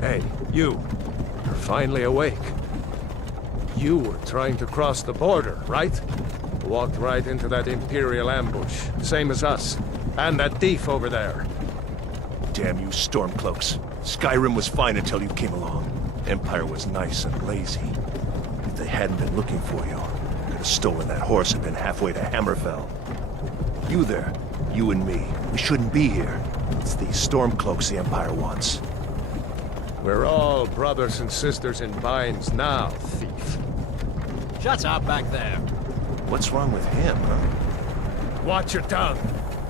Hey, you. You're finally awake. You were trying to cross the border, right? Walked right into that Imperial ambush, same as us. And that thief over there. Damn you Stormcloaks. Skyrim was fine until you came along. Empire was nice and lazy. If they hadn't been looking for you, could have stolen that horse and been halfway to Hammerfell. You there, you and me, we shouldn't be here. It's these Stormcloaks the Empire wants. We're all brothers and sisters in binds now, thief. Shut up back there. What's wrong with him, huh? Watch your tongue.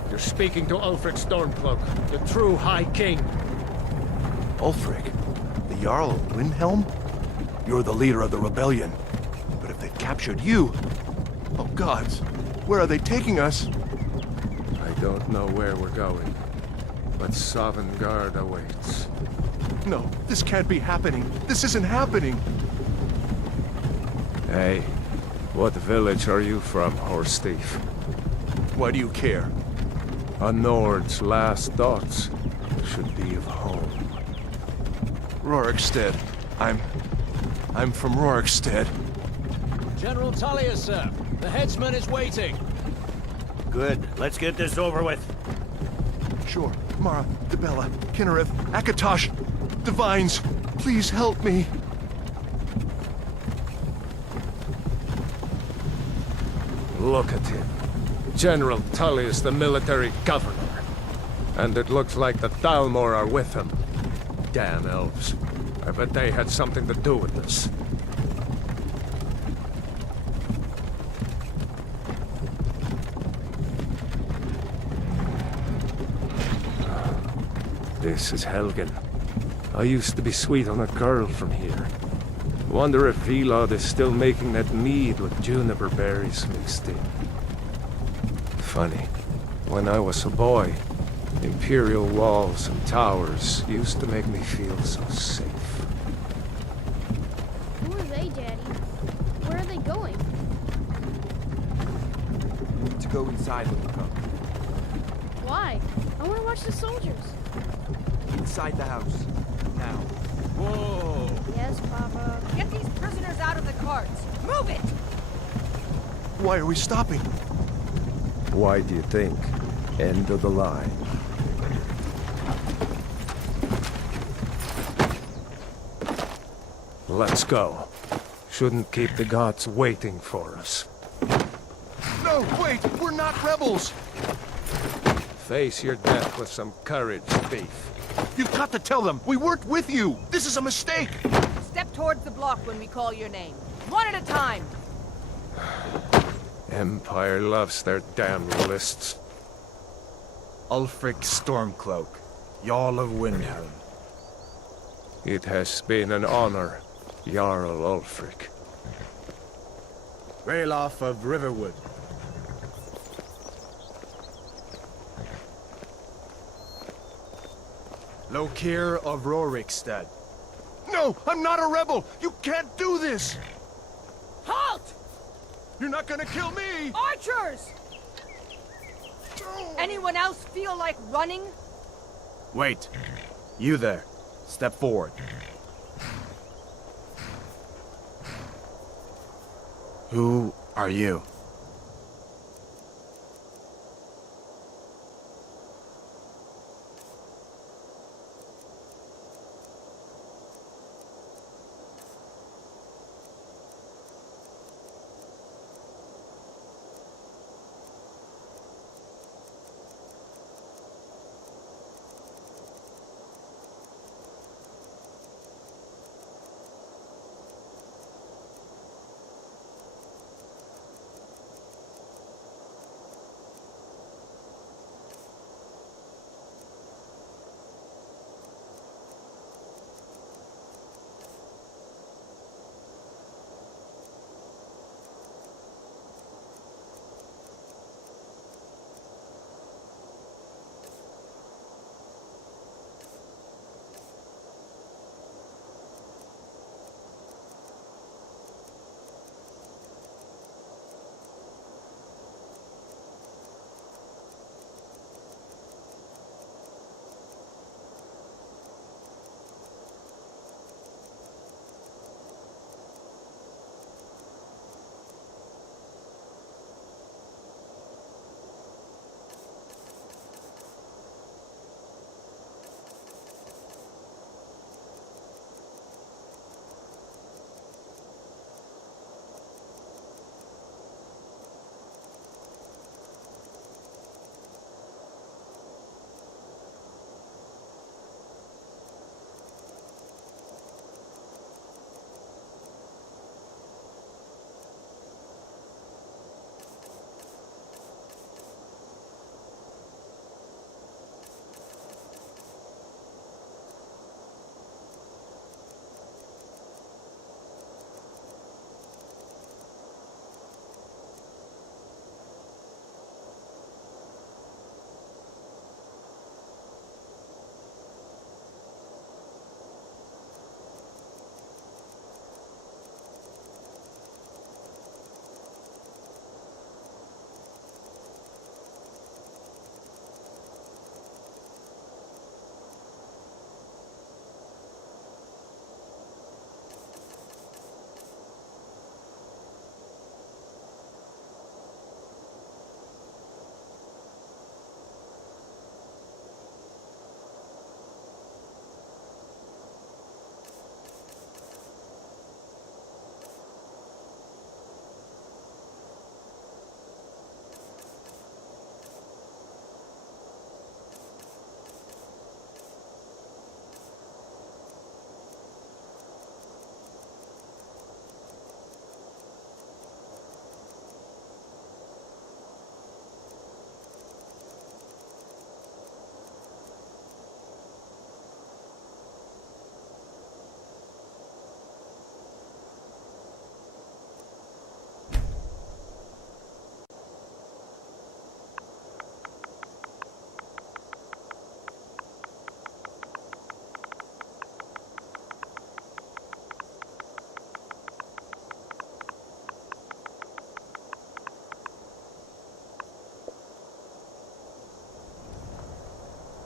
You're speaking to Ulfric Stormcloak, the true High King. Ulfric? The Jarl of Windhelm? You're the leader of the rebellion. But if they've captured you... Oh gods, where are they taking us? I don't know where we're going, but Sovngarde awaits. No, this can't be happening. This isn't happening. Hey, what village are you from, horse thief? Why do you care? A Nord's last thoughts should be of home. Rorikstead. I'm from Rorikstead. General Tullius, sir. The headsman is waiting. Good. Let's get this over with. Sure. Mara, Dibella, Kinnereth, Akatosh, Divines, please help me. Look at him. General Tullius, the military governor. And it looks like the Thalmor are with him. Damn elves. I bet they had something to do with this. This is Helgen. I used to be sweet on a girl from here. Wonder if Vilod is still making that mead with juniper berries mixed in. Funny. When I was a boy, Imperial walls and towers used to make me feel so safe. Who are they, Daddy? Where are they going? We need to go inside when we come. Why? I want to watch the soldiers. Inside the house. Now. Whoa! Yes, Papa. Get these prisoners out of the carts! Move it! Why are we stopping? Why do you think? End of the line. Let's go. Shouldn't keep the gods waiting for us. No, wait! We're not rebels! Face your death with some courage, thief. You've got to tell them! We weren't with you! This is a mistake! Step towards the block when we call your name. One at a time! Empire loves their damn lists. Ulfric Stormcloak, Jarl of Windhelm. It has been an honor, Jarl Ulfric. Ralof of Riverwood. Lokir of Rorikstead. No! I'm not a rebel! You can't do this! Halt! You're not gonna kill me! Archers! Anyone else feel like running? Wait. You there. Step forward. Who are you?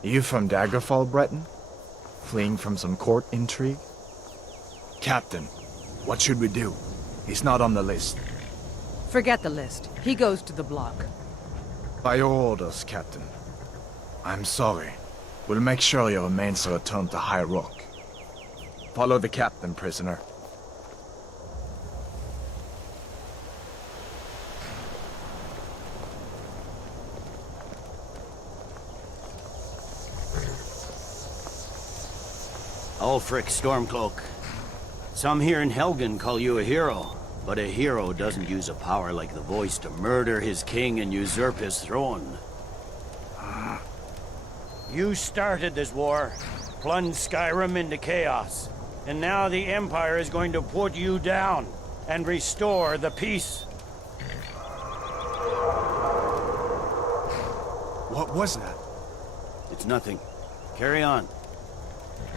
You from Daggerfall, Breton? Fleeing from some court intrigue? Captain, what should we do? He's not on the list. Forget the list. He goes to the block. By your orders, Captain. I'm sorry. We'll make sure your remains are returned to High Rock. Follow the captain, prisoner. Ulfric Stormcloak. Some here in Helgen call you a hero, but a hero doesn't use a power like the voice to murder his king and usurp his throne. You started this war, plunged Skyrim into chaos, and now the Empire is going to put you down and restore the peace. What was that? It's nothing. Carry on.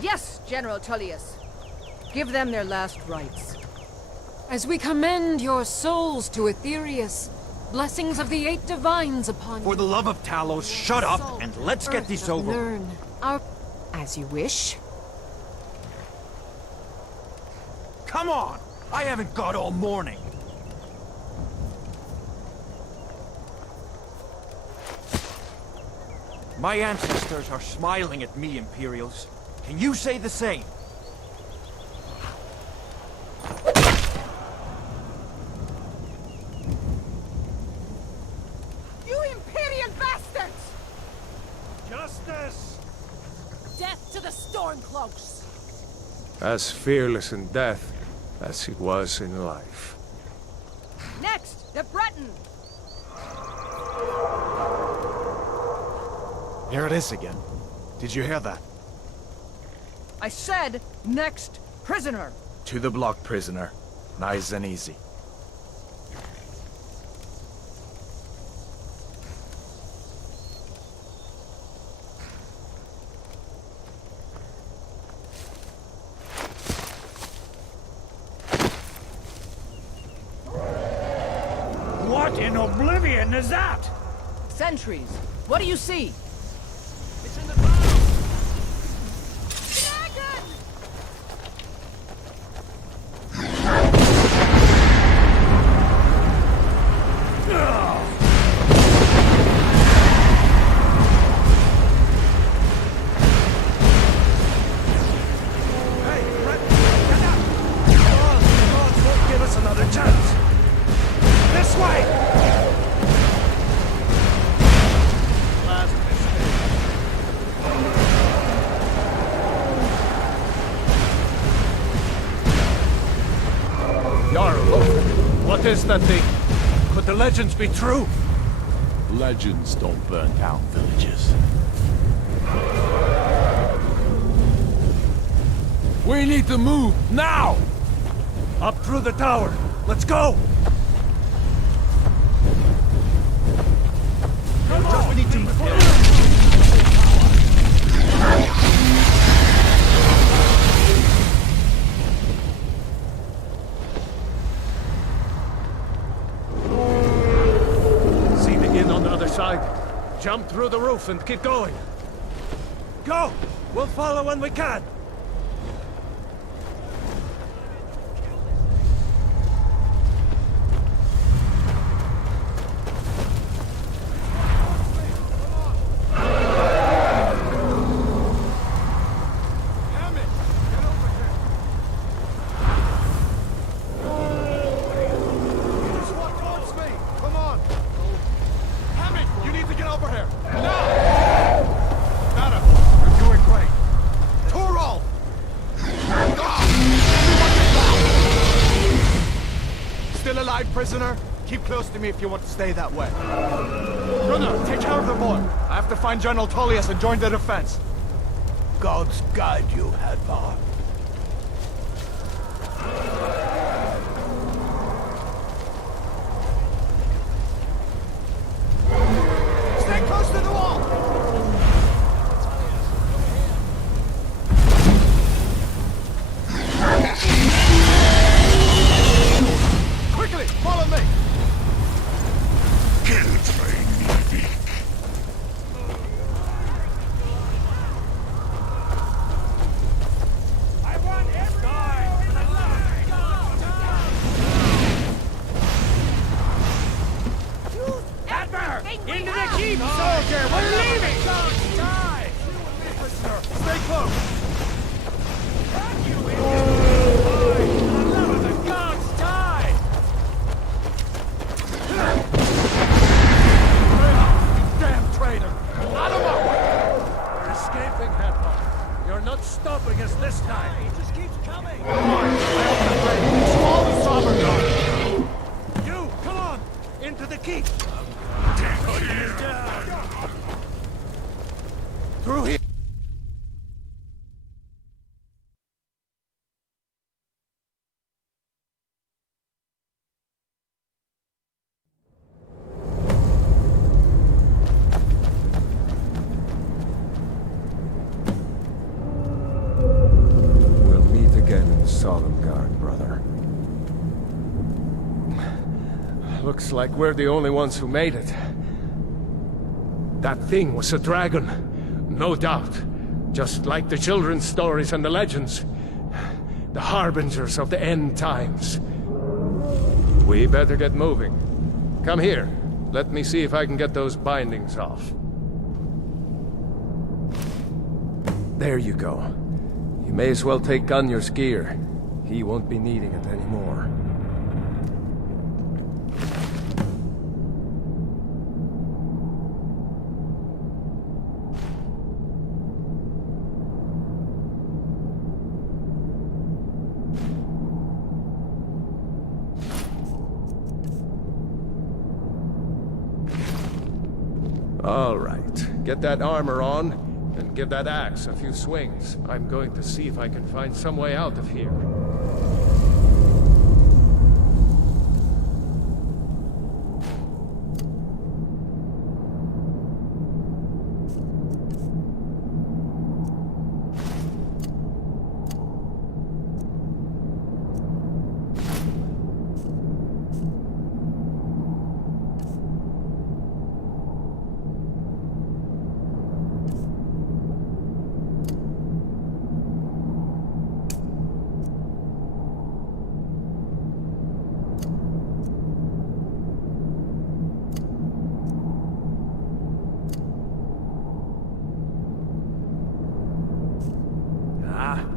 Yes, General Tullius. Give them their last rites. As we commend your souls to Aetherius, blessings of the 8 divines upon you. For the love of Talos, shut up and let's get this over. Learn our... As you wish. Come on! I haven't got all morning. My ancestors are smiling at me, Imperials. Can you say the same? You Imperial bastards! Justice! Death to the Stormcloaks! As fearless in death as he was in life. Next, the Breton! Here it is again. Did you hear that? I said, next prisoner! To the block, prisoner. Nice and easy. What in oblivion is that? Sentries, what do you see? It's in the ground! What is that thing? Could the legends be true? Legends don't burn down villages. We need to move, now! Up through the tower. Let's go! Just we need to... See the inn on the other side. Jump through the roof and keep going. Go! We'll follow when we can. Prisoner, keep close to me if you want to stay that way. Runner, take care of the boy. I have to find General Tullius and join the defense. Gods guide you, Hadvar. Stay close to the wall! Quickly, follow me! Keep, soldier! We're leaving! Don't die! Prisoner, stay close! You idiot! For the love of the gods, die! Damn traitor! Let him up! We're escaping, Headhunter. You're not stopping us this time. He just keeps coming. Come on, all the sovereign guard. You, come on, into the keep. Down. Through here. We'll meet again in Solemngard, brother. Looks like we're the only ones who made it. That thing was a dragon, no doubt. Just like the children's stories and the legends. The harbingers of the end times. We better get moving. Come here. Let me see if I can get those bindings off. There you go. You may as well take Gunjar's gear. He won't be needing it anymore. All right. Get that armor on, and give that axe a few swings. I'm going to see if I can find some way out of here.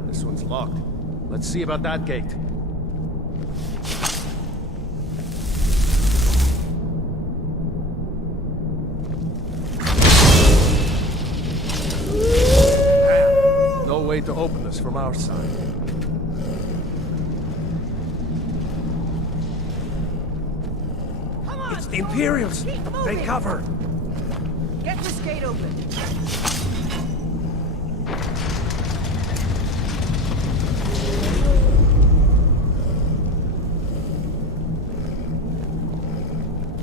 This one's locked. Let's see about that gate. No way to open this from our side. Come on! It's the Imperials! Keep moving. Take cover! Get this gate open.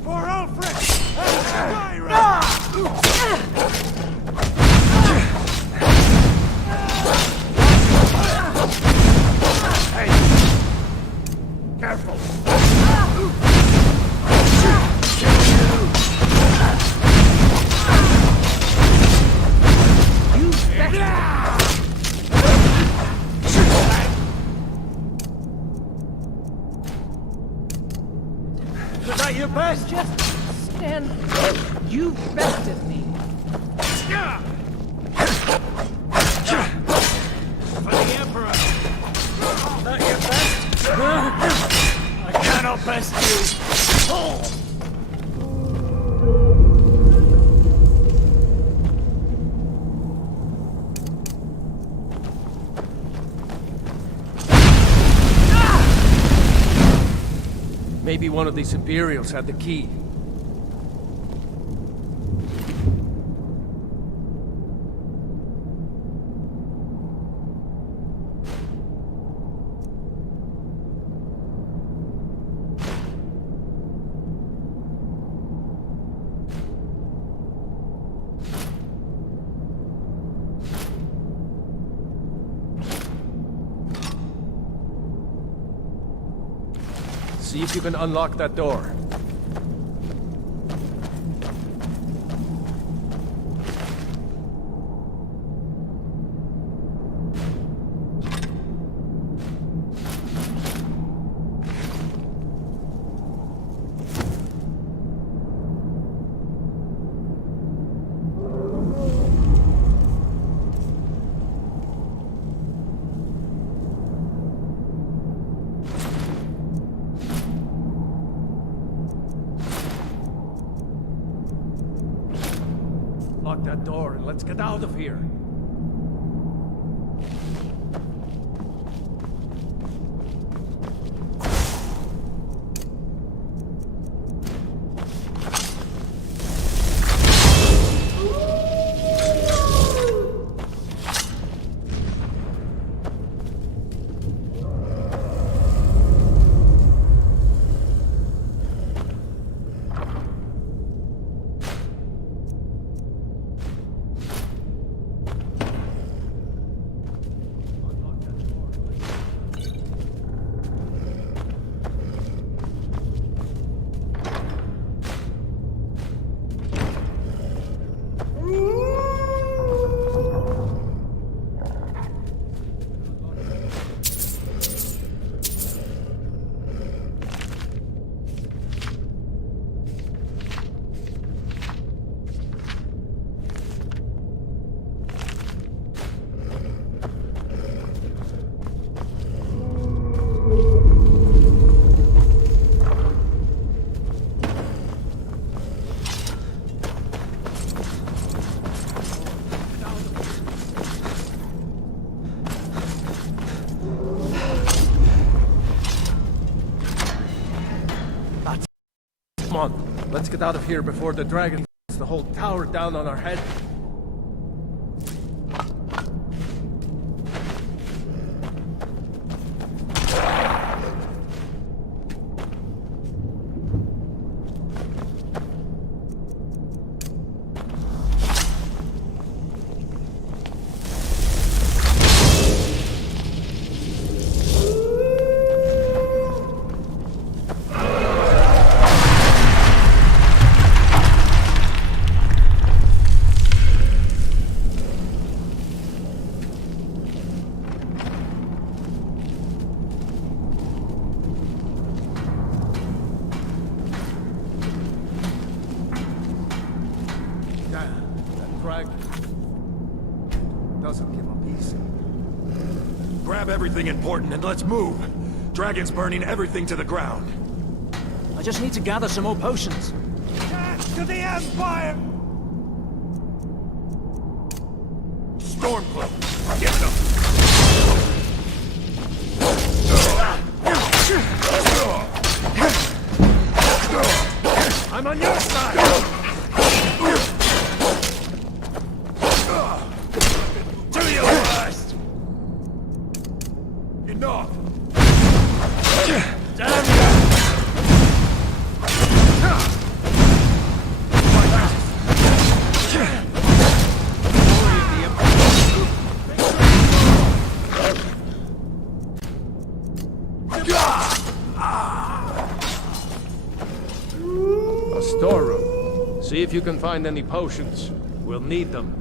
For Ulfric! Skyrim! Hey! Careful! Was that your best? Just stand. You bested me. For the Emperor! Is that your best? I cannot best you! Oh. Maybe one of these Imperials had the key. See if you can unlock that door. Lock that door and let's get out of here. Come on, let's get out of here before the dragon puts the whole tower down on our head. Doesn't give up easy. Grab everything important and let's move. Dragon's burning everything to the ground. I just need to gather some more potions. To the Empire! Stormcloak, give it up! I'm on your side! Do your worst! Enough! Damn you! A storeroom. See if you can find any potions. We'll need them.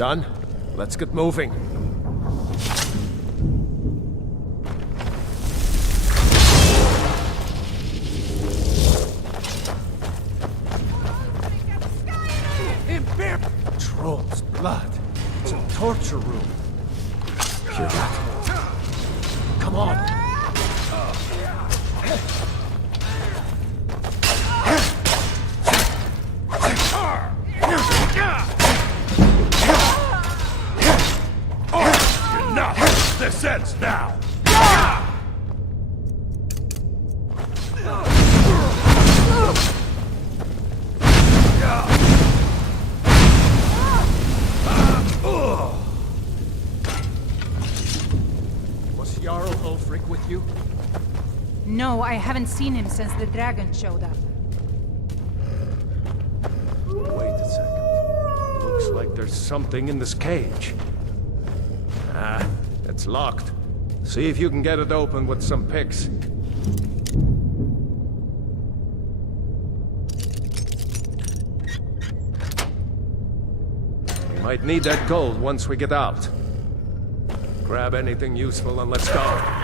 Done? Let's get moving. Troll's blood. It's a torture room. Hear that? Come on. Enough! This ends now! Was Jarl Ulfric with you? No, I haven't seen him since the dragon showed up. Wait a second. Looks like there's something in this cage. Ah, it's locked. See if you can get it open with some picks. We might need that gold once we get out. Grab anything useful and let's go.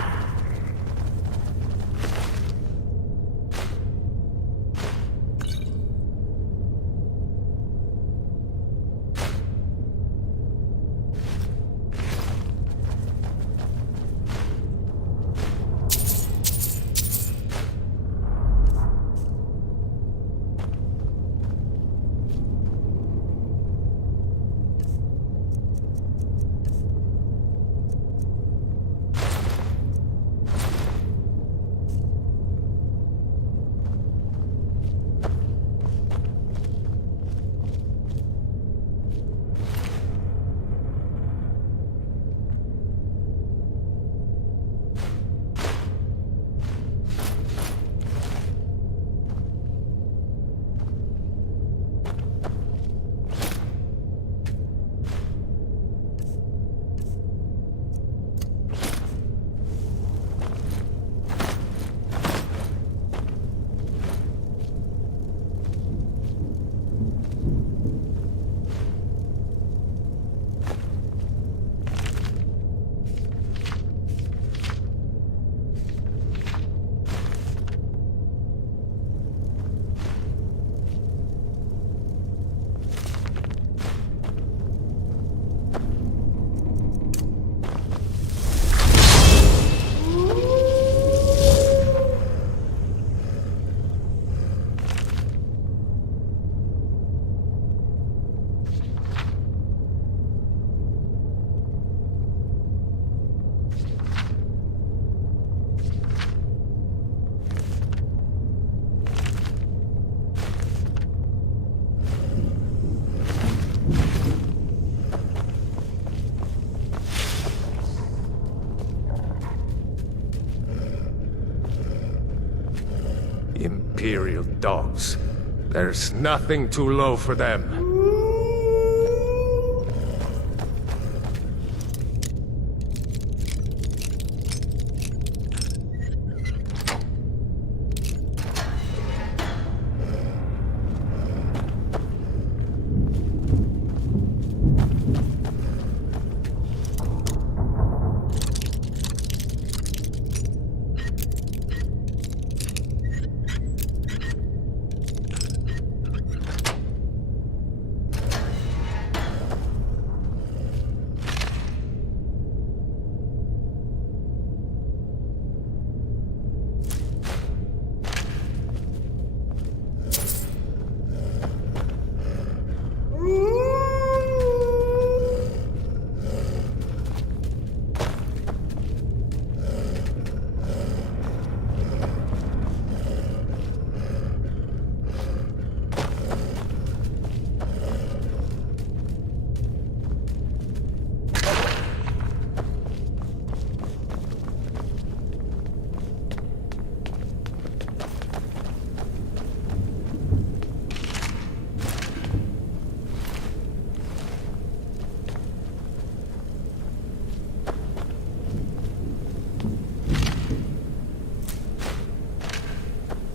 Imperial dogs. There's nothing too low for them.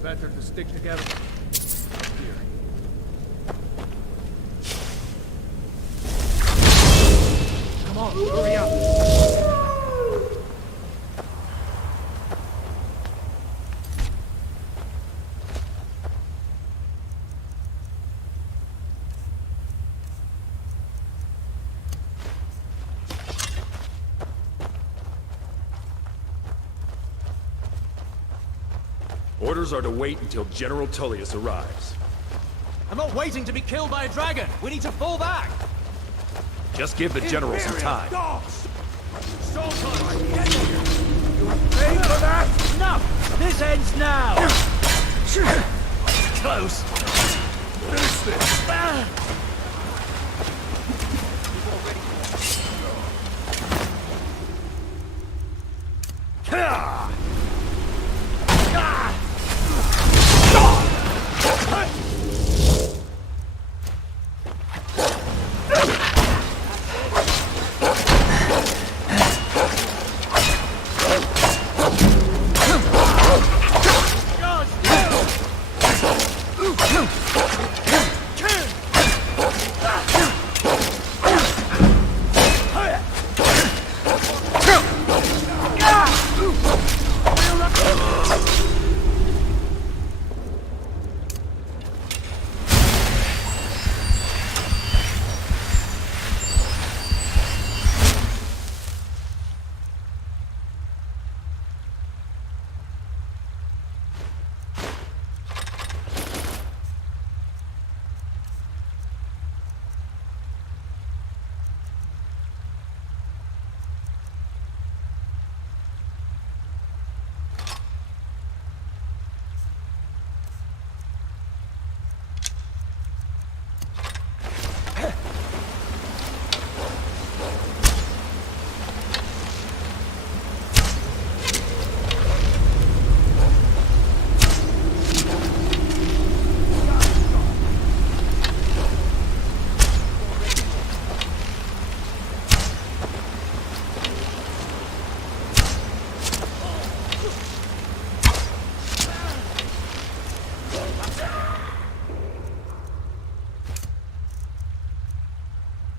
Better to stick together. Here. Hurry up! Orders are to wait until General Tullius arrives. I'm not waiting to be killed by a dragon. We need to fall back. Just give the General some time. Dogs! Showtime! Get here! You were paid for that? Enough! This ends now! Close! Finish this!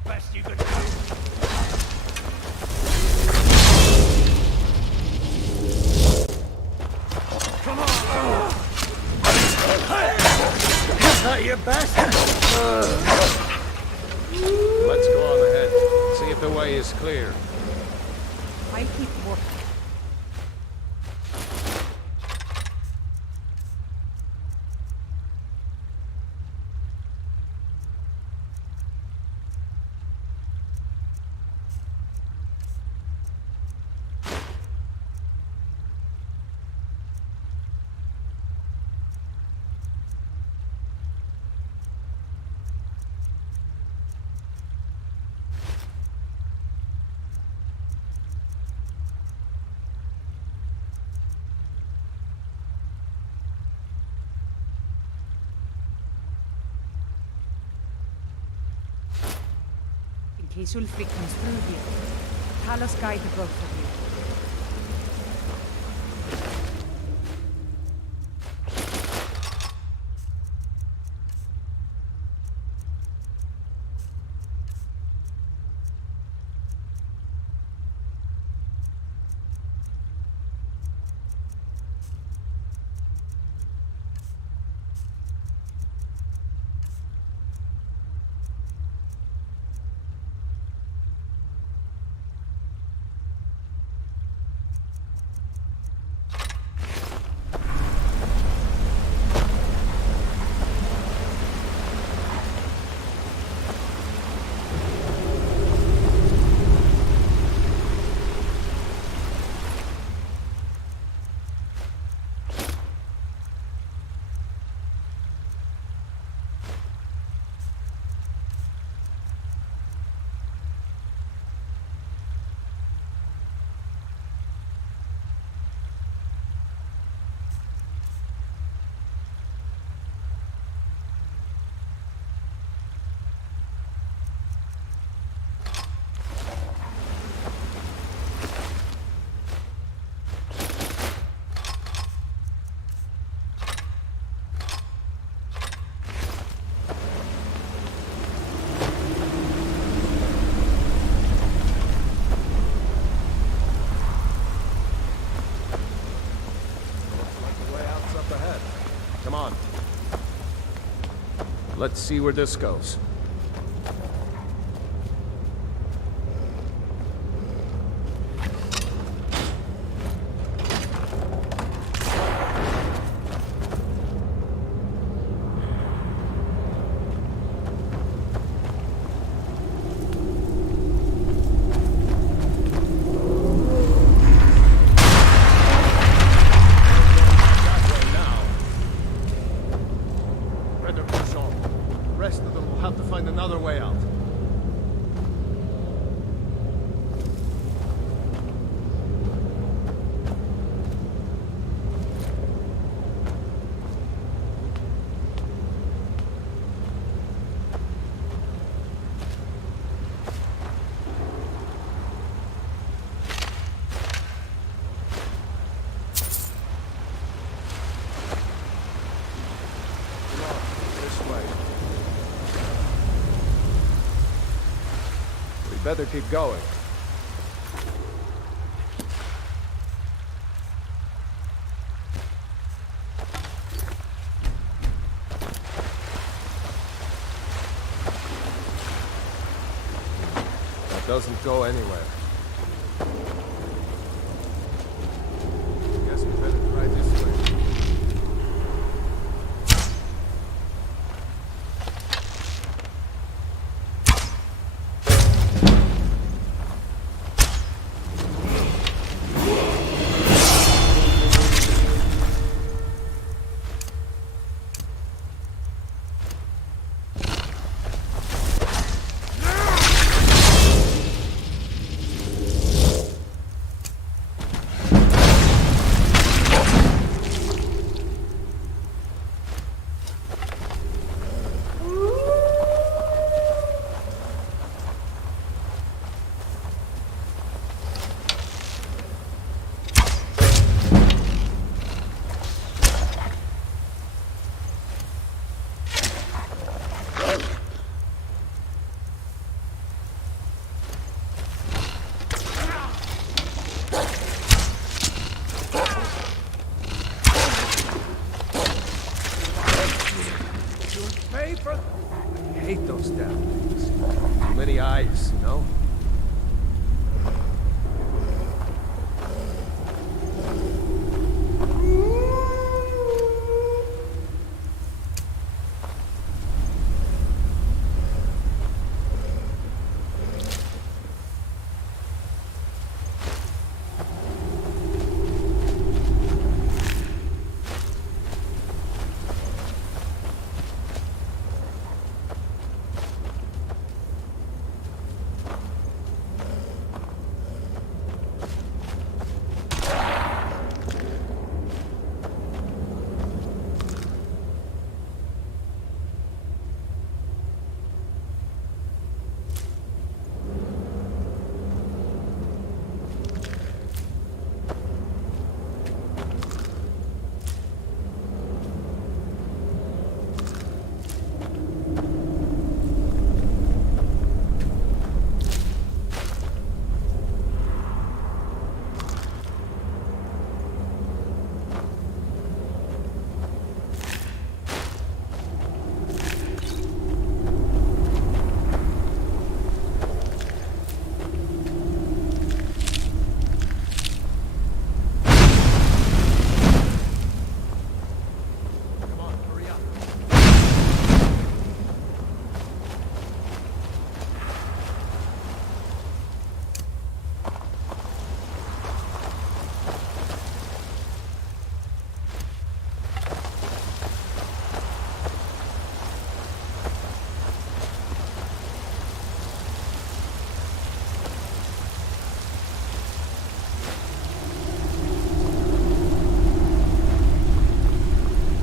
Best you can do. Come on! Is that your best? Let's go on ahead. See if the way is clear. I keep working. In case Ulfric comes through here, Talos guide the boat for you. Let's see where this goes. Better keep going. That doesn't go anywhere. Guess we better try this way. I hate those damn things. Too many eyes, you know?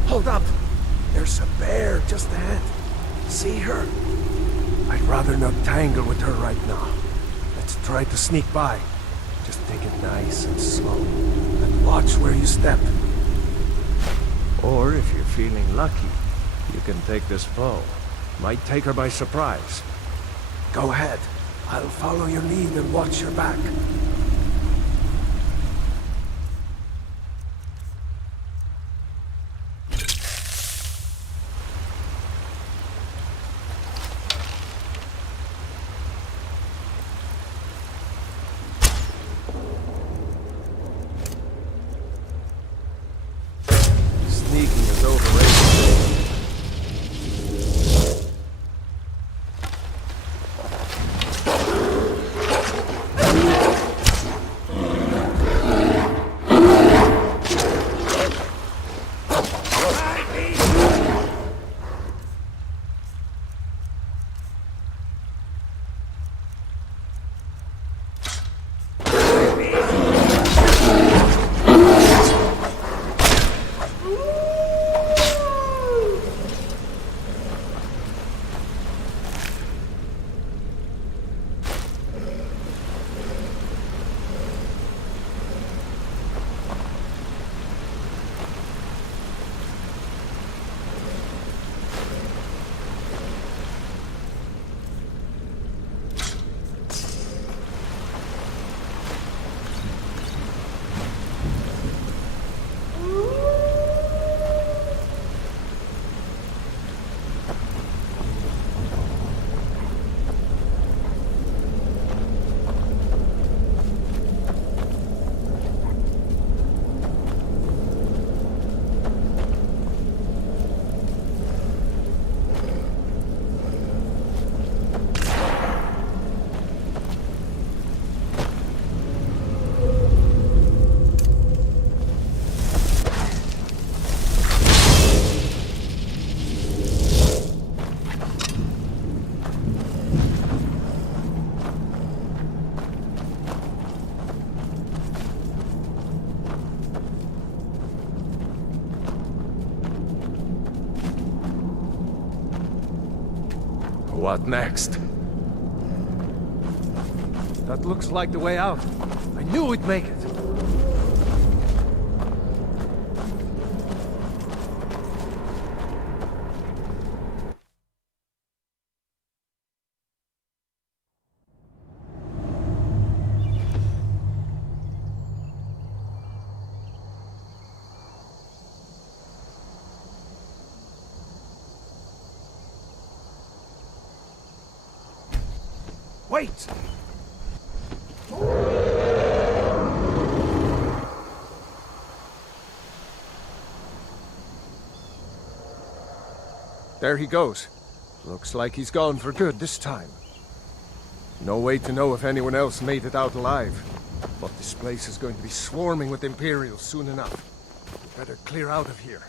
Hold up! There's a bear just ahead. See her? I'd rather not tangle with her right now. Let's try to sneak by. Just take it nice and slow. And watch where you step. Or if you're feeling lucky, you can take this bow. Might take her by surprise. Go ahead. I'll follow your lead and watch your back. What next? That looks like the way out. I knew we'd make it. Wait! There he goes. Looks like he's gone for good this time. No way to know if anyone else made it out alive. But this place is going to be swarming with Imperials soon enough. We better clear out of here.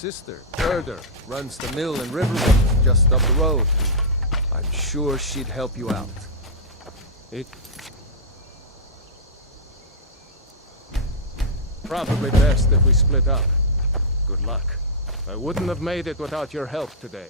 Sister, Gerda, runs the mill in Riverwood, just up the road. I'm sure she'd help you out. Probably best if we split up. Good luck. I wouldn't have made it without your help today.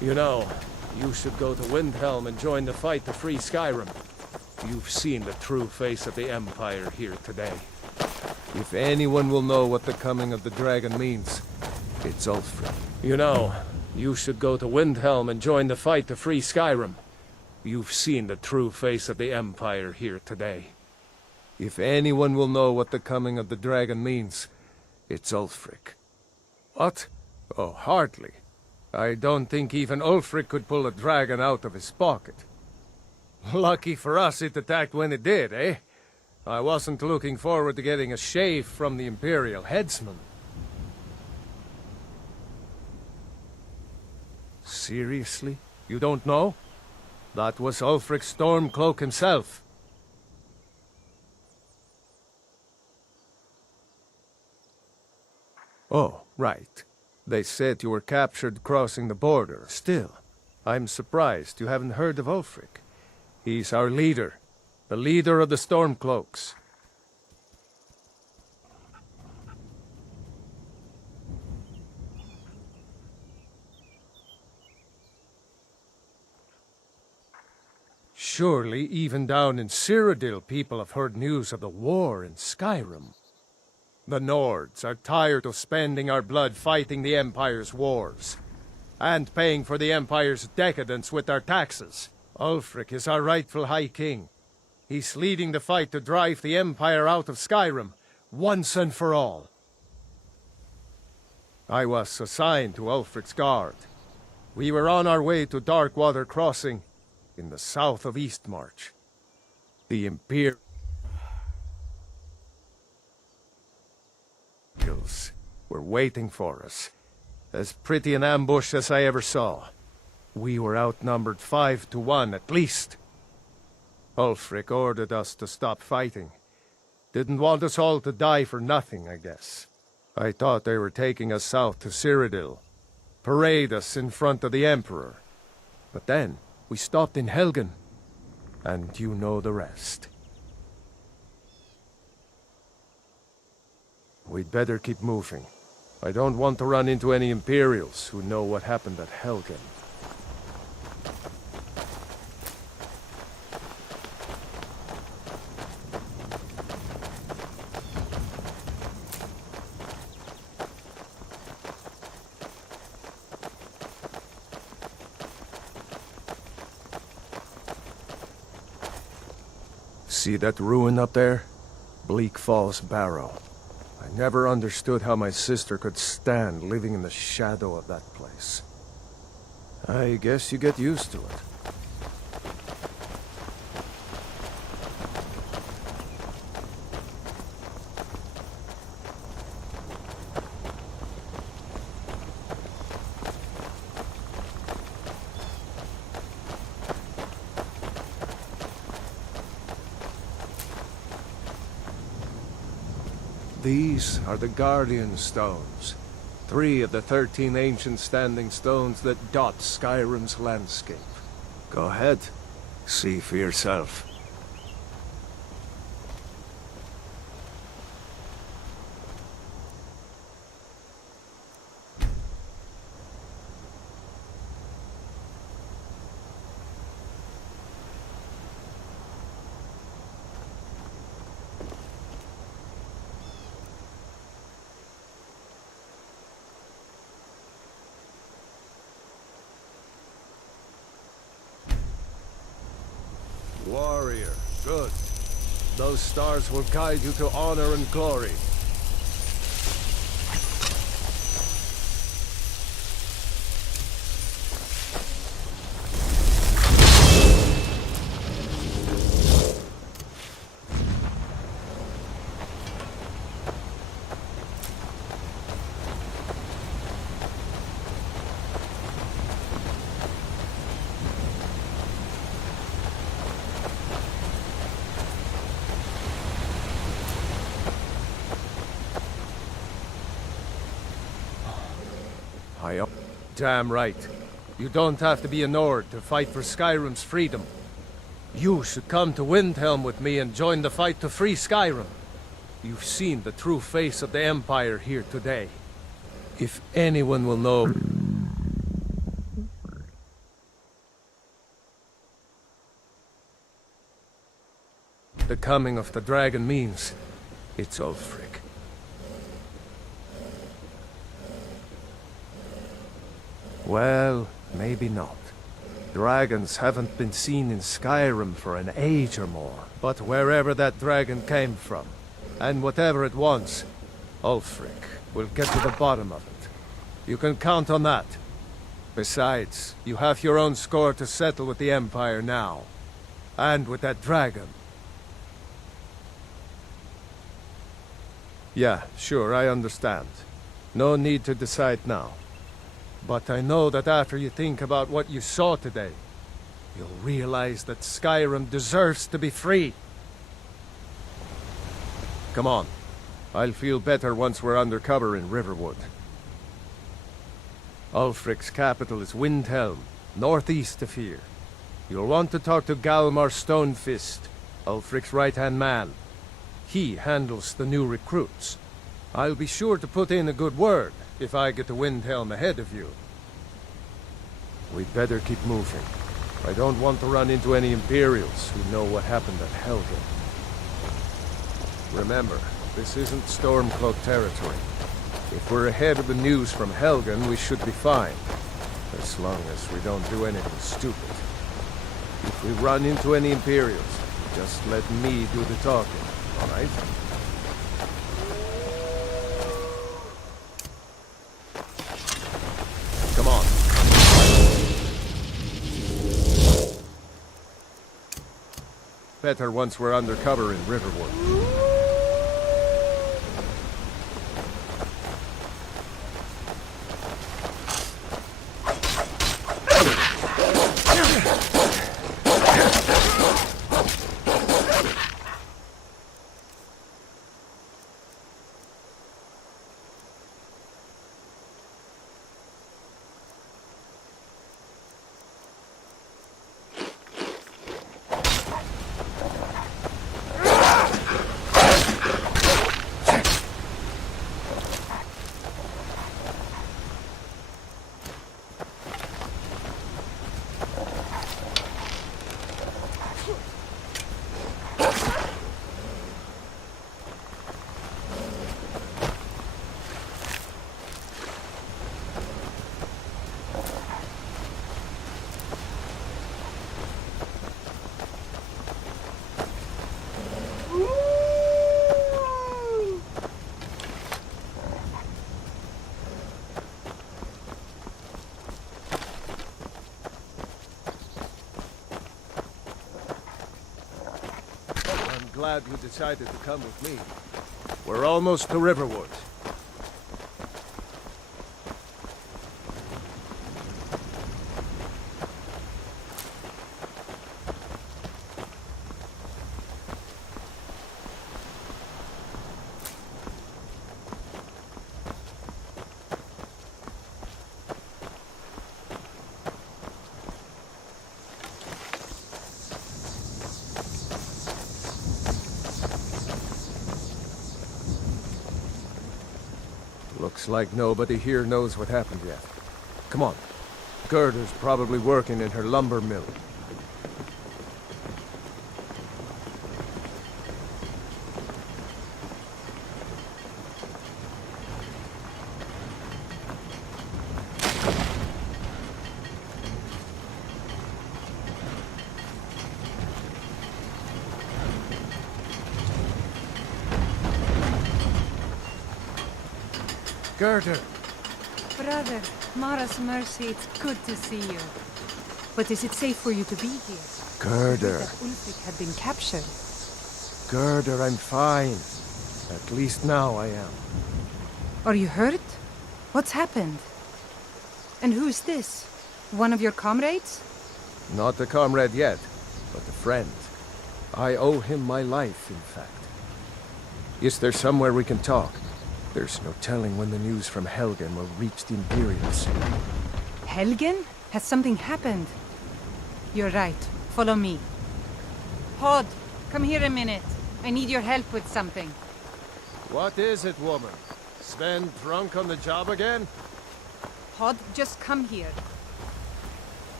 You know, you should go to Windhelm and join the fight to free Skyrim. You've seen the true face of the Empire here today. If anyone will know what the coming of the dragon means, it's Ulfric. You know, you should go to Windhelm and join the fight to free Skyrim. You've seen the true face of the Empire here today. If anyone will know what the coming of the dragon means, it's Ulfric. What? Oh, hardly. I don't think even Ulfric could pull a dragon out of his pocket. Lucky for us it attacked when it did, eh? I wasn't looking forward to getting a shave from the Imperial headsman. Seriously? You don't know? That was Ulfric Stormcloak himself. Oh, right. They said you were captured crossing the border. Still, I'm surprised you haven't heard of Ulfric. He's our leader. The leader of the Stormcloaks. Surely, even down in Cyrodiil, people have heard news of the war in Skyrim. The Nords are tired of spending our blood fighting the Empire's wars, and paying for the Empire's decadence with our taxes. Ulfric is our rightful High King. He's leading the fight to drive the Empire out of Skyrim, once and for all. I was assigned to Ulfric's guard. We were on our way to Darkwater Crossing, in the south of Eastmarch. The Imperials were waiting for us. As pretty an ambush as I ever saw. We were outnumbered 5 to 1 at least. Ulfric ordered us to stop fighting. Didn't want us all to die for nothing, I guess. I thought they were taking us south to Cyrodiil. Parade us in front of the Emperor. But then, we stopped in Helgen. And you know the rest. We'd better keep moving. I don't want to run into any Imperials who know what happened at Helgen. See that ruin up there? Bleak Falls Barrow. I never understood how my sister could stand living in the shadow of that place. I guess you get used to it. These are the Guardian Stones. 3 of the 13 ancient standing stones that dot Skyrim's landscape. Go ahead. See for yourself. Warrior, good. Those stars will guide you to honor and glory. Damn right. You don't have to be a Nord to fight for Skyrim's freedom. You should come to Windhelm with me and join the fight to free Skyrim. You've seen the true face of the Empire here today. If anyone will know... coming of the dragon means, it's Ulfric. Well, maybe not. Dragons haven't been seen in Skyrim for an age or more. But wherever that dragon came from, and whatever it wants, Ulfric will get to the bottom of it. You can count on that. Besides, you have your own score to settle with the Empire now. And with that dragon. Yeah, sure, I understand. No need to decide now. But I know that after you think about what you saw today, you'll realize that Skyrim deserves to be free. Come on. I'll feel better once we're undercover in Riverwood. Ulfric's capital is Windhelm, northeast of here. You'll want to talk to Galmar Stonefist, Ulfric's right-hand man. He handles the new recruits. I'll be sure to put in a good word if I get to Windhelm ahead of you. We'd better keep moving. I don't want to run into any Imperials who know what happened at Helgen. Remember, this isn't Stormcloak territory. If we're ahead of the news from Helgen, we should be fine. As long as we don't do anything stupid. If we run into any Imperials, just let me do the talking, alright? Come on. Better once we're undercover in Riverwood. Glad you decided to come with me. We're almost to Riverwood. Looks like nobody here knows what happened yet. Come on. Gerda's probably working in her lumber mill. Gerda! Brother, Mara's mercy, it's good to see you. But is it safe for you to be here? Gerda! That Ulfric had been captured. Gerda, I'm fine. At least now I am. Are you hurt? What's happened? And who is this? One of your comrades? Not a comrade yet, but a friend. I owe him my life, in fact. Is there somewhere we can talk? There's no telling when the news from Helgen will reach the Imperials. Helgen? Has something happened? You're right. Follow me. Hod, come here a minute. I need your help with something. What is it, woman? Sven drunk on the job again? Hod, just come here.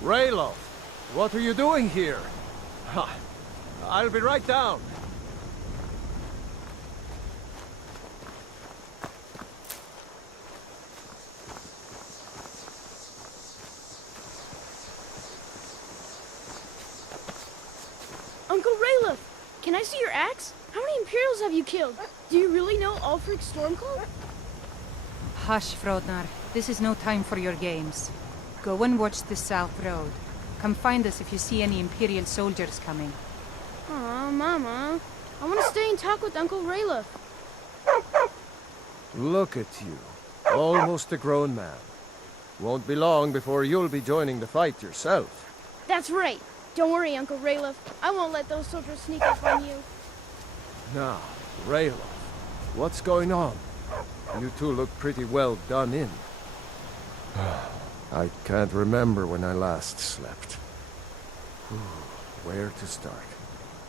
Ralof, what are you doing here? Ha! I'll be right down. I see your axe? How many Imperials have you killed? Do you really know Ulfric Stormcloak? Hush, Frodnar. This is no time for your games. Go and watch the South Road. Come find us if you see any Imperial soldiers coming. Aw, Mama. I want to stay and talk with Uncle Rayleigh. Look at you. Almost a grown man. Won't be long before you'll be joining the fight yourself. That's right. Don't worry, Uncle Rayleigh. I won't let those soldiers sneak up on you. Now, Rayleigh, what's going on? You two look pretty well done in. I can't remember when I last slept. Where to start?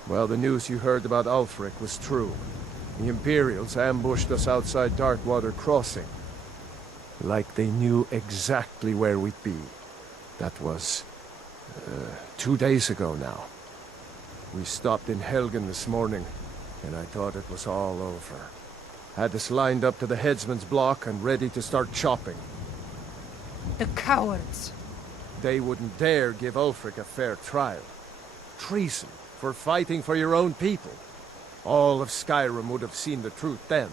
Well, the news you heard about Ulfric was true. The Imperials ambushed us outside Darkwater Crossing. Like they knew exactly where we'd be. That was 2 days ago now. We stopped in Helgen this morning, and I thought it was all over. Had us lined up to the headsman's block and ready to start chopping. The cowards! They wouldn't dare give Ulfric a fair trial. Treason for fighting for your own people. All of Skyrim would have seen the truth then.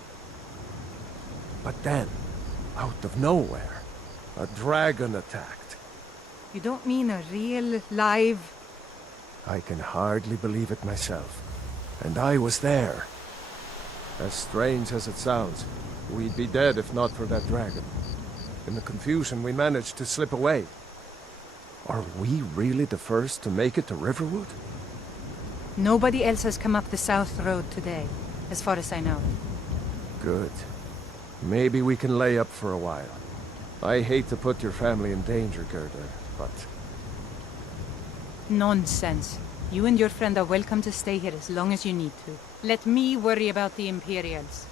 But then, out of nowhere, a dragon attacked. You don't mean a real, live... I can hardly believe it myself. And I was there. As strange as it sounds, we'd be dead if not for that dragon. In the confusion, we managed to slip away. Are we really the first to make it to Riverwood? Nobody else has come up the South Road today, as far as I know. Good. Maybe we can lay up for a while. I hate to put your family in danger, Gerda, but... Nonsense. You and your friend are welcome to stay here as long as you need to. Let me worry about the Imperials.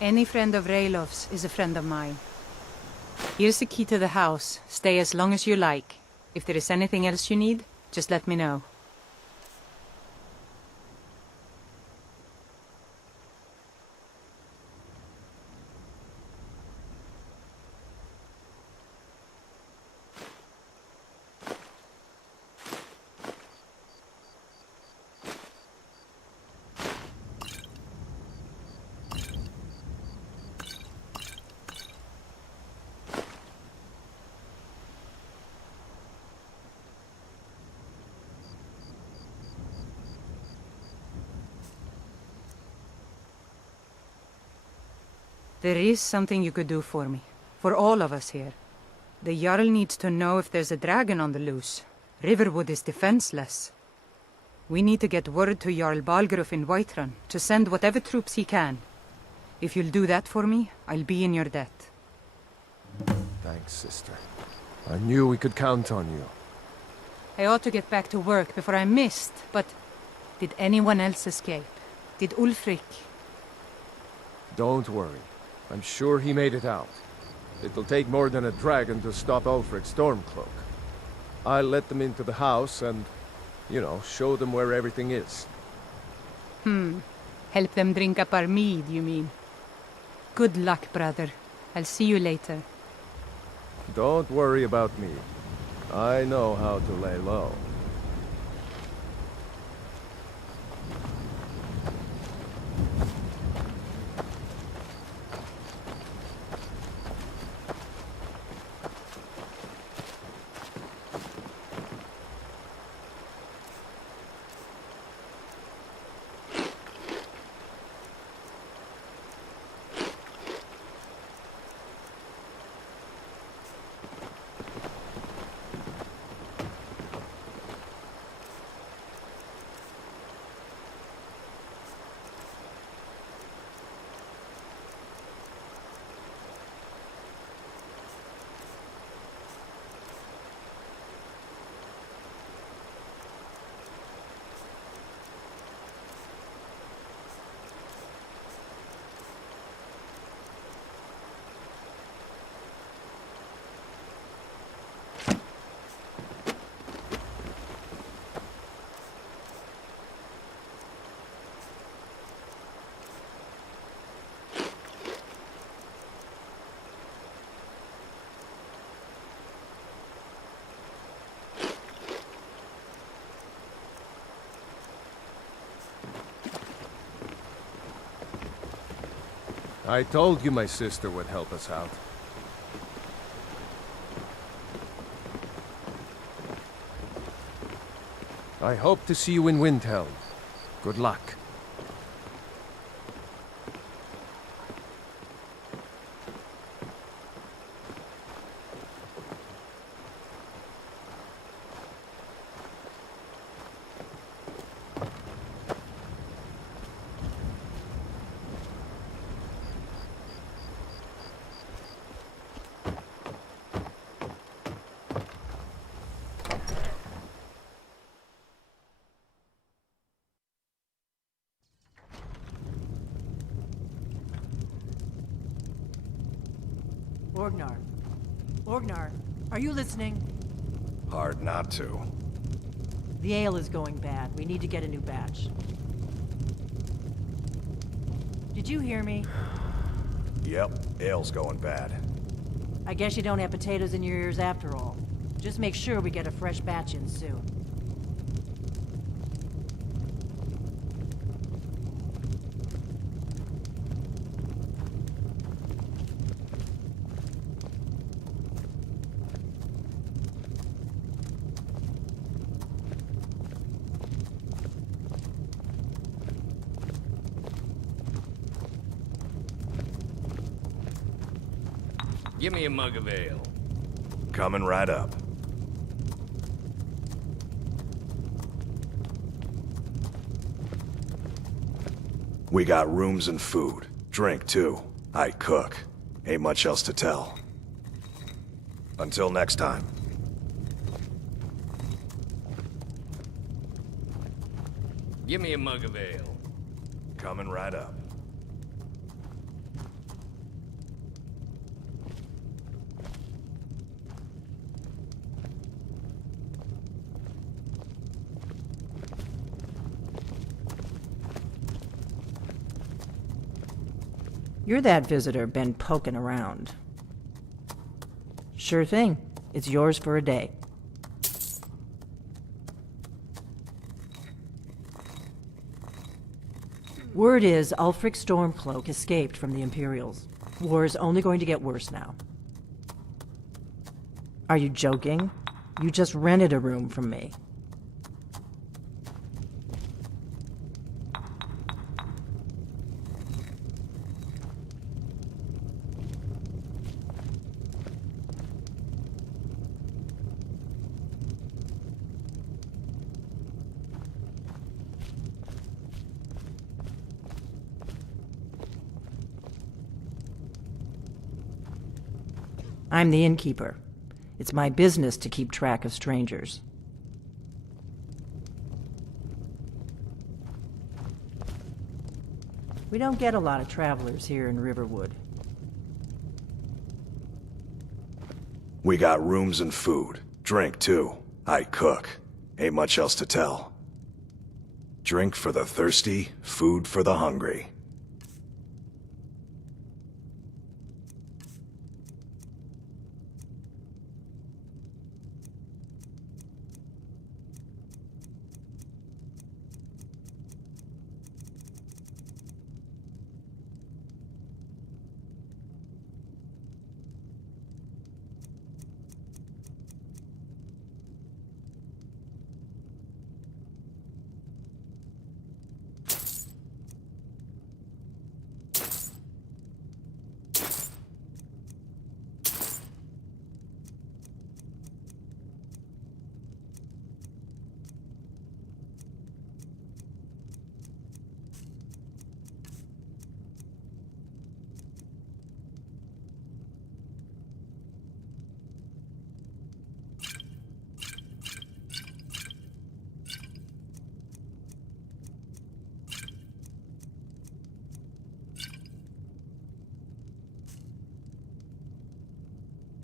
Any friend of Raylough's is a friend of mine. Here's the key to the house. Stay as long as you like. If there is anything else you need, just let me know. There is something you could do for me. For all of us here. The Jarl needs to know if there's a dragon on the loose. Riverwood is defenseless. We need to get word to Jarl Balgruuf in Whiterun to send whatever troops he can. If you'll do that for me, I'll be in your debt. Thanks, sister. I knew we could count on you. I ought to get back to work before I missed, but... Did anyone else escape? Did Ulfric? Don't worry. I'm sure he made it out. It'll take more than a dragon to stop Ulfric Stormcloak. I'll let them into the house and, you know, show them where everything is. Help them drink up our mead, you mean? Good luck, brother. I'll see you later. Don't worry about me. I know how to lay low. I told you my sister would help us out. I hope to see you in Windhelm. Good luck. Orgnar, are you listening? Hard not to. The ale is going bad. We need to get a new batch. Did you hear me? Yep, ale's going bad. I guess you don't have potatoes in your ears after all. Just make sure we get a fresh batch in soon. Give me a mug of ale. Coming right up. We got rooms and food. Drink, too. I cook. Ain't much else to tell. Until next time. Give me a mug of ale. Coming right up. You're that visitor been poking around. Sure thing. It's yours for a day. Word is Ulfric Stormcloak escaped from the Imperials. War is only going to get worse now. Are you joking? You just rented a room from me. I'm the innkeeper. It's my business to keep track of strangers. We don't get a lot of travelers here in Riverwood. We got rooms and food. Drink, too. I cook. Ain't much else to tell. Drink for the thirsty, food for the hungry.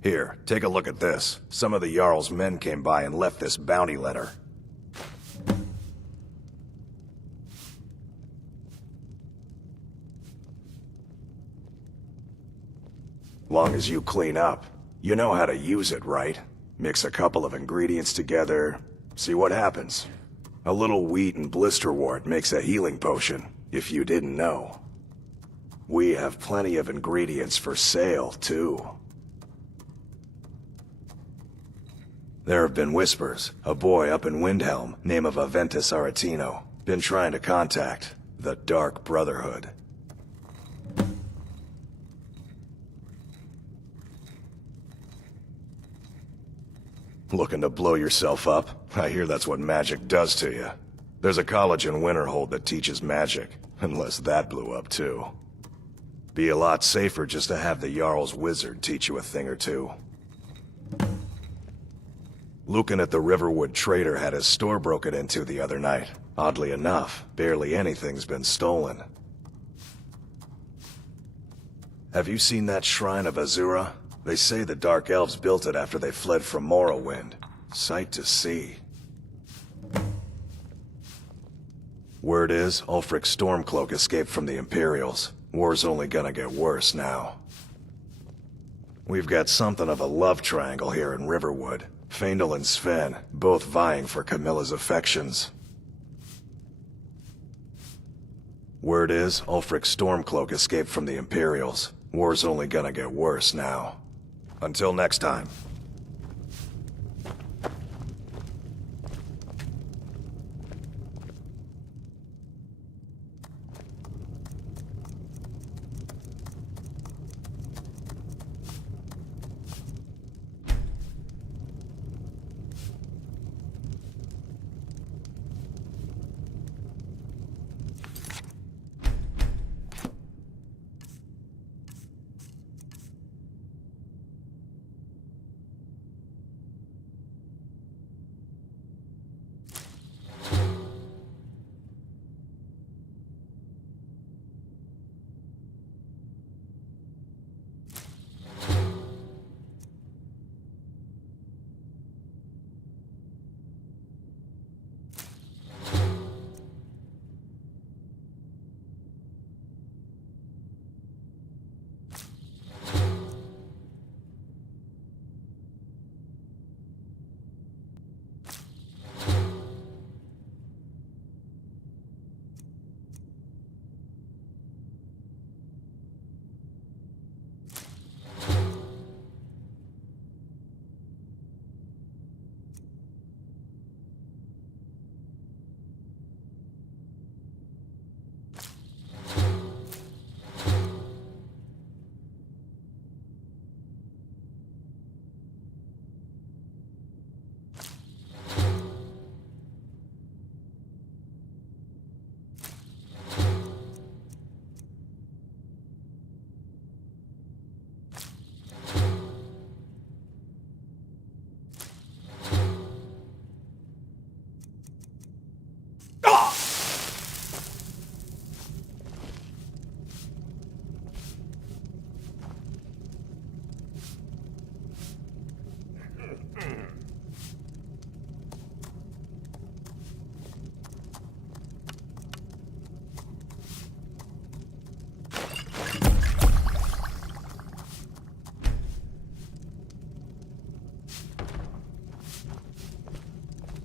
Here, take a look at this. Some of the Jarl's men came by and left this bounty letter. Long as you clean up. You know how to use it, right? Mix a couple of ingredients together, see what happens. A little wheat and blisterwort makes a healing potion, if you didn't know. We have plenty of ingredients for sale, too. There have been whispers. A boy up in Windhelm, name of Aventus Aretino, been trying to contact the Dark Brotherhood. Looking to blow yourself up? I hear that's what magic does to you. There's a college in Winterhold that teaches magic, unless that blew up too. Be a lot safer just to have the Jarl's wizard teach you a thing or two. Lucan at the Riverwood Trader had his store broken into the other night. Oddly enough, barely anything's been stolen. Have you seen that shrine of Azura? They say the Dark Elves built it after they fled from Morrowind. Sight to see. Word is, Ulfric Stormcloak escaped from the Imperials. War's only gonna get worse now. We've got something of a love triangle here in Riverwood. Faendal and Sven, both vying for Camilla's affections. Word is, Ulfric Stormcloak escaped from the Imperials. War's only gonna get worse now. Until next time.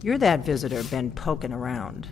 You're that visitor been poking around.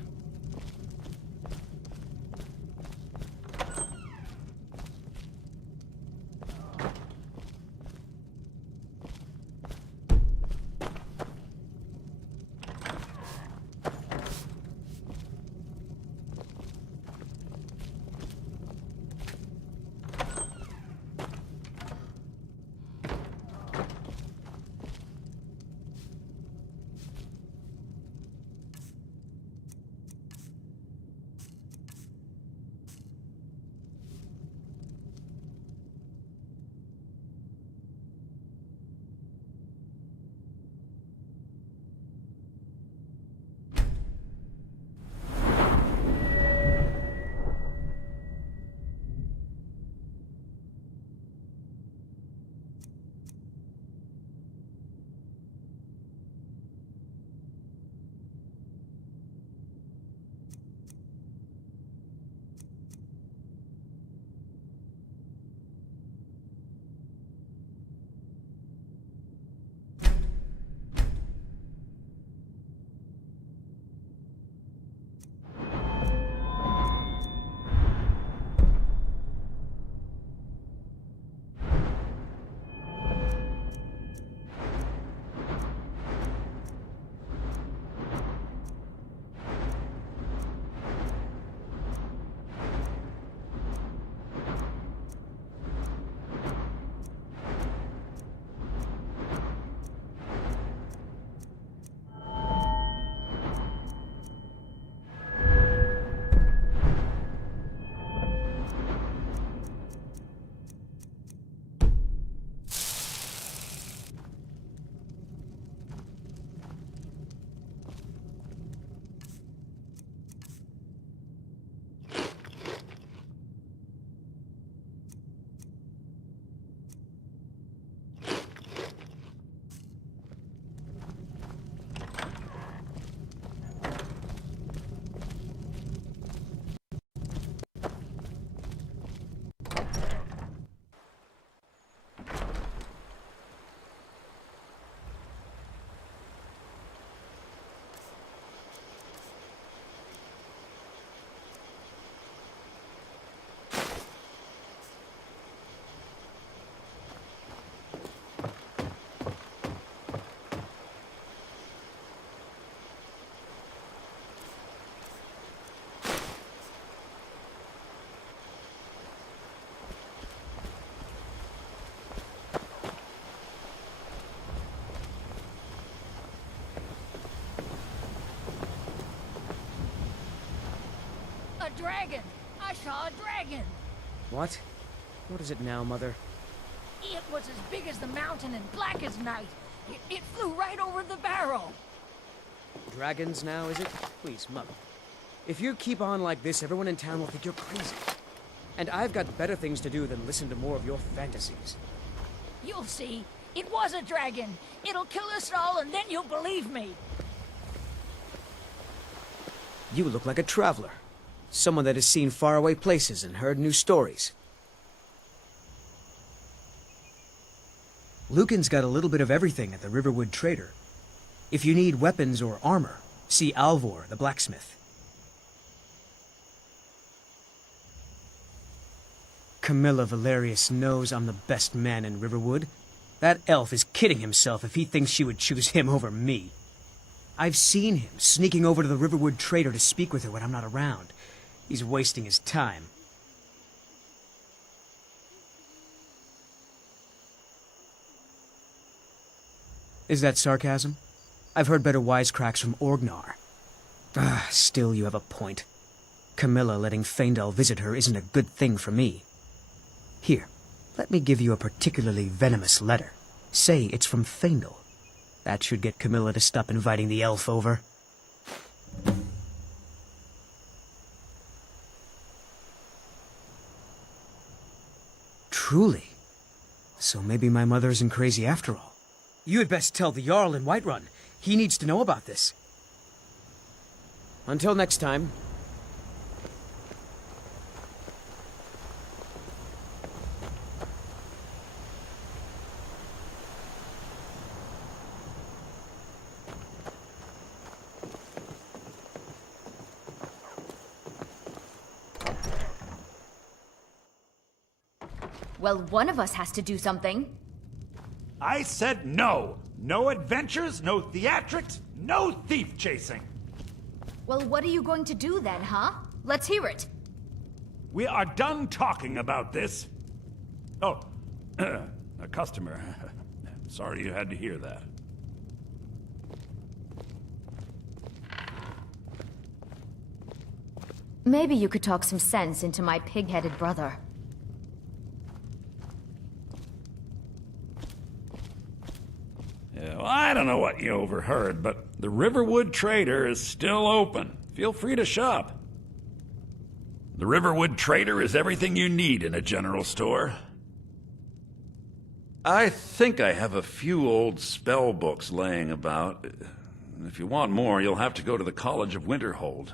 dragon! I saw a dragon! What? What is it now, Mother? It was as big as the mountain and black as night. It flew right over the barrel. Dragons now, is it? Please, Mother. If you keep on like this, everyone in town will think you're crazy. And I've got better things to do than listen to more of your fantasies. You'll see. It was a dragon. It'll kill us all, and then you'll believe me. You look like a traveler. Someone that has seen faraway places and heard new stories. Lucan's got a little bit of everything at the Riverwood Trader. If you need weapons or armor, see Alvor, the blacksmith. Camilla Valerius knows I'm the best man in Riverwood. That elf is kidding himself if he thinks she would choose him over me. I've seen him sneaking over to the Riverwood Trader to speak with her when I'm not around. He's wasting his time. Is that sarcasm? I've heard better wisecracks from Orgnar. Still you have a point. Camilla letting Faendal visit her isn't a good thing for me. Here, let me give you a particularly venomous letter. Say it's from Faendal. That should get Camilla to stop inviting the elf over. Truly? So maybe my mother isn't crazy after all. You had best tell the Jarl in Whiterun. He needs to know about this. Until next time. Well, one of us has to do something. I said no! No adventures, no theatrics, no thief chasing! Well, what are you going to do then, huh? Let's hear it. We are done talking about this. Oh, a customer. Sorry you had to hear that. Maybe you could talk some sense into my pig-headed brother. Yeah, well, I don't know what you overheard, but the Riverwood Trader is still open. Feel free to shop. The Riverwood Trader is everything you need in a general store. I think I have a few old spell books laying about. If you want more, you'll have to go to the College of Winterhold.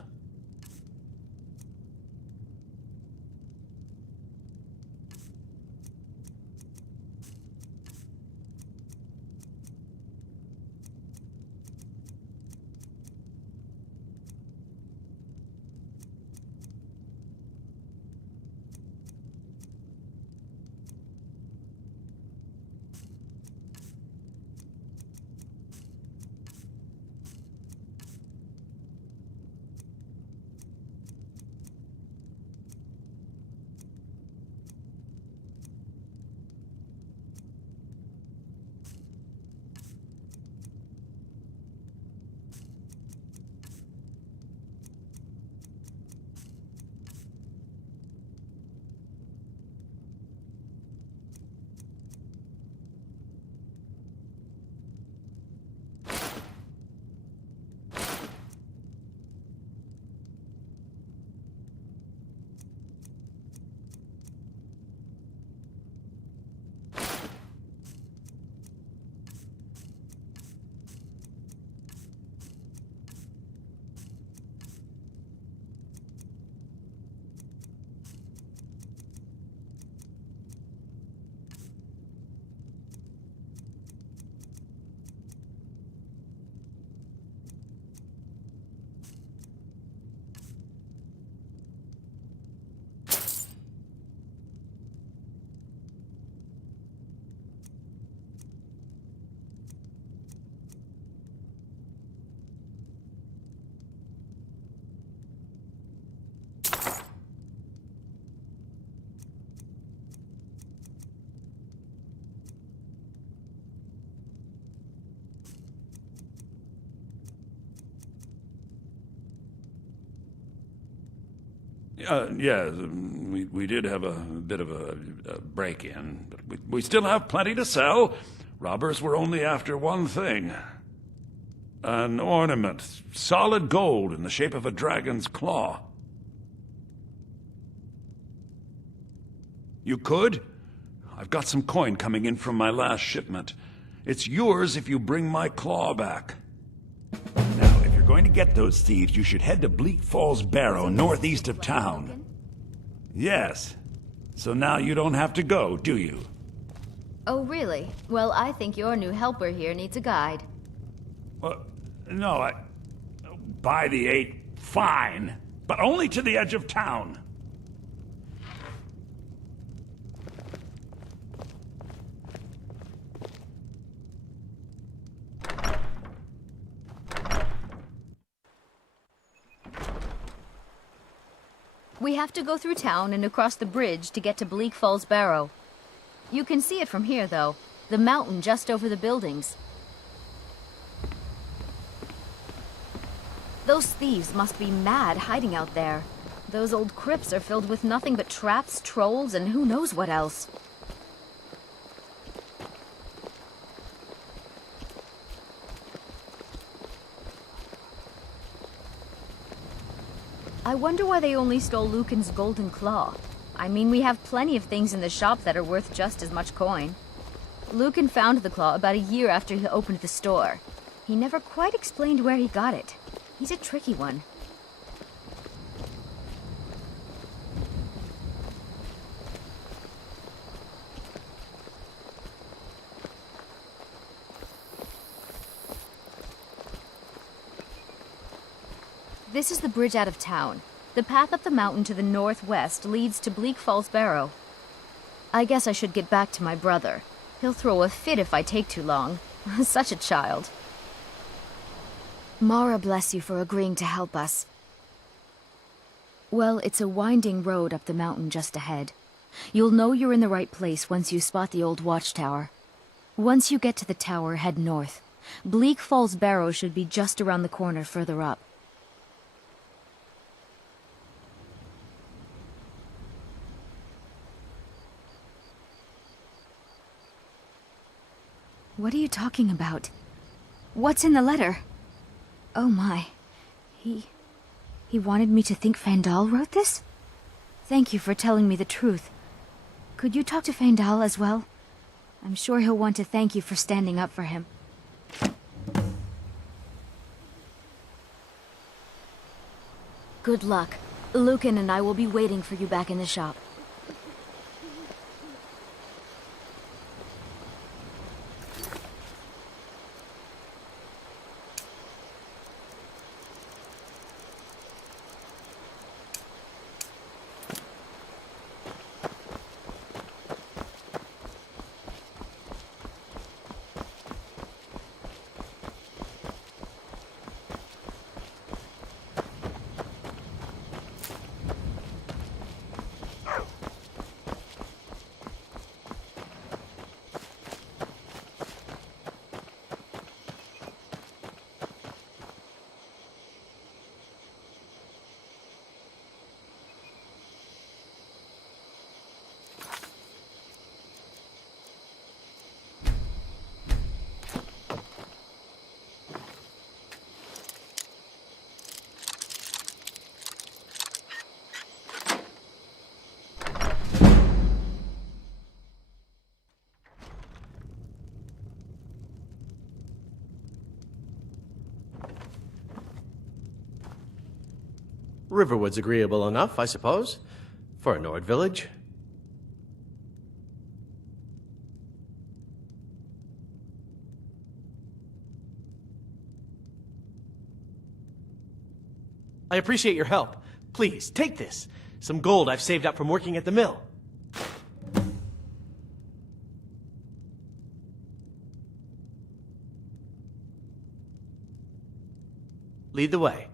Yeah, we did have a bit of a break-in, but we still have plenty to sell. Robbers were only after one thing. An ornament, solid gold in the shape of a dragon's claw. You could? I've got some coin coming in from my last shipment. It's yours if you bring my claw back. Now, if you're going to get those thieves, you should head to Bleak Falls Barrow, northeast of town. Yes. So now you don't have to go, do you? Oh, really? Well, I think your new helper here needs a guide. No, By the 8, fine. But only to the edge of town. We have to go through town and across the bridge to get to Bleak Falls Barrow. You can see it from here, though. The mountain just over the buildings. Those thieves must be mad hiding out there. Those old crypts are filled with nothing but traps, trolls, and who knows what else. I wonder why they only stole Lucan's golden claw. I mean, we have plenty of things in the shop that are worth just as much coin. Lucan found the claw about a year after he opened the store. He never quite explained where he got it. He's a tricky one. This is the bridge out of town. The path up the mountain to the northwest leads to Bleak Falls Barrow. I guess I should get back to my brother. He'll throw a fit if I take too long. Such a child. Mara bless you for agreeing to help us. Well, it's a winding road up the mountain just ahead. You'll know you're in the right place once you spot the old watchtower. Once you get to the tower, head north. Bleak Falls Barrow should be just around the corner further up. What are you talking about? What's in the letter? Oh my. He wanted me to think Fandal wrote this? Thank you for telling me the truth. Could you talk to Fandal as well? I'm sure he'll want to thank you for standing up for him. Good luck. Lucan and I will be waiting for you back in the shop. Riverwood's agreeable enough, I suppose, for a Nord village. I appreciate your help. Please, take this. Some gold I've saved up from working at the mill. Lead the way.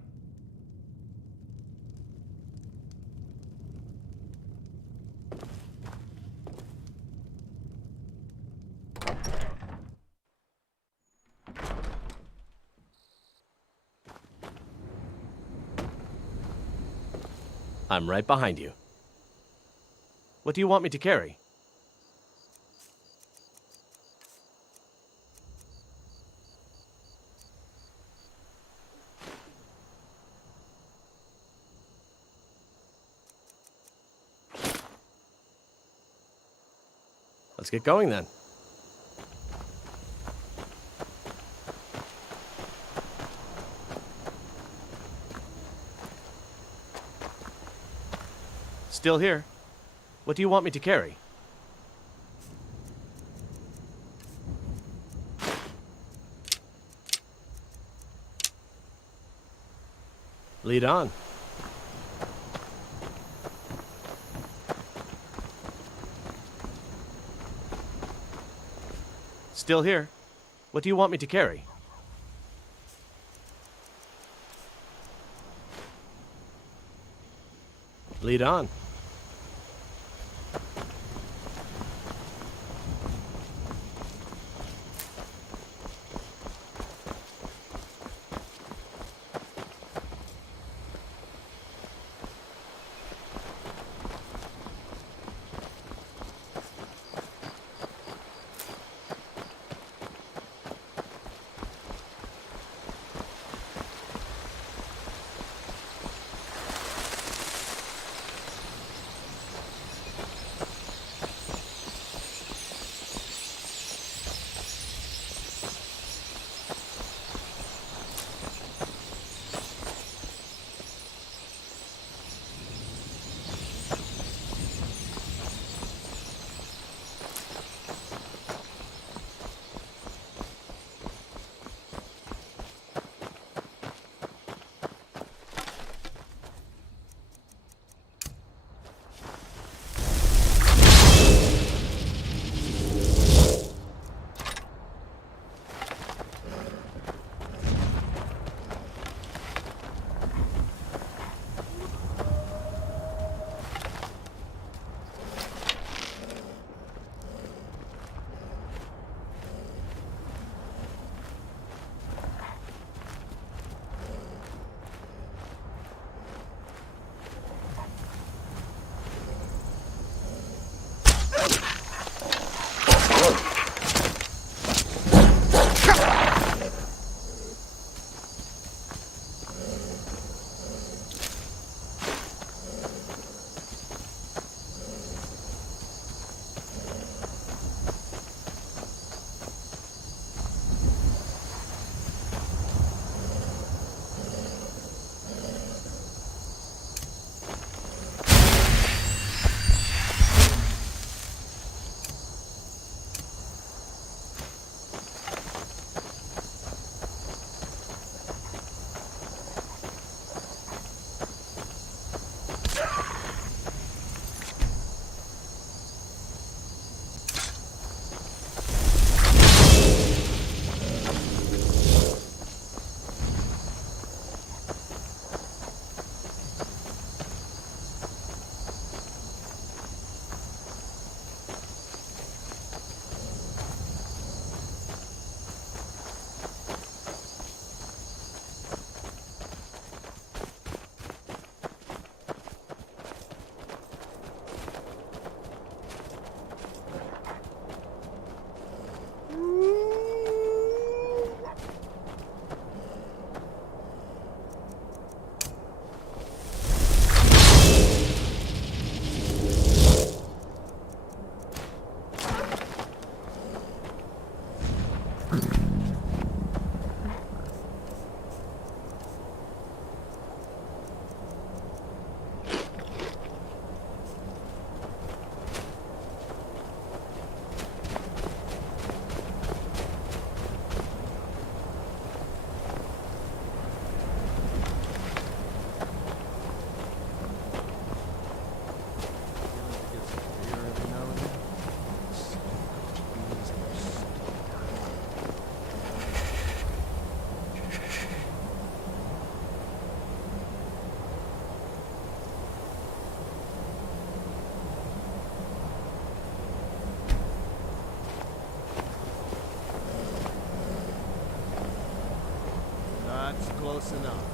I'm right behind you. What do you want me to carry? Let's get going then. Still here. What do you want me to carry? Lead on. Still here. What do you want me to carry? Lead on. That's close enough.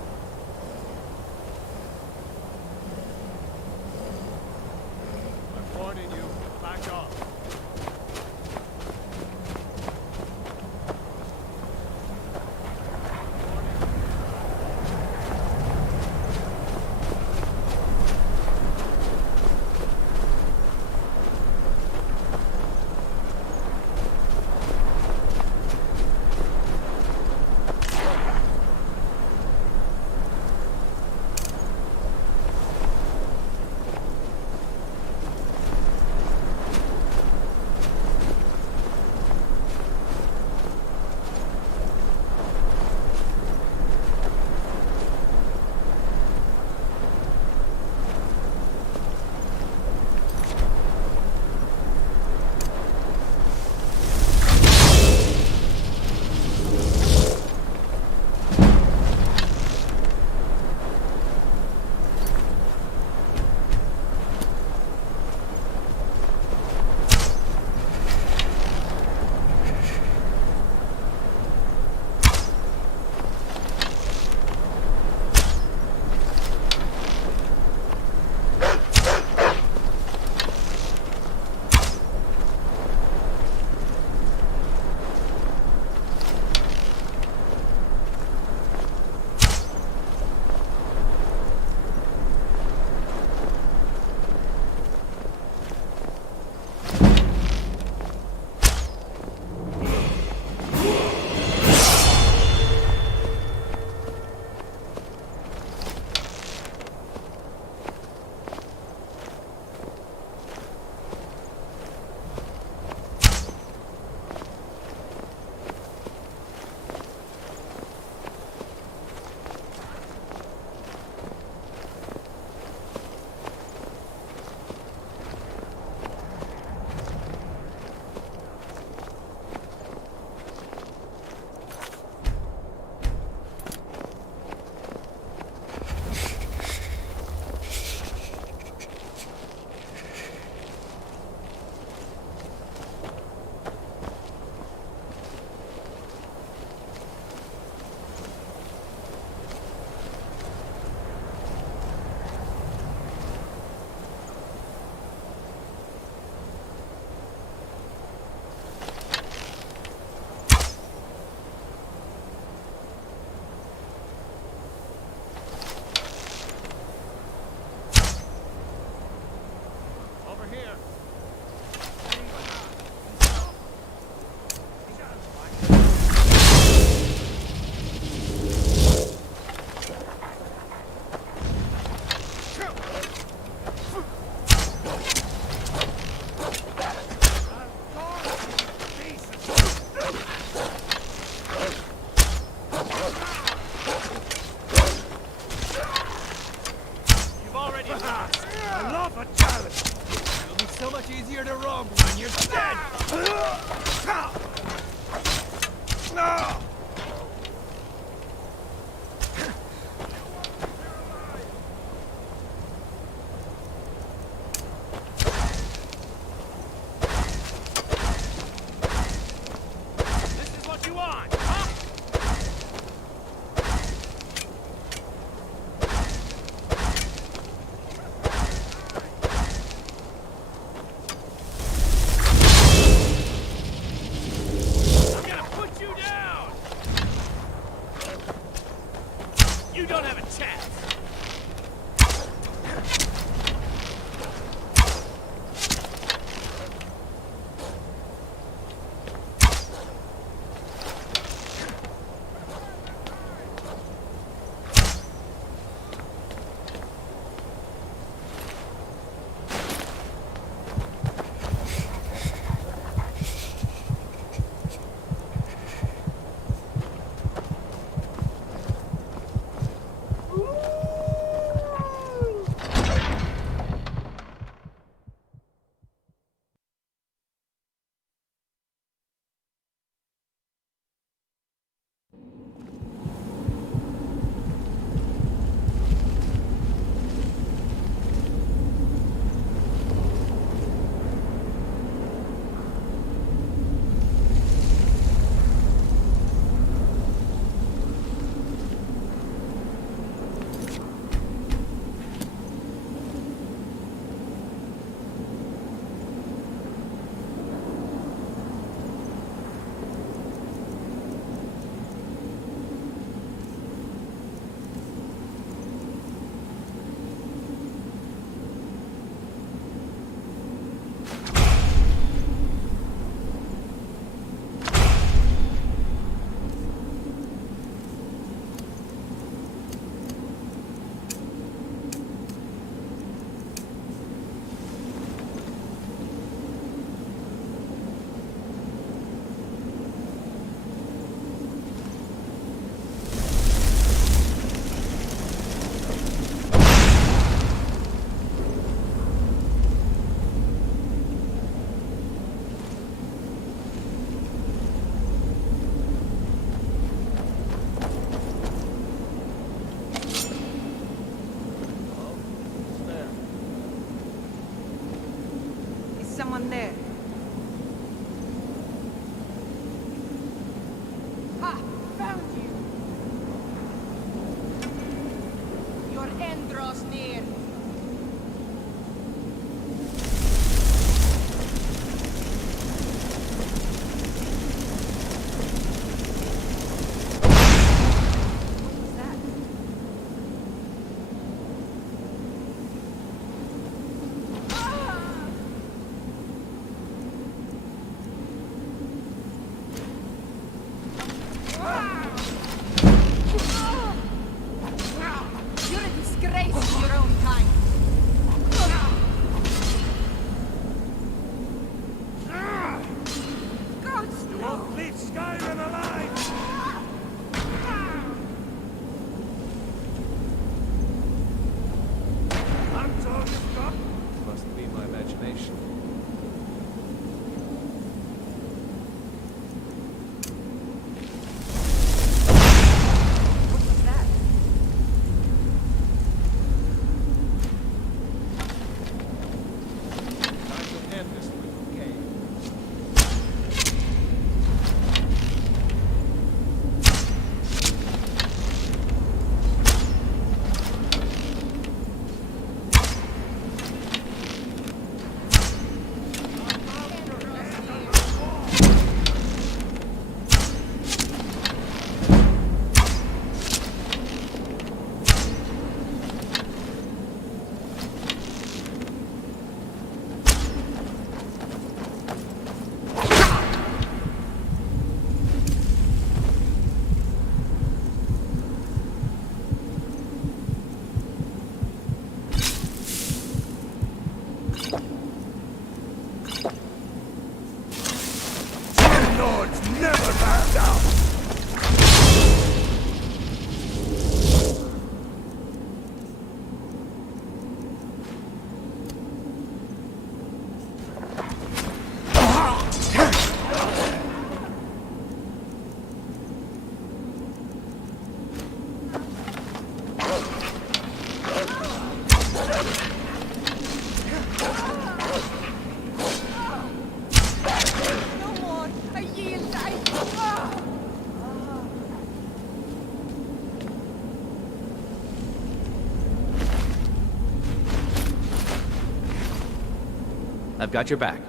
over here. You've already lost. I love a challenge. It'll be so much easier to roam when you're dead. This is what you want, huh? I'm gonna put you down! You don't have a chance! Someone there. Ha! Found you! Your end draws near. You're a disgrace to your own kind. Gods, You won't leave Skyrim alive! I'm told you've got... Must be my imagination. I've got your back.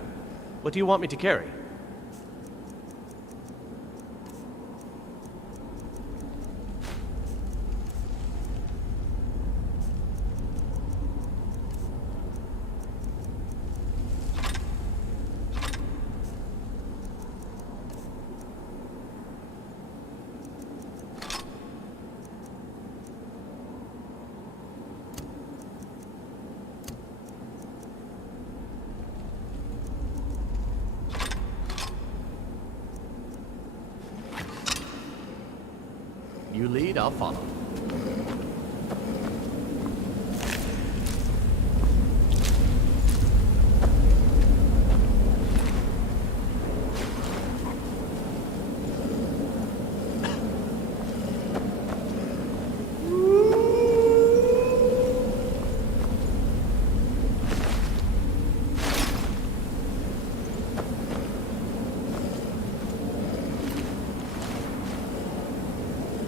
What do you want me to carry? You lead, I'll follow.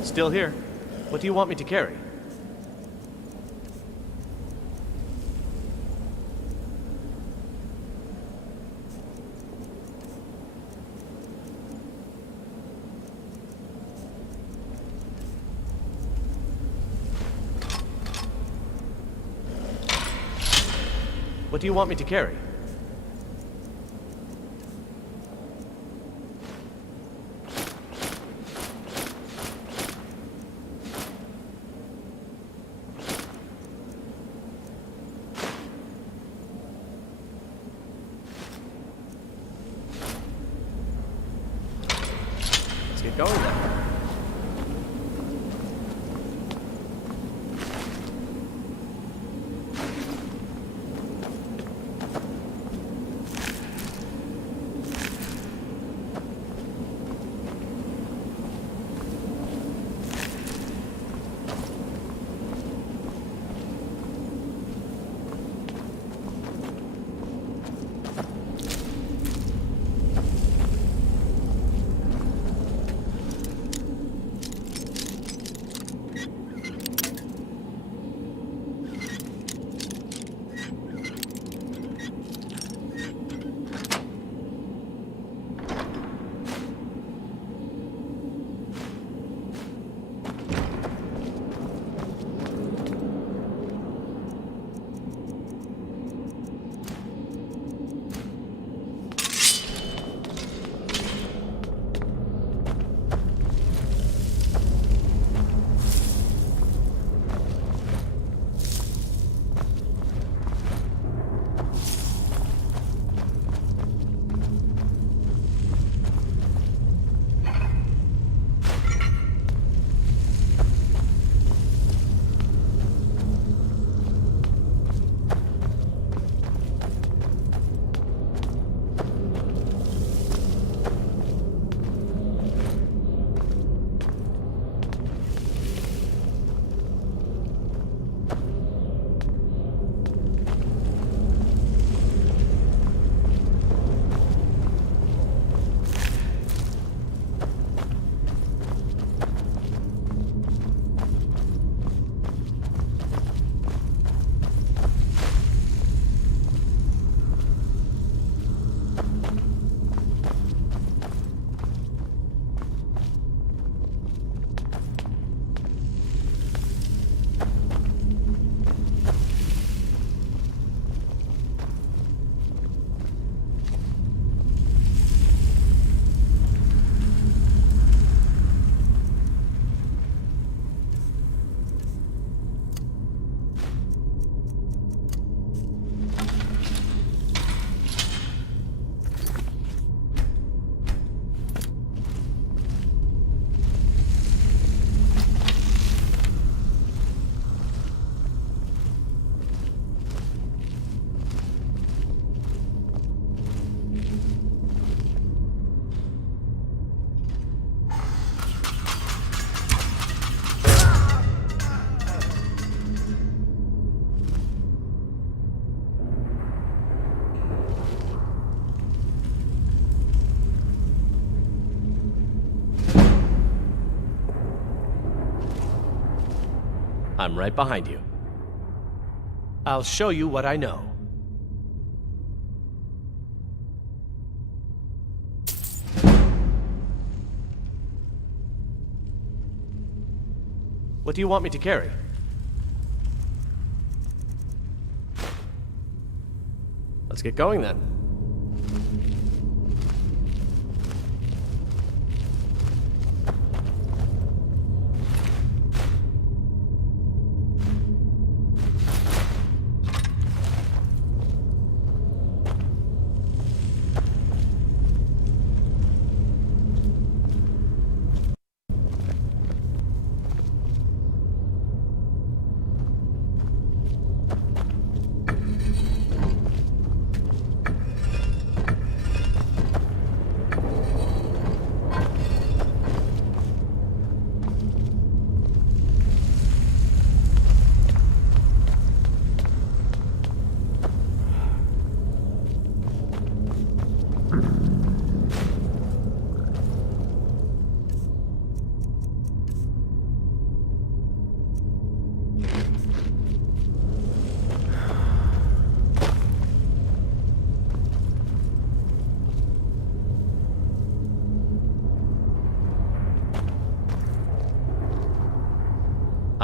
Still here. What do you want me to carry? What do you want me to carry? Let's get going then. I'm right behind you. I'll show you what I know. What do you want me to carry? Let's get going then.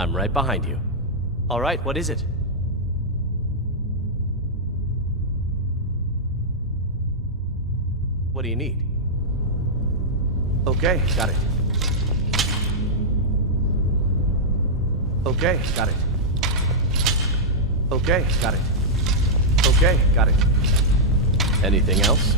I'm right behind you. All right, what is it? What do you need? Okay, got it. Okay, got it. Okay, got it. Okay, got it. Anything else?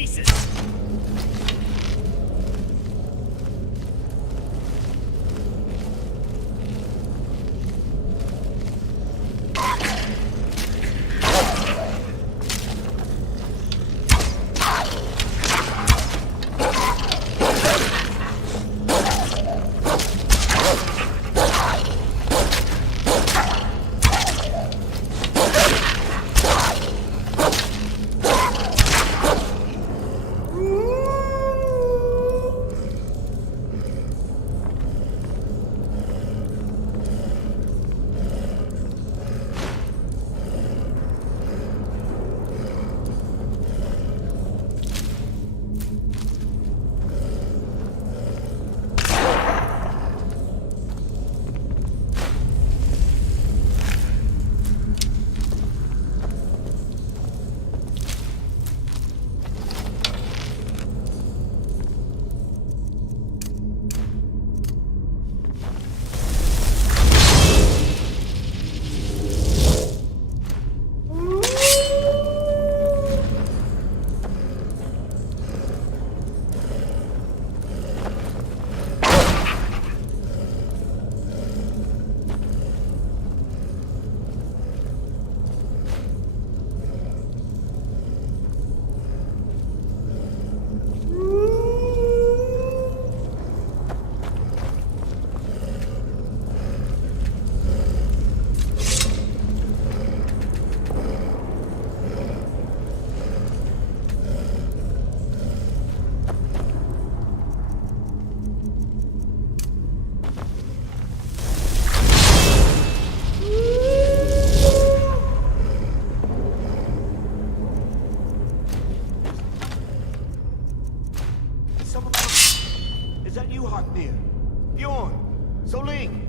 pieces! Is that you, Haknir? Bjorn? Chllin?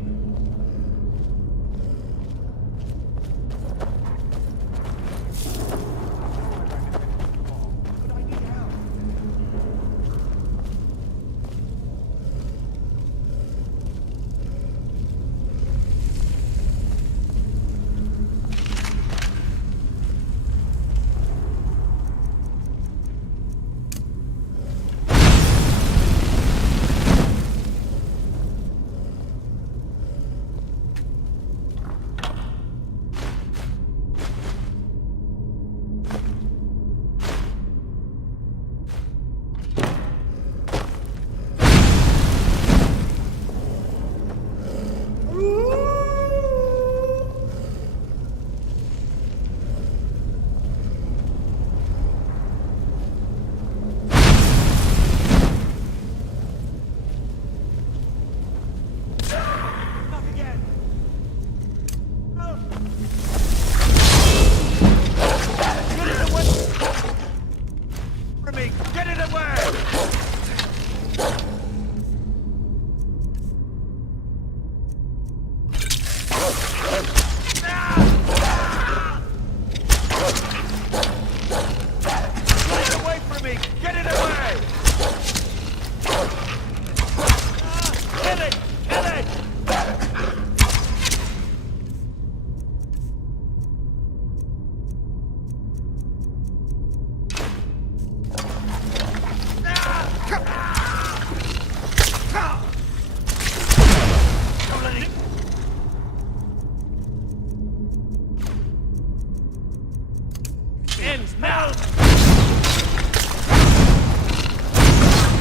Ends now!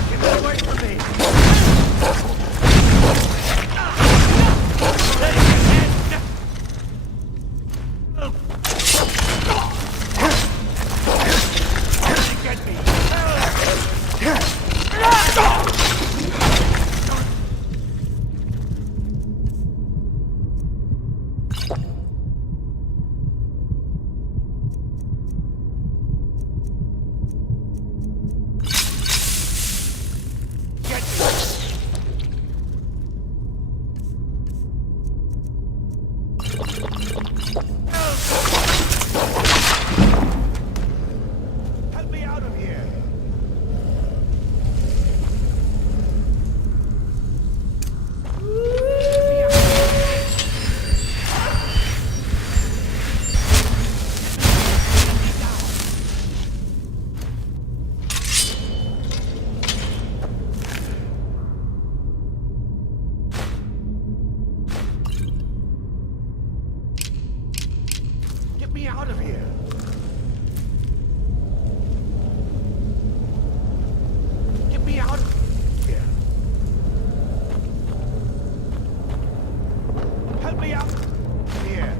Get that away from me! Let it end! Get me! Get me out of here! Get me out of here! Help me out here!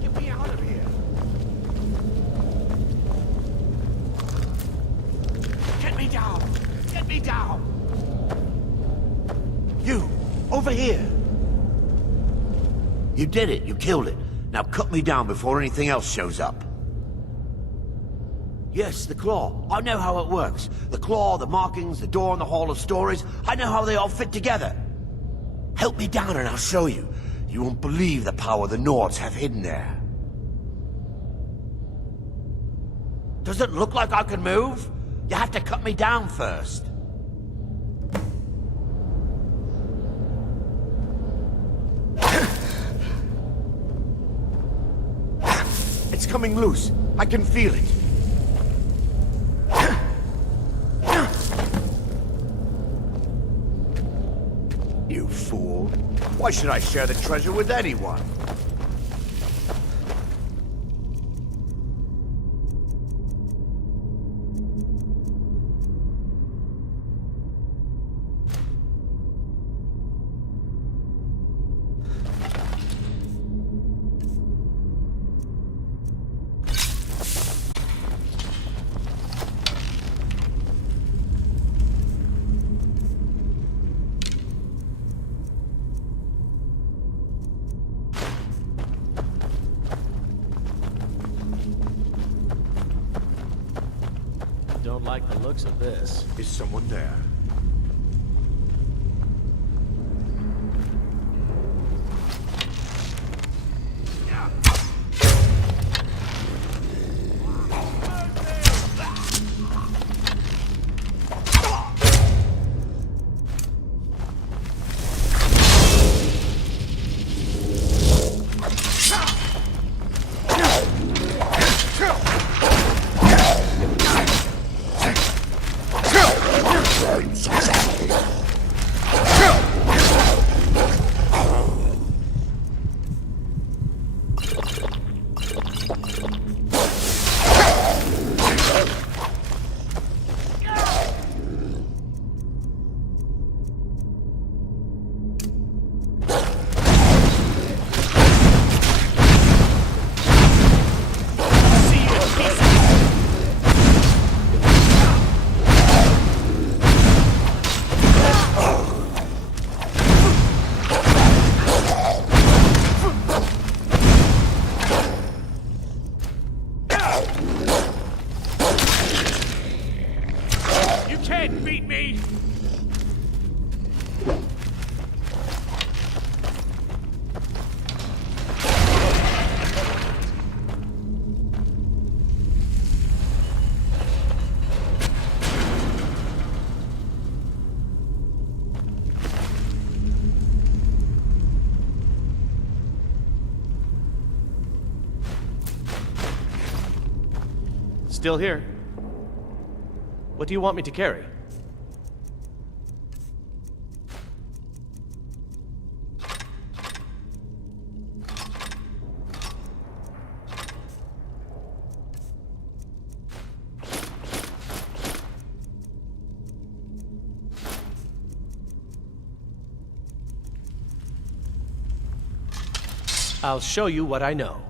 Get me out of here! Get me down! Get me down! You! Over here! You did it. You killed it. Now cut me down before anything else shows up. Yes, the claw. I know how it works. The claw, the markings, the door in the Hall of Stories. I know how they all fit together. Help me down and I'll show you. You won't believe the power the Nords have hidden there. Does it look like I can move? You have to cut me down first. It's coming loose. I can feel it. You fool. Why should I share the treasure with anyone? Don't like the looks of this. Is someone there? Still here. What do you want me to carry? I'll show you what I know.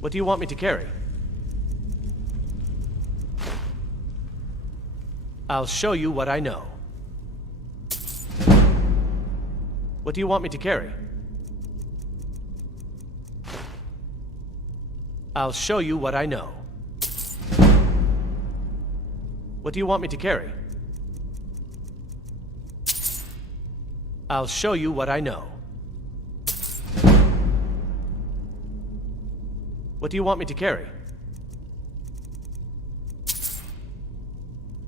What do you want me to carry? I'll show you what I know. What do you want me to carry? I'll show you what I know. What do you want me to carry? I'll show you what I know. What do you want me to carry?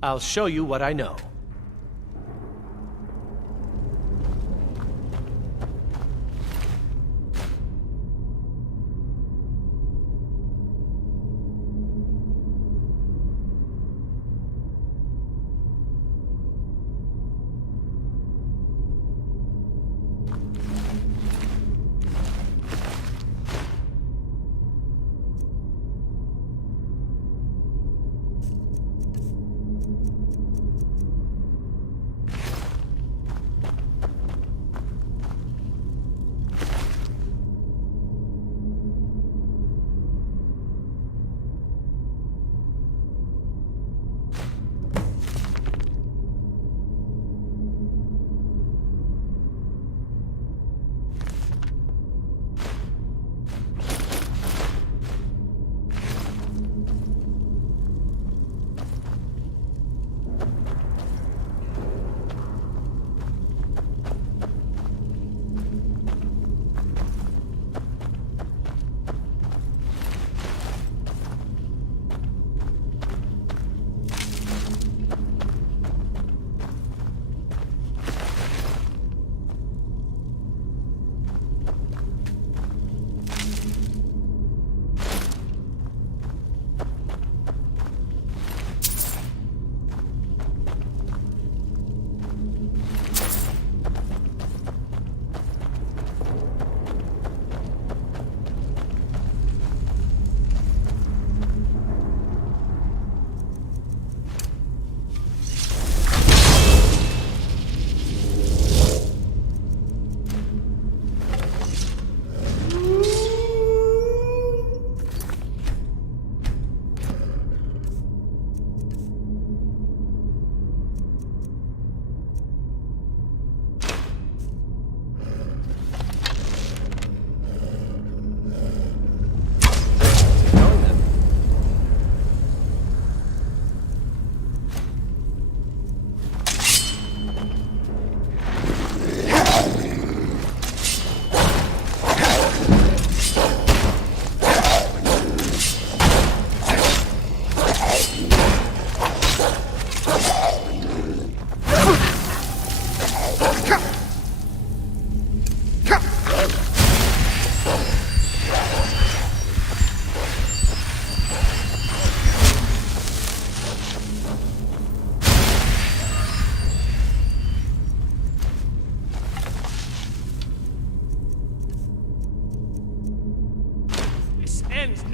I'll show you what I know.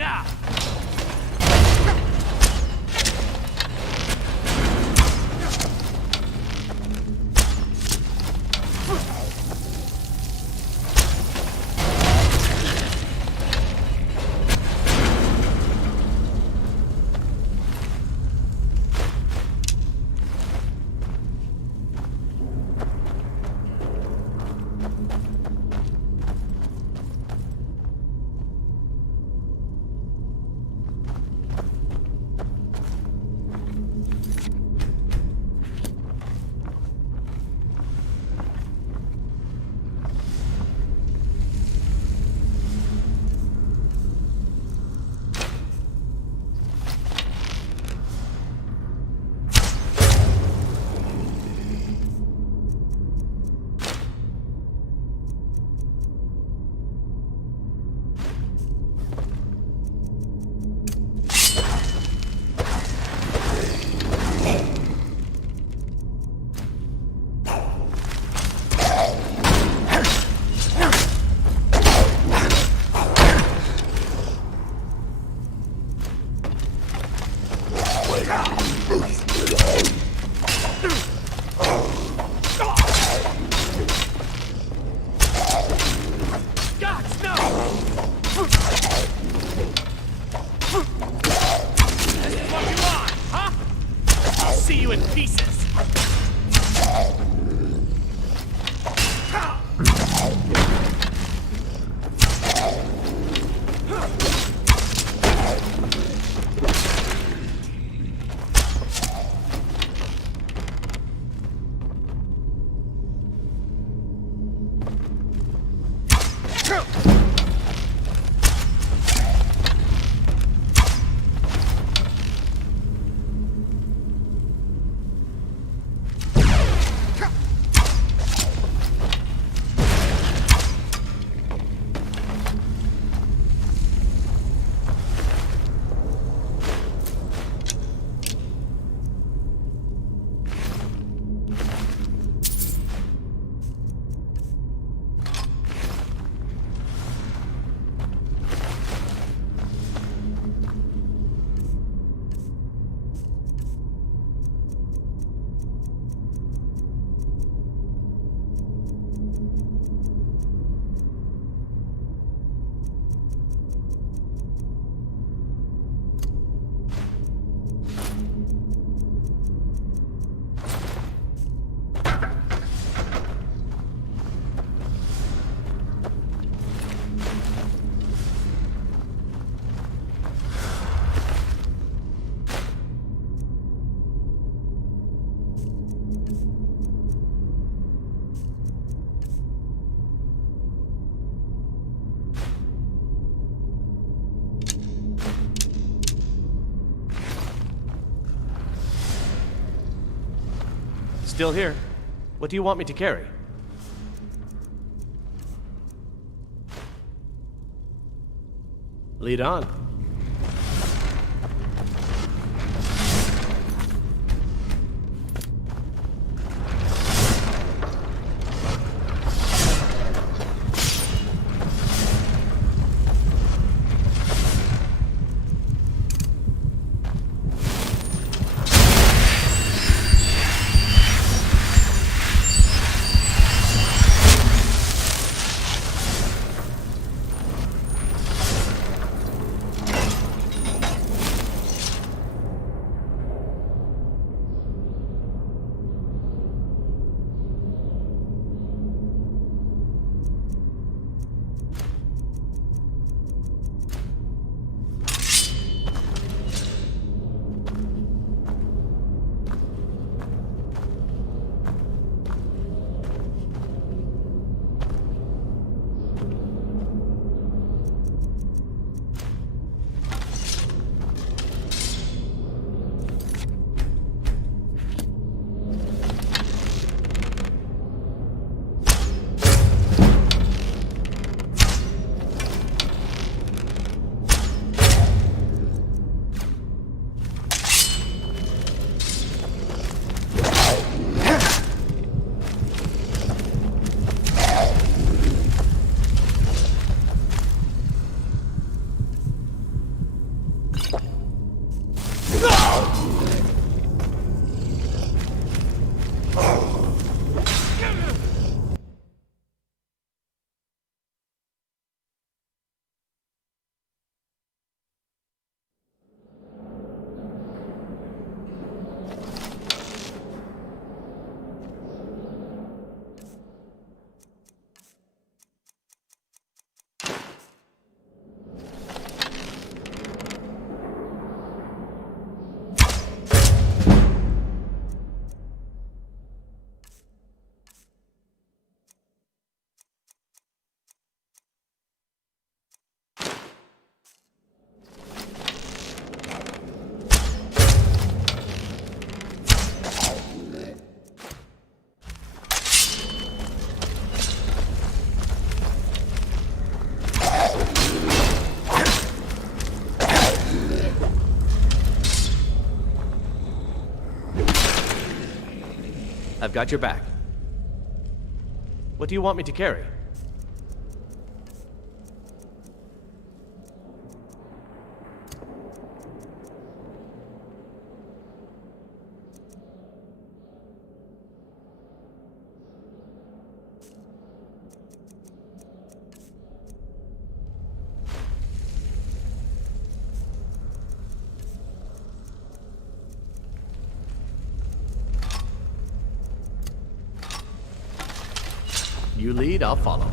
now! Still here. What do you want me to carry? Lead on. I've got your back. What do you want me to carry? You lead, I'll follow.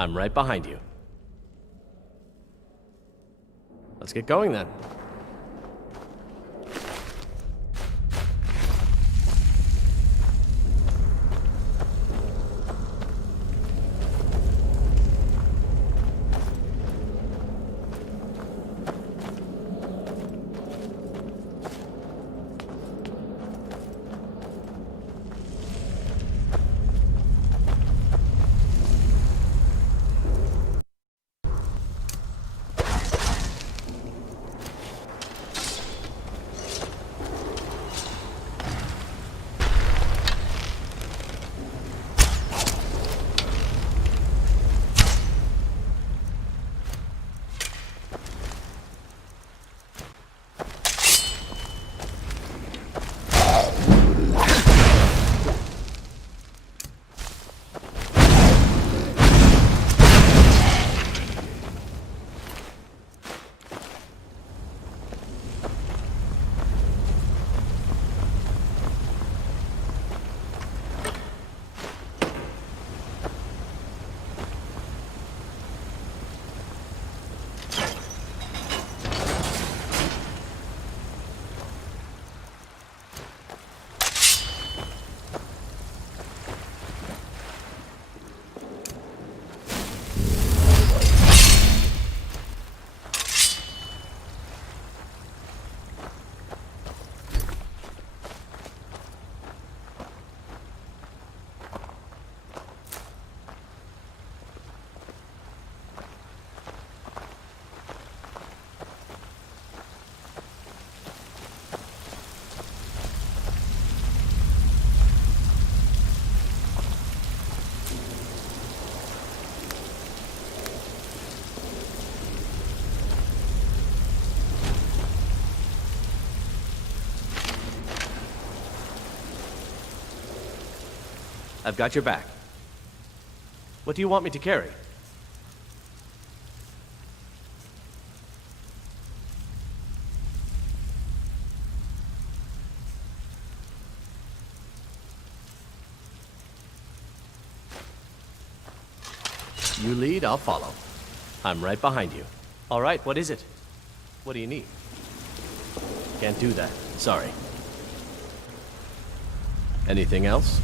I'm right behind you. Let's get going then. I've got your back. What do you want me to carry? You lead, I'll follow. I'm right behind you. All right, what is it? What do you need? Can't do that. Sorry. Anything else?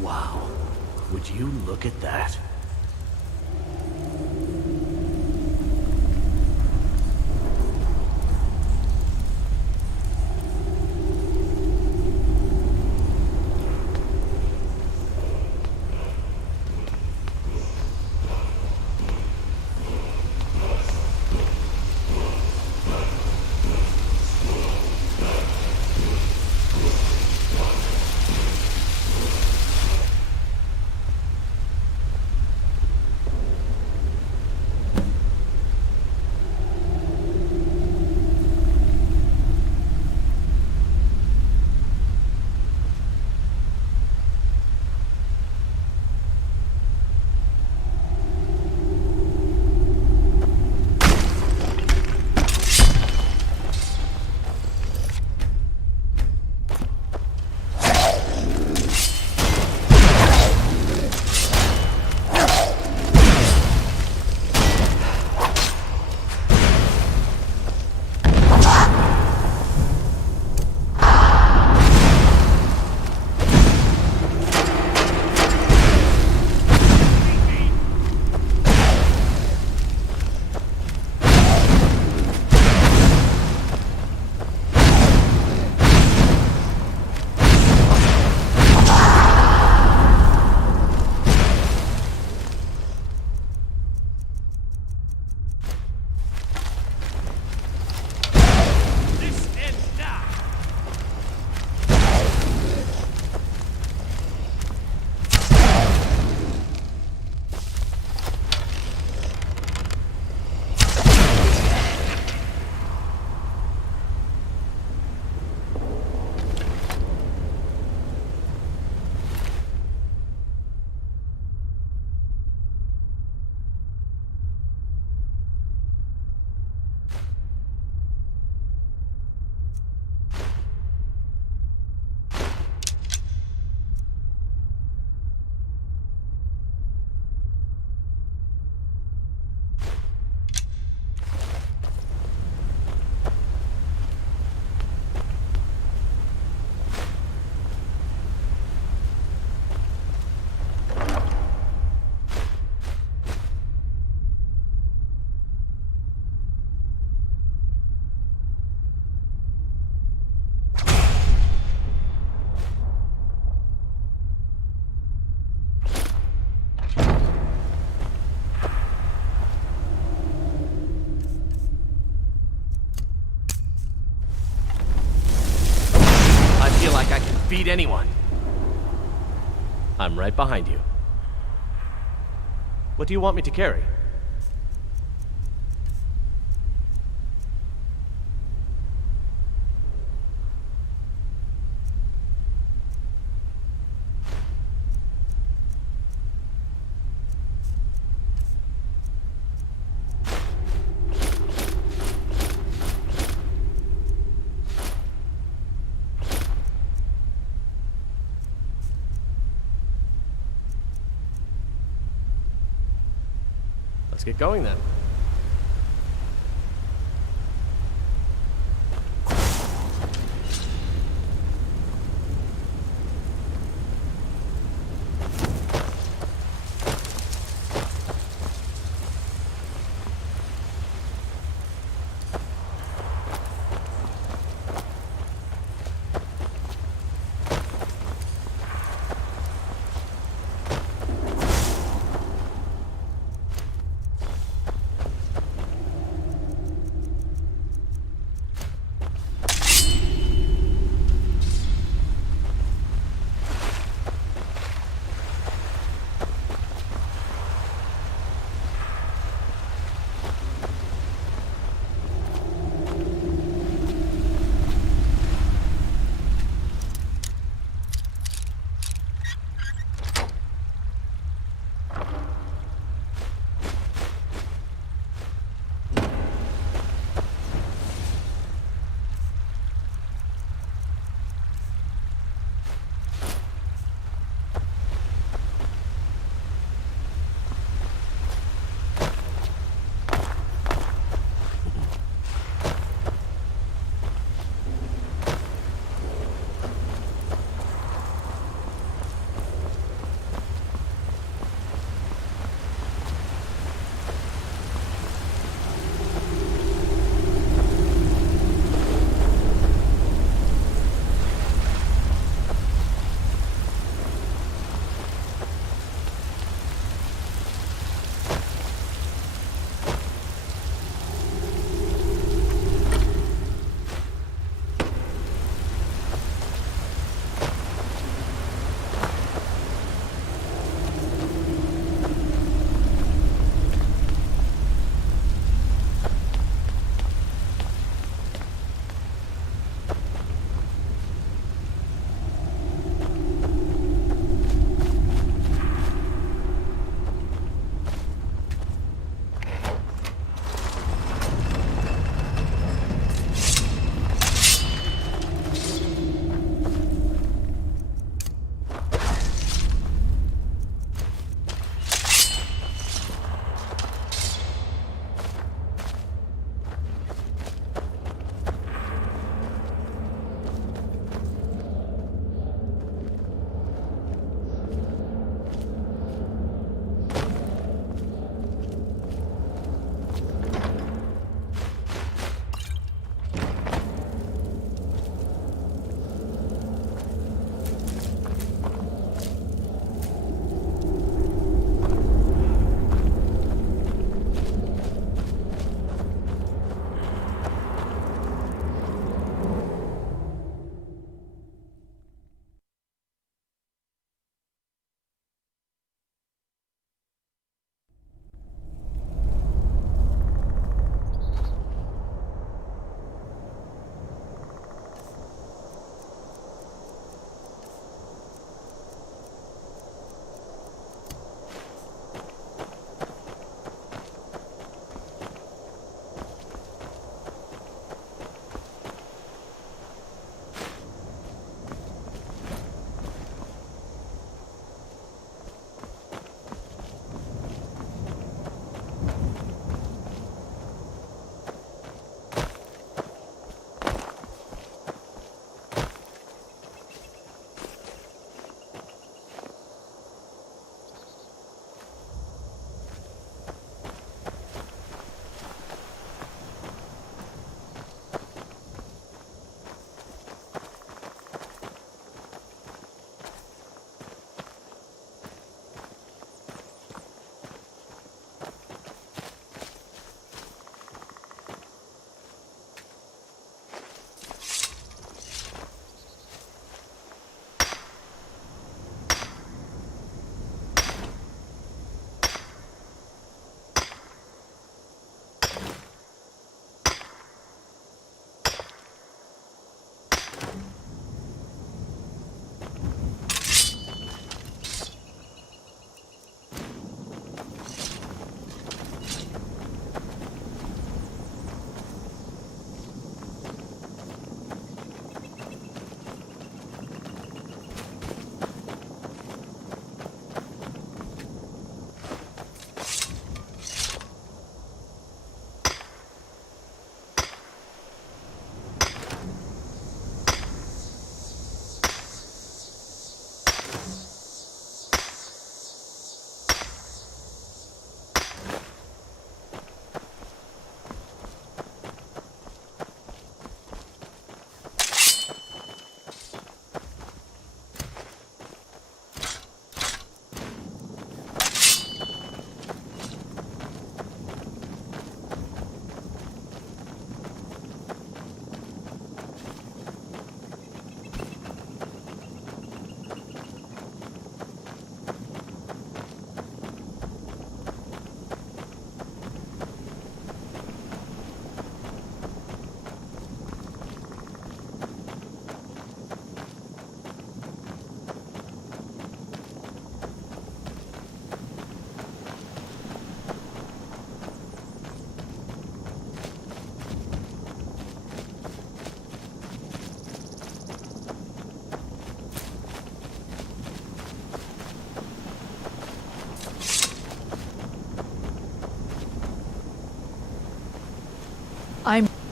Wow. Would you look at that? feel like I can beat anyone. I'm right behind you. What do you want me to carry? Let's get going then.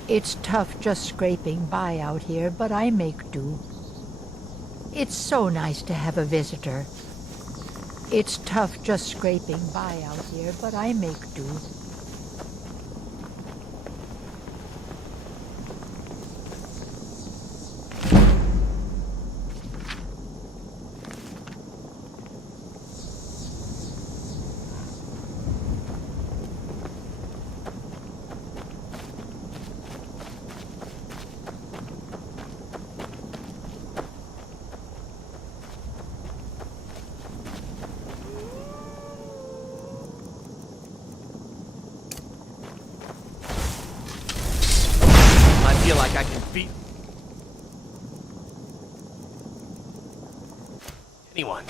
It's tough just scraping by out here, but I make do. It's so nice to have a visitor. It's tough just scraping by out here, but I make do. I feel like I can beat anyone.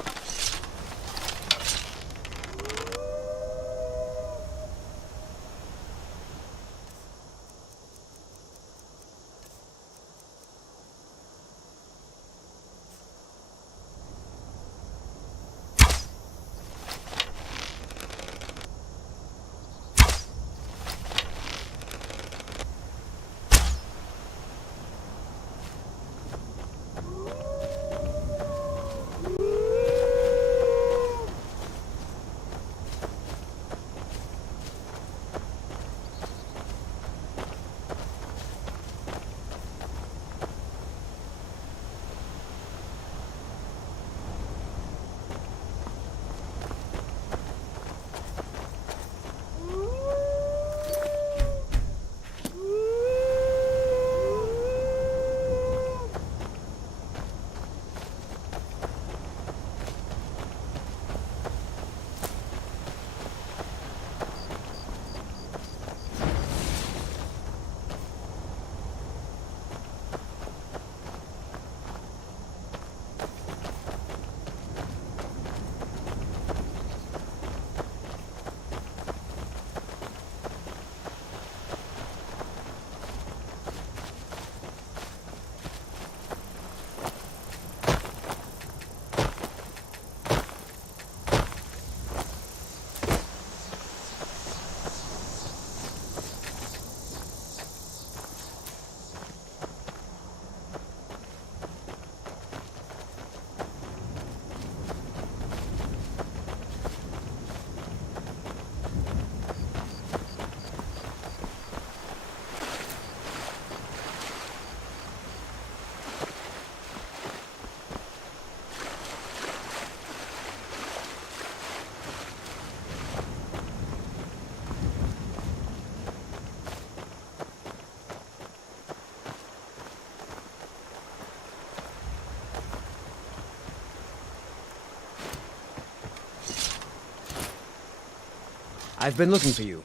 I've been looking for you.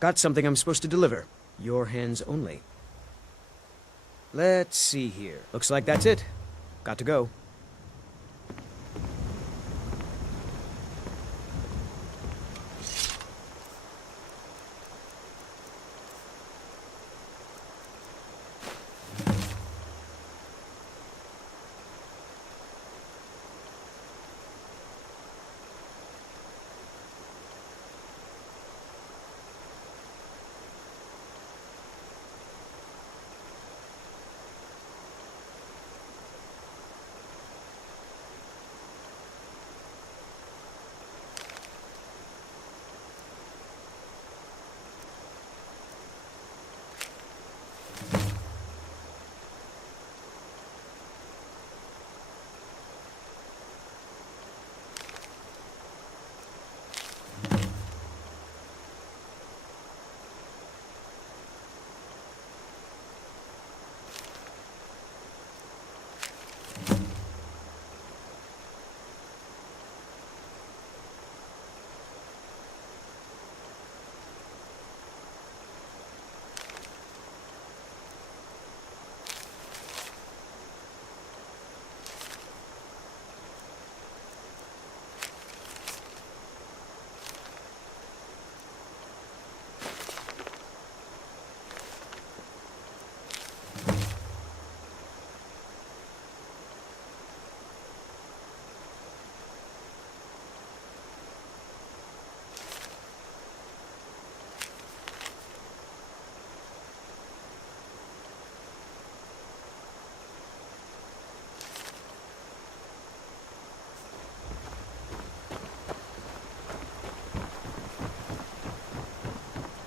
Got something I'm supposed to deliver. Your hands only. Let's see here. Looks like that's it. Got to go.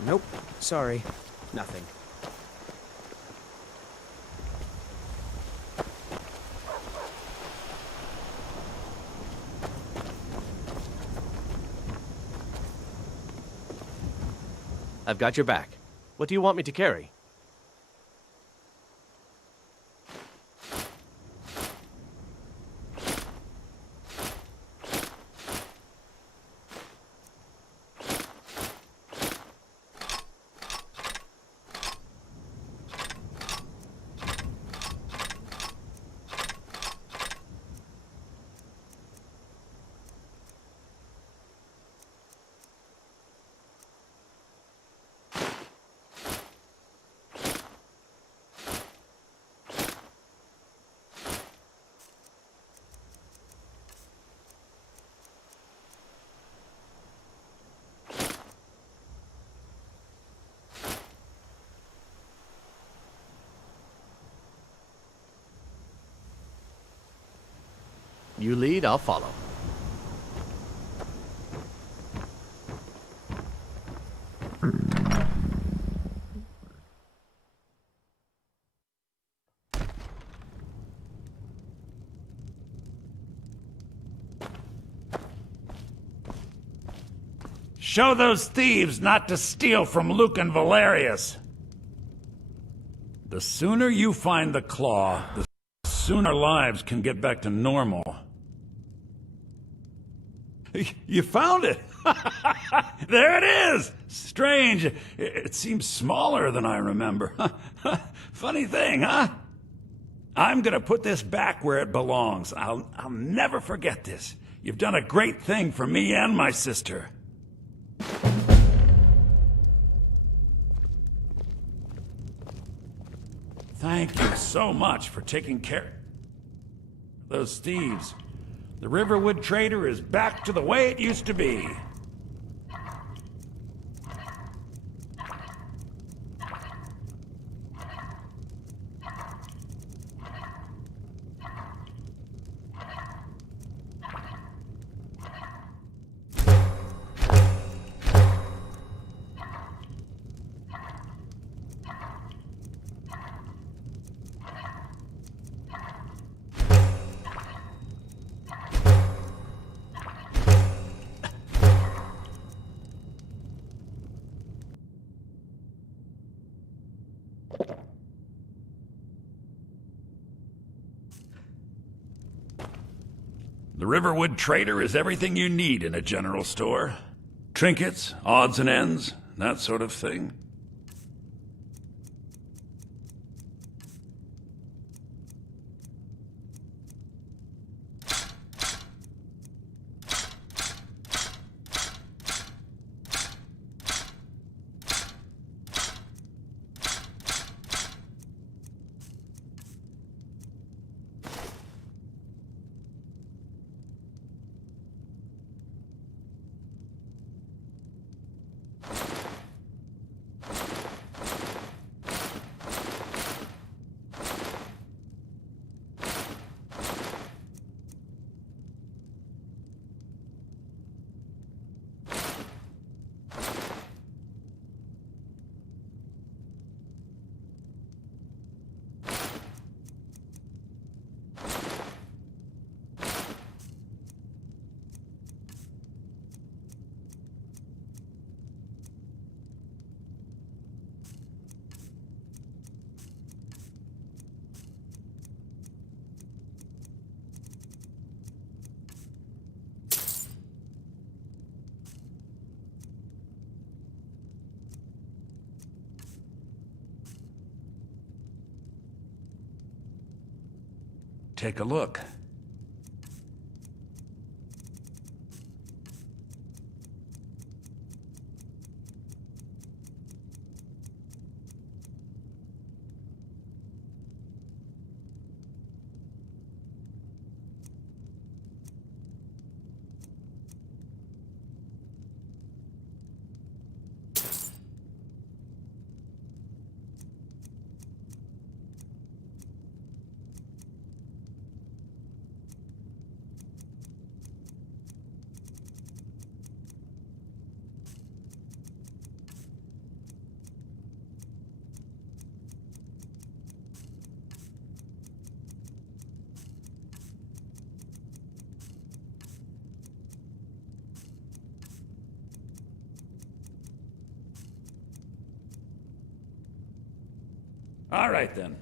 Nope. Sorry. Nothing. I've got your back. What do you want me to carry? You lead, I'll follow. Show those thieves not to steal from Luke and Valerius. The sooner you find the claw, the sooner our lives can get back to normal. You found it! There it is! Strange. It seems smaller than I remember. Funny thing, huh? I'm gonna put this back where it belongs. I'll never forget this. You've done a great thing for me and my sister. Thank you so much for taking care of those thieves. The Riverwood Trader is back to the way it used to be. The Riverwood Trader is everything you need in a general store. Trinkets, odds and ends, that sort of thing. Take a look. All right, then.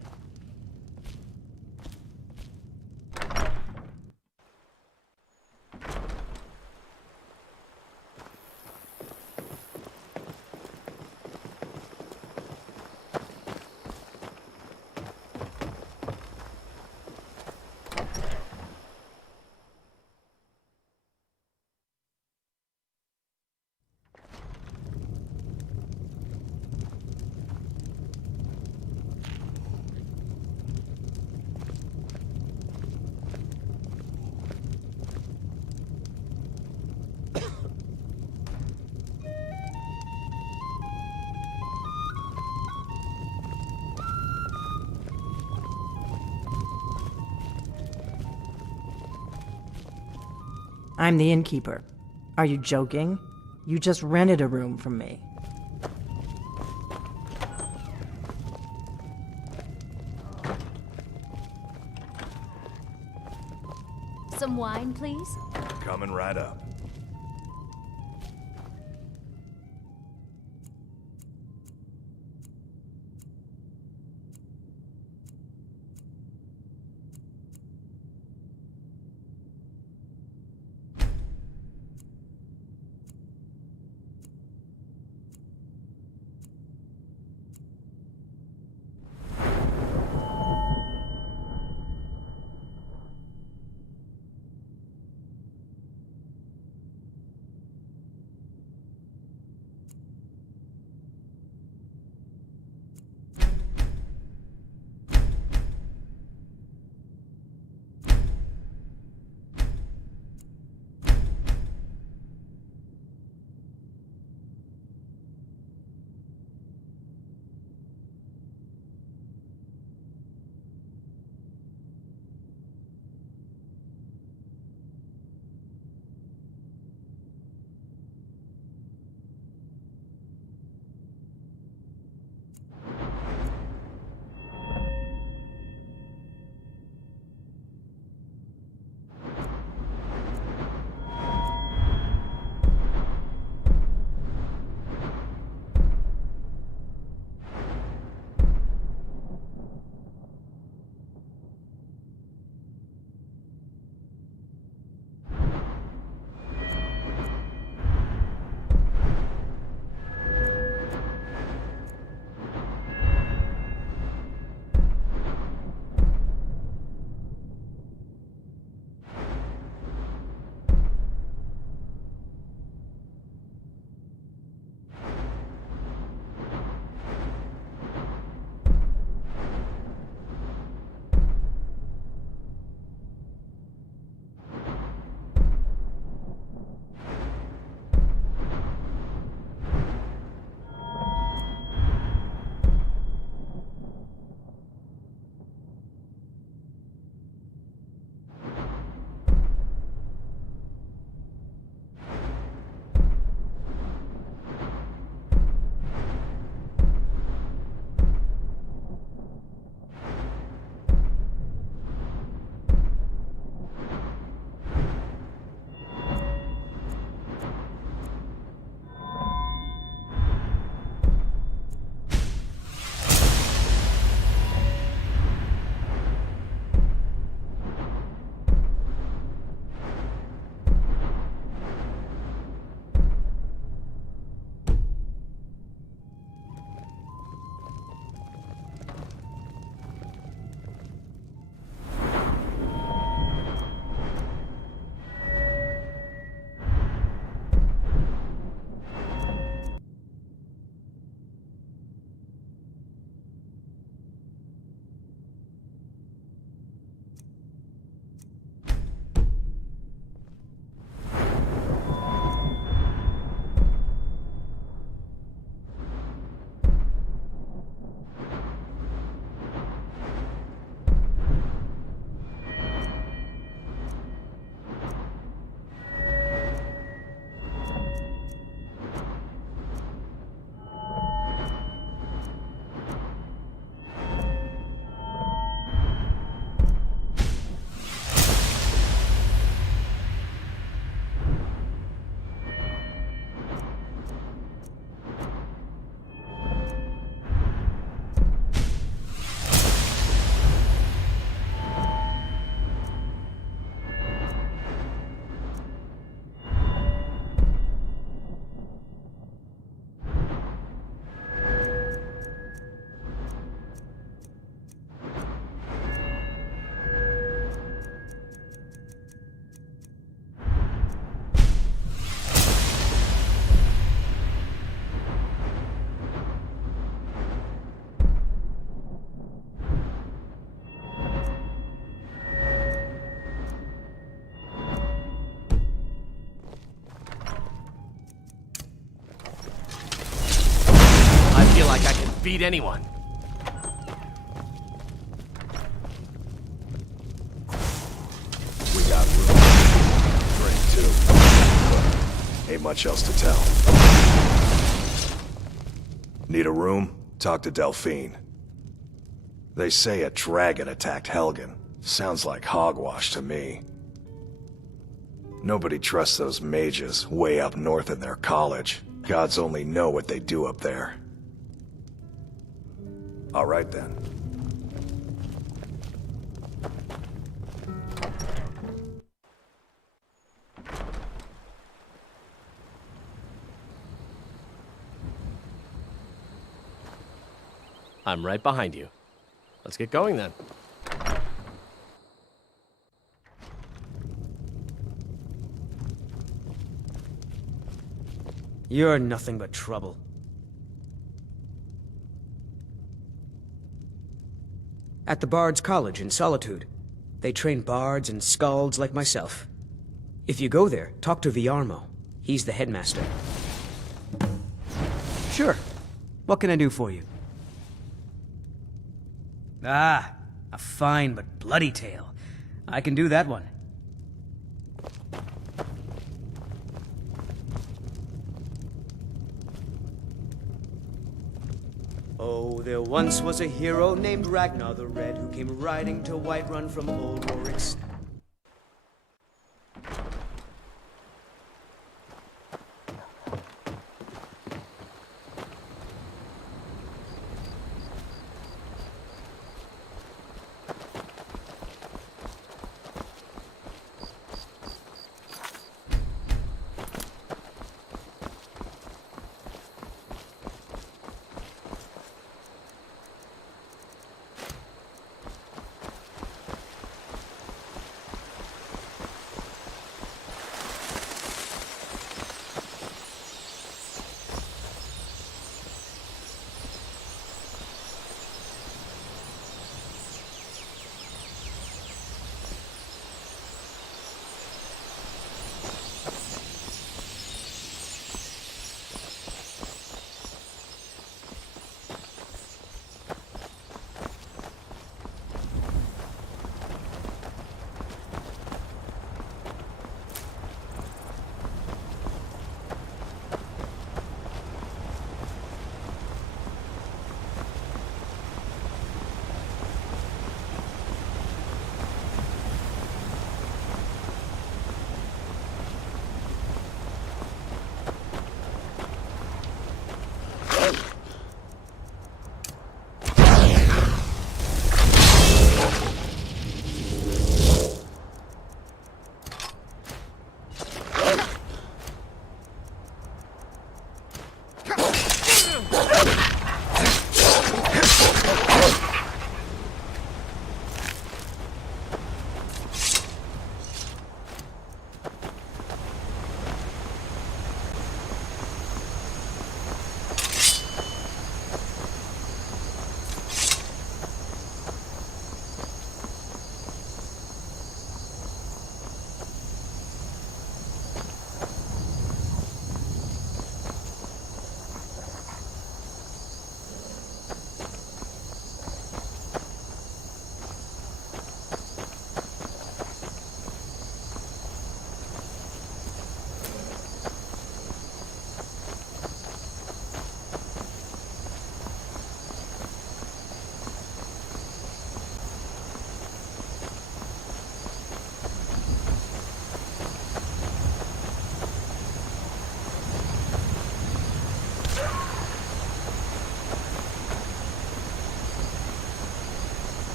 I'm the innkeeper. Are you joking? You just rented a room from me. Some wine, please? Coming right up. beat anyone. We got room. Drink, too. Ain't much else to tell. Need a room? Talk to Delphine. They say a dragon attacked Helgen. Sounds like hogwash to me. Nobody trusts those mages way up north in their college. Gods only know what they do up there. All right then. I'm right behind you. Let's get going then. You're nothing but trouble. At the Bard's College in Solitude, they train bards and skalds like myself. If you go there, talk to Viarmo. He's the headmaster. Sure. What can I do for you? Ah, a fine but bloody tale. I can do that one. Oh, there once was a hero named Ragnar the Red who came riding to Whiterun from old Rorik's.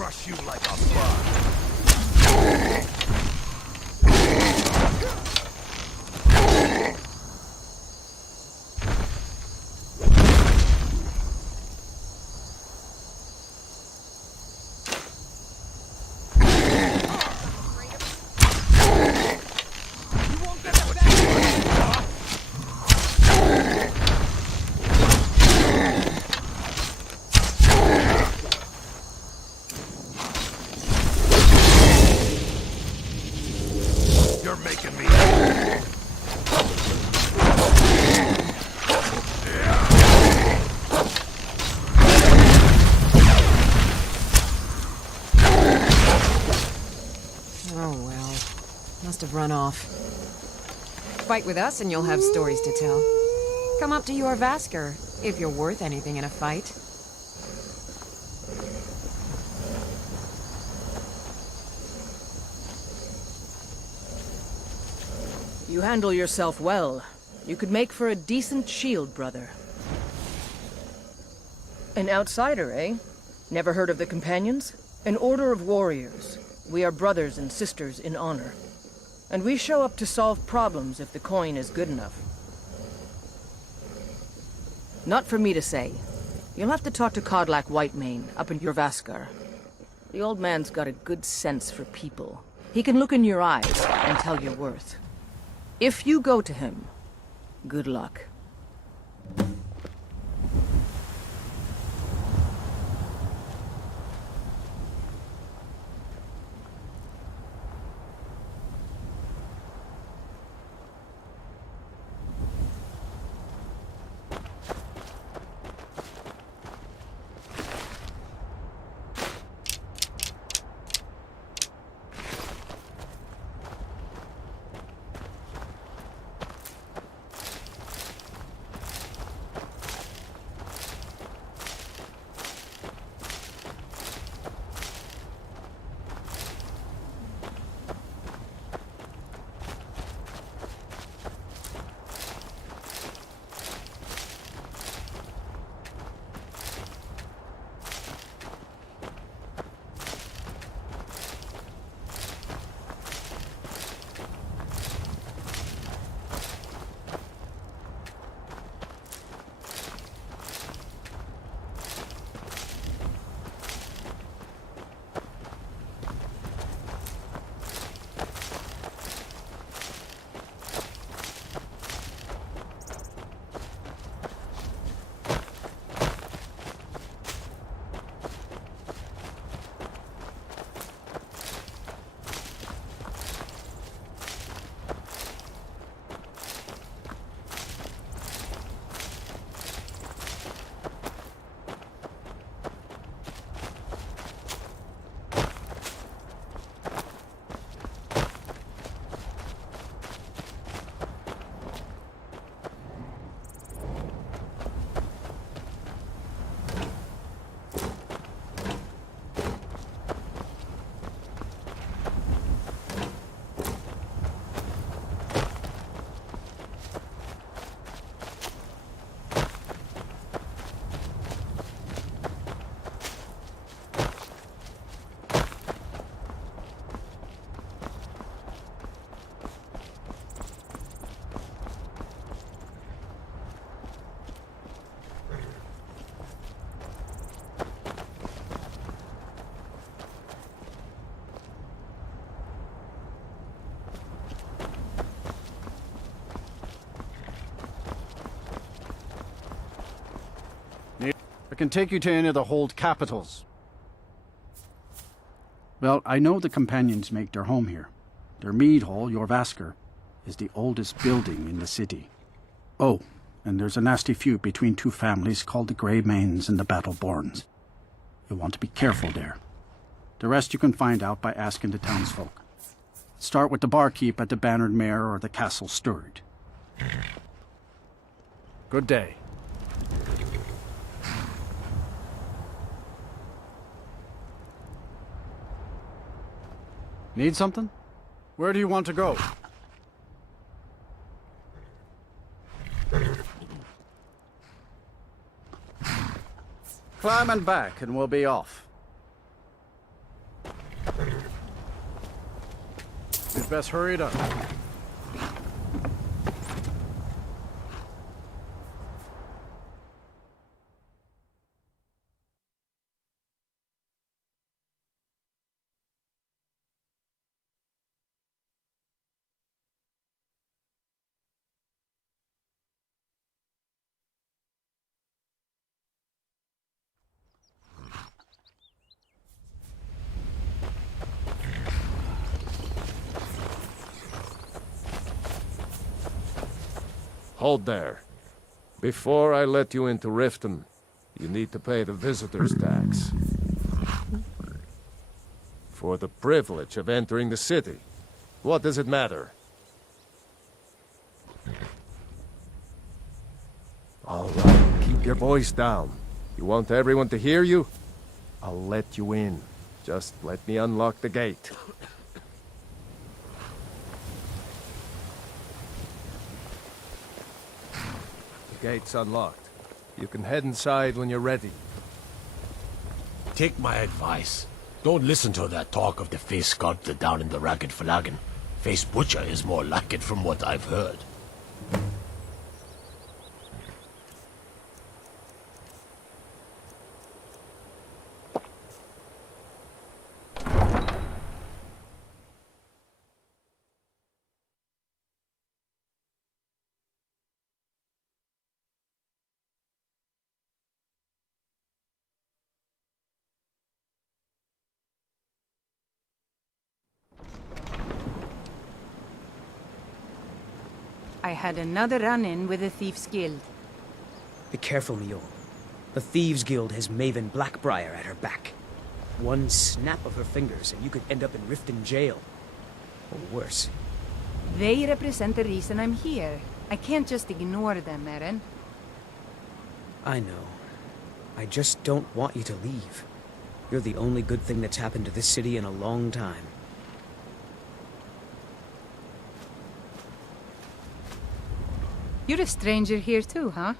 crush you like a bug. You're making me angry. Oh well. Must have run off. Fight with us and you'll have stories to tell. Come up to your Vasker, if you're worth anything in a fight. You handle yourself well. You could make for a decent shield, brother. An outsider, eh? Never heard of the Companions? An order of warriors. We are brothers and sisters in honor. And we show up to solve problems if the coin is good enough. Not for me to say. You'll have to talk to Kodlak Whitemane up in your Vaskar. The old man's got a good sense for people. He can look in your eyes and tell your worth. If you go to him, good luck. I can take you to any of the hold capitals. Well, I know the Companions make their home here. Their mead hall, your Vasker, is the oldest building in the city. Oh, and there's a nasty feud between two families called the Grey Manes and the Battleborns. You'll want to be careful there. The rest you can find out by asking the townsfolk. Start with the barkeep at the Bannered Mare or the Castle Steward. Good day. Need something? Where do you want to go? Climb and back and we'll be off. You'd best hurry it up. Hold there. Before I let you into Riften, you need to pay the visitor's tax. For the privilege of entering the city. What does it matter? All right, keep your voice down. You want everyone to hear you? I'll let you in. Just let me unlock the gate. The gate's unlocked. You can head inside when you're ready. Take my advice. Don't listen to that talk of the face sculptor down in the Ragged Flagon. Face Butcher is more like it from what I've heard. I had another run-in with the Thieves' Guild. Be careful, Mule. The Thieves' Guild has Maven Blackbriar at her back. One snap of her fingers and you could end up in Riften jail. Or worse. They represent the reason I'm here. I can't just ignore them, Eren. I know. I just don't want you to leave. You're the only good thing that's happened to this city in a long time. You're a stranger here too, huh?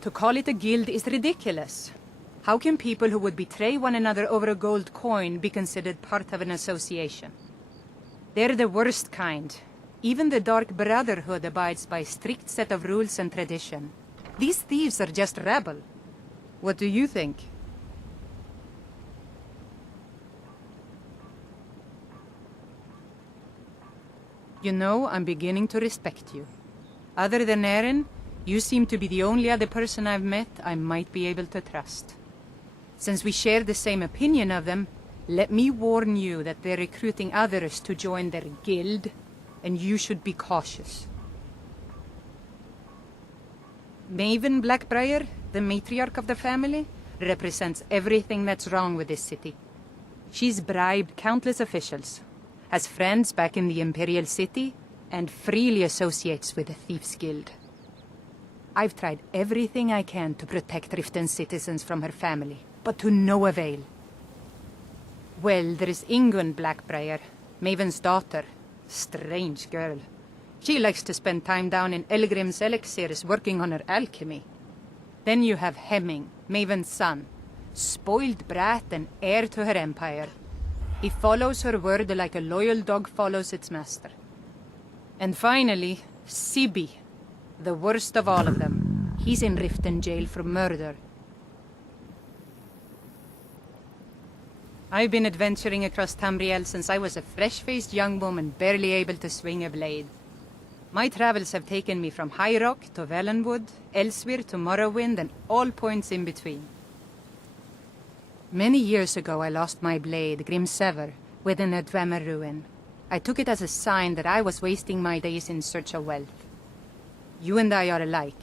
To call it a guild is ridiculous. How can people who would betray one another over a gold coin be considered part of an association? They're the worst kind. Even the Dark Brotherhood abides by a strict set of rules and tradition. These thieves are just rabble. What do you think? You know, I'm beginning to respect you. Other than Eren, you seem to be the only other person I've met I might be able to trust. Since we share the same opinion of them, let me warn you that they're recruiting others to join their guild, and you should be cautious. Maven Blackbriar, the matriarch of the family, represents everything that's wrong with this city. She's bribed countless officials, has friends back in the Imperial City, and freely associates with the Thieves' Guild. I've tried everything I can to protect Riften citizens from her family, but to no avail. Well, there is Ingun Blackbriar, Maven's daughter. Strange girl. She likes to spend time down in Elgrim's elixirs working on her alchemy. Then you have Hemming, Maven's son. Spoiled brat and heir to her empire. He follows her word like a loyal dog follows its master. And finally, Sibi, the worst of all of them. He's in Riften jail for murder. I've been adventuring across Tamriel since I was a fresh-faced young woman barely able to swing a blade. My travels have taken me from High Rock to Valenwood, Elsewhere to Morrowind, and all points in between. Many years ago I lost my blade, Grimsever, within a Dwemer ruin. I took it as a sign that I was wasting my days in search of wealth. You and I are alike.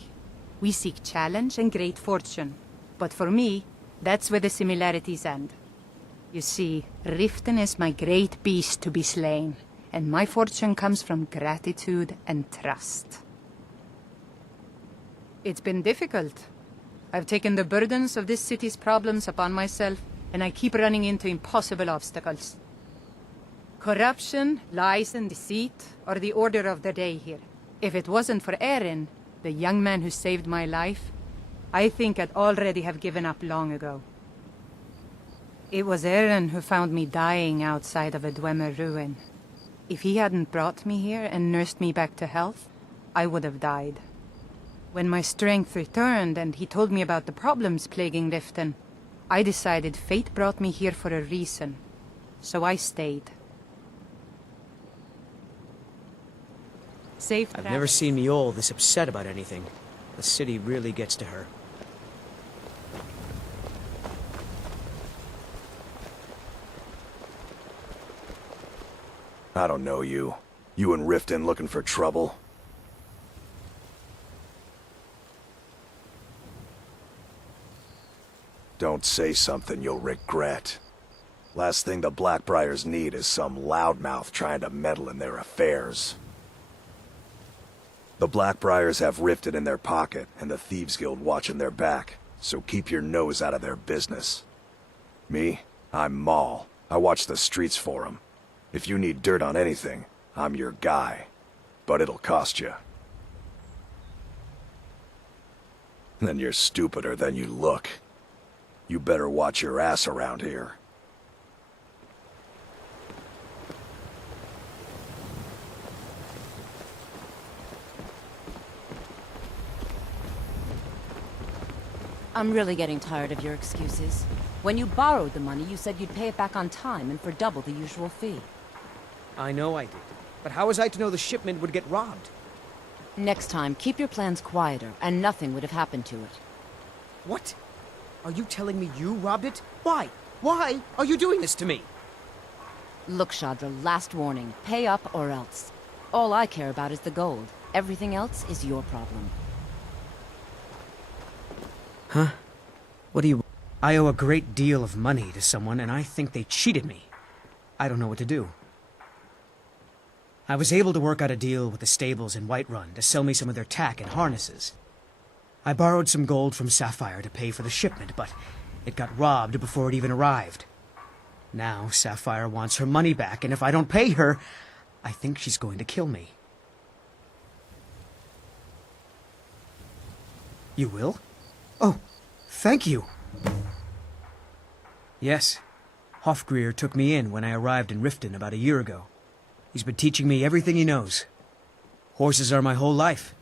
We seek challenge and great fortune. But for me, that's where the similarities end. You see, Riften is my great beast to be slain, and my fortune comes from gratitude and trust. It's been difficult. I've taken the burdens of this city's problems upon myself, and I keep running into impossible obstacles. Corruption, lies, and deceit are the order of the day here. If it wasn't for Eren, the young man who saved my life, I think I'd already have given up long ago. It was Aaron who found me dying outside of a Dwemer ruin. If he hadn't brought me here and nursed me back to health, I would have died. When my strength returned and he told me about the problems plaguing Riften, I decided fate brought me here for a reason. So I stayed. Safe I've never seen Miol this upset about anything. The city really gets to her. I don't know you. You and Riften looking for trouble? Don't say something you'll regret. Last thing the Blackbriars need is some loudmouth trying to meddle in their affairs. The Blackbriars have Riften in their pocket, and the Thieves Guild watching their back, so keep your nose out of their business. Me? I'm Maul. I watch the streets for 'em. If you need dirt on anything, I'm your guy. But it'll cost you. Then you're stupider than you look. You better watch your ass around here. I'm really getting tired of your excuses. When you borrowed the money, you said you'd pay it back on time and for double the usual fee. I know I did. But how was I to know the shipment would get robbed? Next time, keep your plans quieter, and nothing would have happened to it. What? Are you telling me you robbed it? Why? Why are you doing this to me? Look, Shadra, last warning. Pay up or else. All I care about is the gold. Everything else is your problem. Huh? What do you... I owe a great deal of money to someone, and I think they cheated me. I don't know what to do. I was able to work out a deal with the stables in Whiterun to sell me some of their tack and harnesses. I borrowed some gold from Sapphire to pay for the shipment, but it got robbed before it even arrived. Now Sapphire wants her money back, and if I don't pay her, I think she's going to kill me. You will? Oh, thank you. Yes, Hofgrir took me in when I arrived in Riften about a year ago. He's been teaching me everything he knows. Horses are my whole life.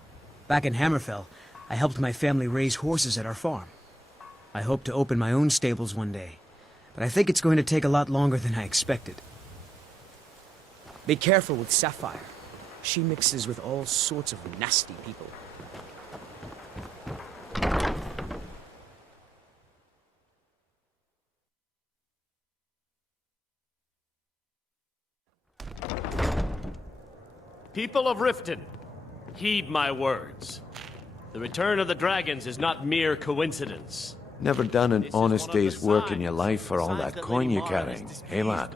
Back in Hammerfell, I helped my family raise horses at our farm. I hope to open my own stables one day, but I think it's going to take a lot longer than I expected. Be careful with Sapphire. She mixes with all sorts of nasty people. People of Riften, heed my words. The return of the dragons is not mere coincidence. Never done an honest day's work in your life for all that coin you're carrying, hey lad?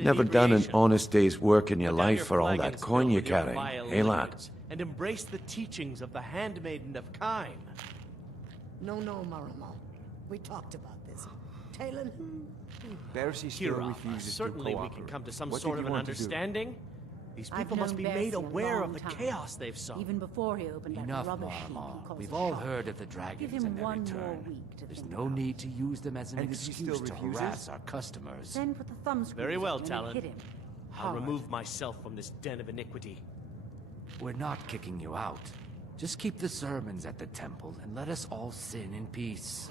Never done an honest day's work in your life for all that coin you're carrying, hey lad? And embrace the teachings of the Handmaiden of Kine. No, Maramo. We talked about this. Chllin? Bercy still Kirov, refuses certainly to we cooperate. can come to some What sort did of you an want to do? understanding. These people I've must be known made Bercy a aware of long the time. chaos they've sown. Even before he opened that Enough, rubbish heap he Marmont. calls We've a all shop. heard of the Give dragons him and their one more return. week to There's think no need to use them as an And if he excuse still to refuses? harass our customers. Then put the thumbscrews Very well, on and Talon. hit him. I'll Hard. remove myself from this den of iniquity. We're not kicking you out. Just keep the sermons at the temple and let us all sin in peace.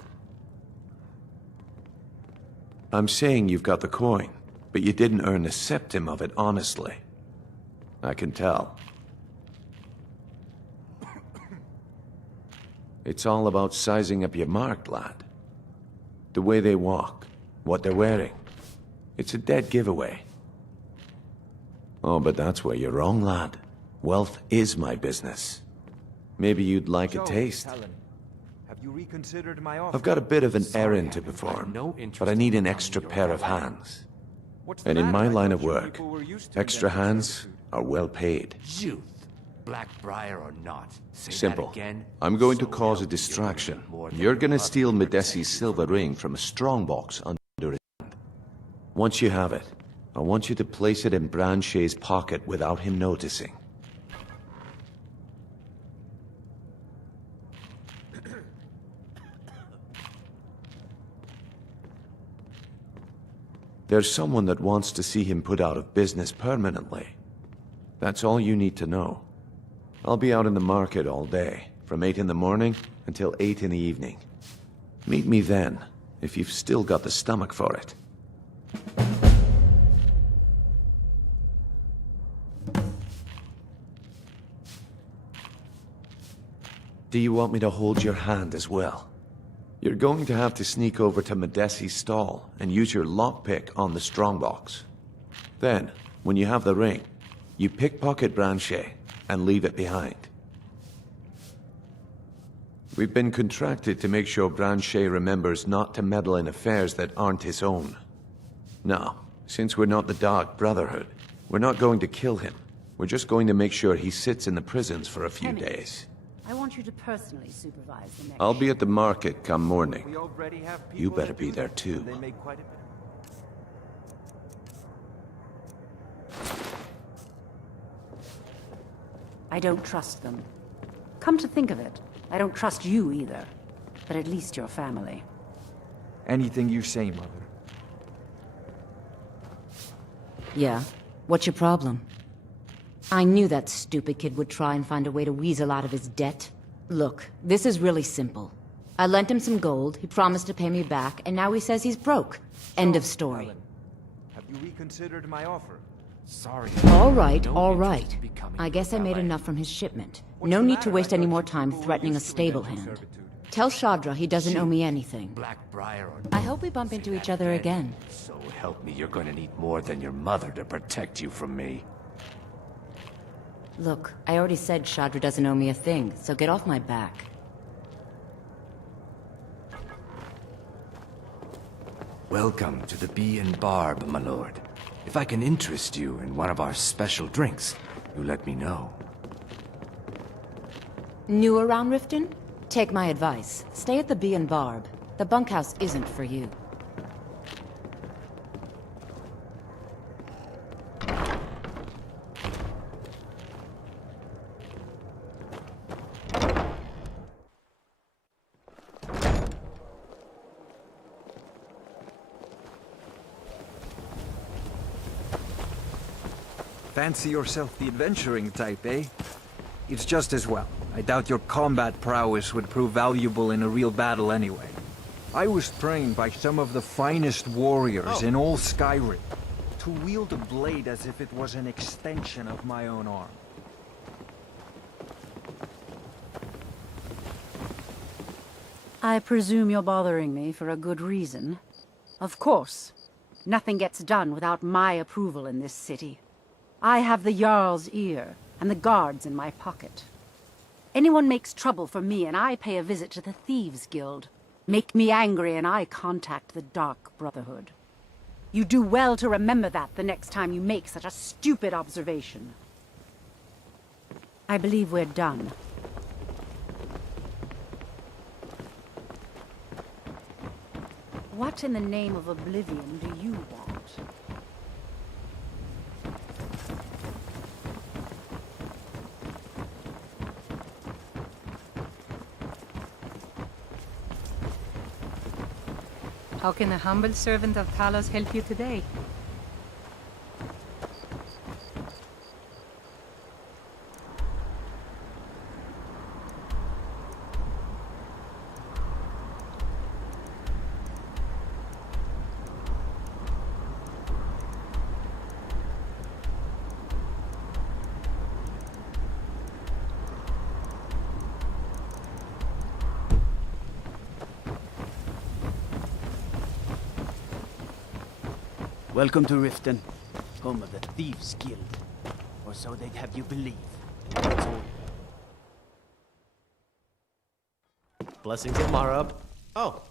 I'm saying you've got the coin, but you didn't earn a septim of it honestly. I can tell. It's all about sizing up your mark, lad. The way they walk, what they're wearing. It's a dead giveaway. Oh, but that's where you're wrong, lad. Wealth is my business. Maybe you'd like a taste. Have you reconsidered my offer? I've got a bit of an Sorry, errand to I've had perform, no interest but I need in an extra your pair of plan. hands. What's the And in matter? my I line thought of you work, people were used to extra indentured hands servitude. are well paid. Youth, Blackbriar or not. Say Simple. That again. I'm going to So cause a help you distraction. more than You're your gonna mother steal protected Medesi's silver ring from a strongbox under his hand. Once you have it, I want you to place it in Branchay's pocket without him noticing. There's someone that wants to see him put out of business permanently. That's all you need to know. I'll be out in the market all day, from 8 in the morning until 8 in the evening. Meet me then, if you've still got the stomach for it. Do you want me to hold your hand as well? You're going to have to sneak over to Medesi's stall and use your lockpick on the strongbox. Then, when you have the ring, you pickpocket Branchet and leave it behind. We've been contracted to make sure Branchet remembers not to meddle in affairs that aren't his own. Now, since we're not the Dark Brotherhood, we're not going to kill him. We're just going to make sure he sits in the prisons for a few days. I want you to personally supervise the next. I'll be at the market come morning. We already have You people better be there too. They make quite a bit. I don't trust them. Come to think of it, I don't trust you either. But at least you're family. Anything you say, Mother. Yeah? What's your problem? I knew that stupid kid would try and find a way to weasel out of his debt. Look, this is really simple. I lent him some gold, he promised to pay me back, and now he says he's broke. End of story. Chllin, have you reconsidered my offer? Sorry. All right, all right. I guess I made enough from his shipment. No need to waste any more time threatening a stable hand. Tell Shadra he doesn't owe me anything. I hope we bump into each other again. So help me, you're going to need more than your mother to protect you from me. Look, I already said Shadra doesn't owe me a thing, so get off my back. Welcome to the Bee and Barb, my lord. If I can interest you in one of our special drinks, you let me know. New around Riften? Take my advice. Stay at the Bee and Barb. The bunkhouse isn't for you. Fancy yourself the adventuring type, eh? It's just as well. I doubt your combat prowess would prove valuable in a real battle anyway. I was trained by some of the finest warriors in all Skyrim to wield a blade as if it was an extension of my own arm. I presume you're bothering me for a good reason. Of course. Nothing gets done without my approval in this city. I have the Jarl's ear, and the guards in my pocket. Anyone makes trouble for me, and I pay a visit to the Thieves' Guild. Make me angry, and I contact the Dark Brotherhood. You do well to remember that the next time you make such a stupid observation. I believe we're done. What in the name of oblivion do you want? How can the humble servant of Talos help you today? Welcome to Riften, home of the Thieves' Guild. Or so they'd have you believe. That's all. Blessings of Marab. Oh.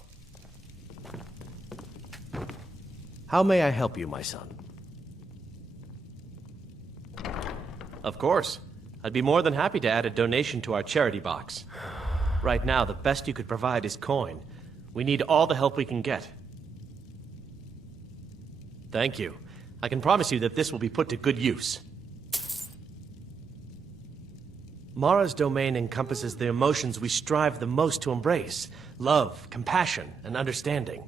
How may I help you, my son? Of course. I'd be more than happy to add a donation to our charity box. Right now, the best you could provide is coin. We need all the help we can get. Thank you. I can promise you that this will be put to good use. Mara's domain encompasses the emotions we strive the most to embrace. Love, compassion, and understanding.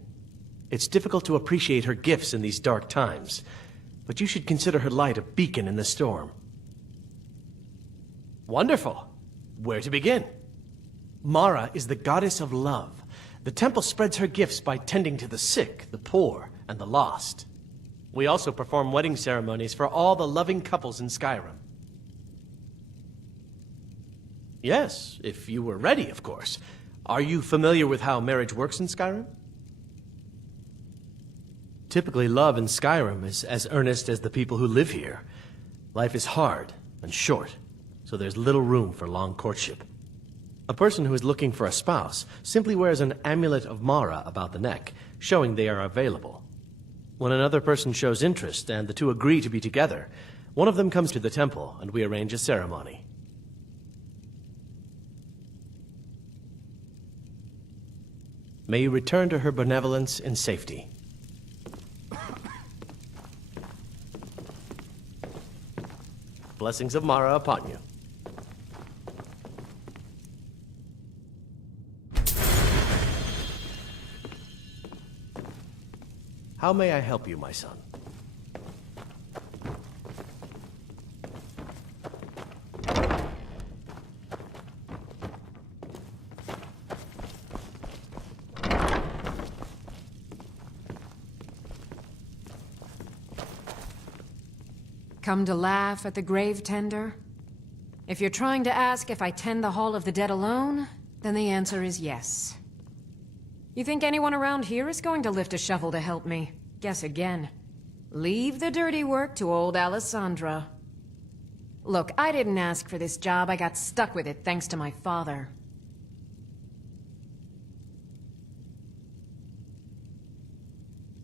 It's difficult to appreciate her gifts in these dark times, but you should consider her light a beacon in the storm. Wonderful. Where to begin? Mara is the goddess of love. The temple spreads her gifts by tending to the sick, the poor, and the lost. We also perform wedding ceremonies for all the loving couples in Skyrim. Yes, if you were ready, of course. Are you familiar with how marriage works in Skyrim? Typically, love in Skyrim is as earnest as the people who live here. Life is hard and short, so there's little room for long courtship. A person who is looking for a spouse simply wears an amulet of Mara about the neck, showing they are available. When another person shows interest and the two agree to be together, one of them comes to the temple and we arrange a ceremony. May you return to her benevolence in safety. Blessings of Mara upon you. How may I help you, my son? Come to laugh at the grave tender? If you're trying to ask if I tend the Hall of the Dead alone, then the answer is yes. You think anyone around here is going to lift a shovel to help me? Guess again. Leave the dirty work to old Alessandra. Look, I didn't ask for this job. I got stuck with it thanks to my father.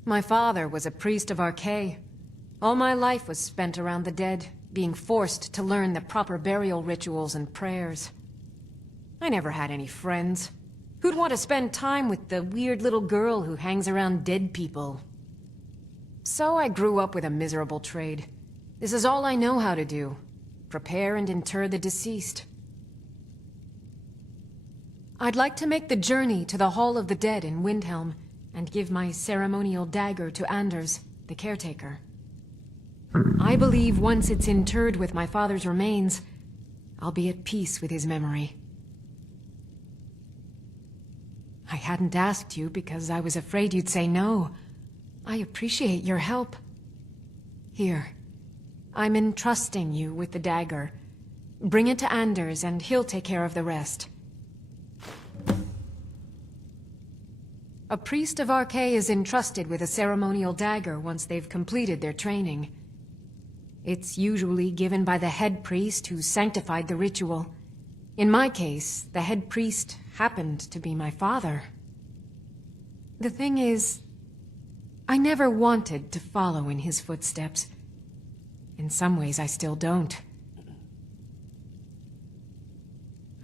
My father was a priest of Archay. All my life was spent around the dead, being forced to learn the proper burial rituals and prayers. I never had any friends. Who'd want to spend time with the weird little girl who hangs around dead people? So I grew up with a miserable trade. This is all I know how to do. Prepare and inter the deceased. I'd like to make the journey to the Hall of the Dead in Windhelm, and give my ceremonial dagger to Anders, the caretaker. I believe once it's interred with my father's remains, I'll be at peace with his memory. I hadn't asked you because I was afraid you'd say no. I appreciate your help. Here, I'm entrusting you with the dagger. Bring it to Anders and he'll take care of the rest. A priest of Archay is entrusted with a ceremonial dagger once they've completed their training. It's usually given by the head priest who sanctified the ritual. In my case, the head priest happened to be my father. The thing is, I never wanted to follow in his footsteps. In some ways, I still don't.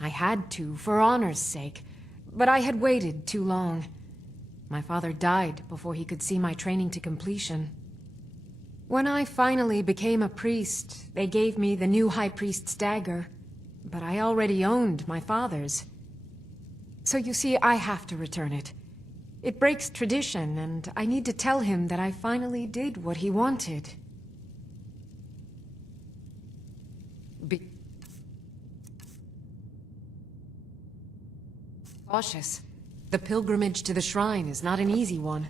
I had to, for honor's sake, but I had waited too long. My father died before he could see my training to completion. When I finally became a priest, they gave me the new High Priest's dagger, but I already owned my father's. So you see, I have to return it. It breaks tradition, and I need to tell him that I finally did what he wanted. Be cautious. The pilgrimage to the shrine is not an easy one.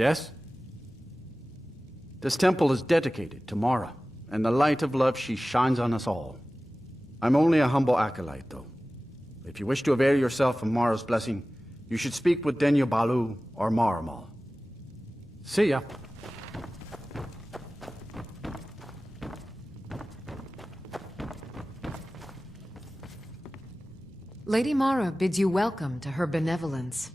Yes? This temple is dedicated to Mara, and the light of love she shines on us all. I'm only a humble acolyte, though. If you wish to avail yourself of Mara's blessing, you should speak with Denyo Balu or Maramal. See ya. Lady Mara bids you welcome to her benevolence.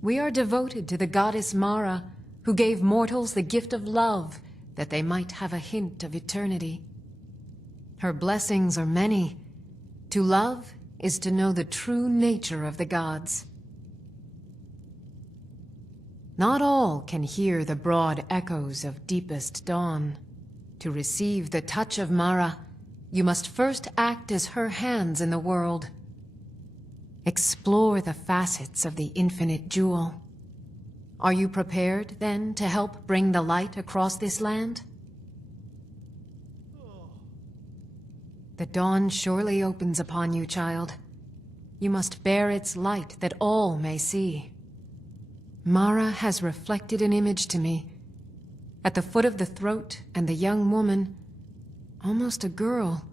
We are devoted to the goddess Mara, who gave mortals the gift of love, that they might have a hint of eternity. Her blessings are many. To love is to know the true nature of the gods. Not all can hear the broad echoes of deepest dawn. To receive the touch of Mara, you must first act as her hands in the world. Explore the facets of the infinite jewel. Are you prepared, then, to help bring the light across this land? The dawn surely opens upon you, child. You must bear its light that all may see. Mara has reflected an image to me. At the foot of the throat and the young woman, almost a girl.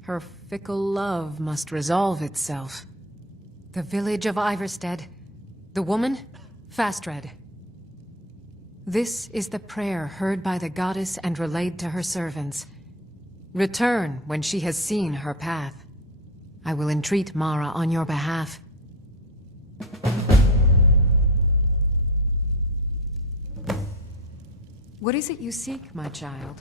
Her fickle love must resolve itself. The village of Iverstead. The woman, Fastred. This is the prayer heard by the goddess and relayed to her servants. Return when she has seen her path. I will entreat Mara on your behalf. What is it you seek, my child?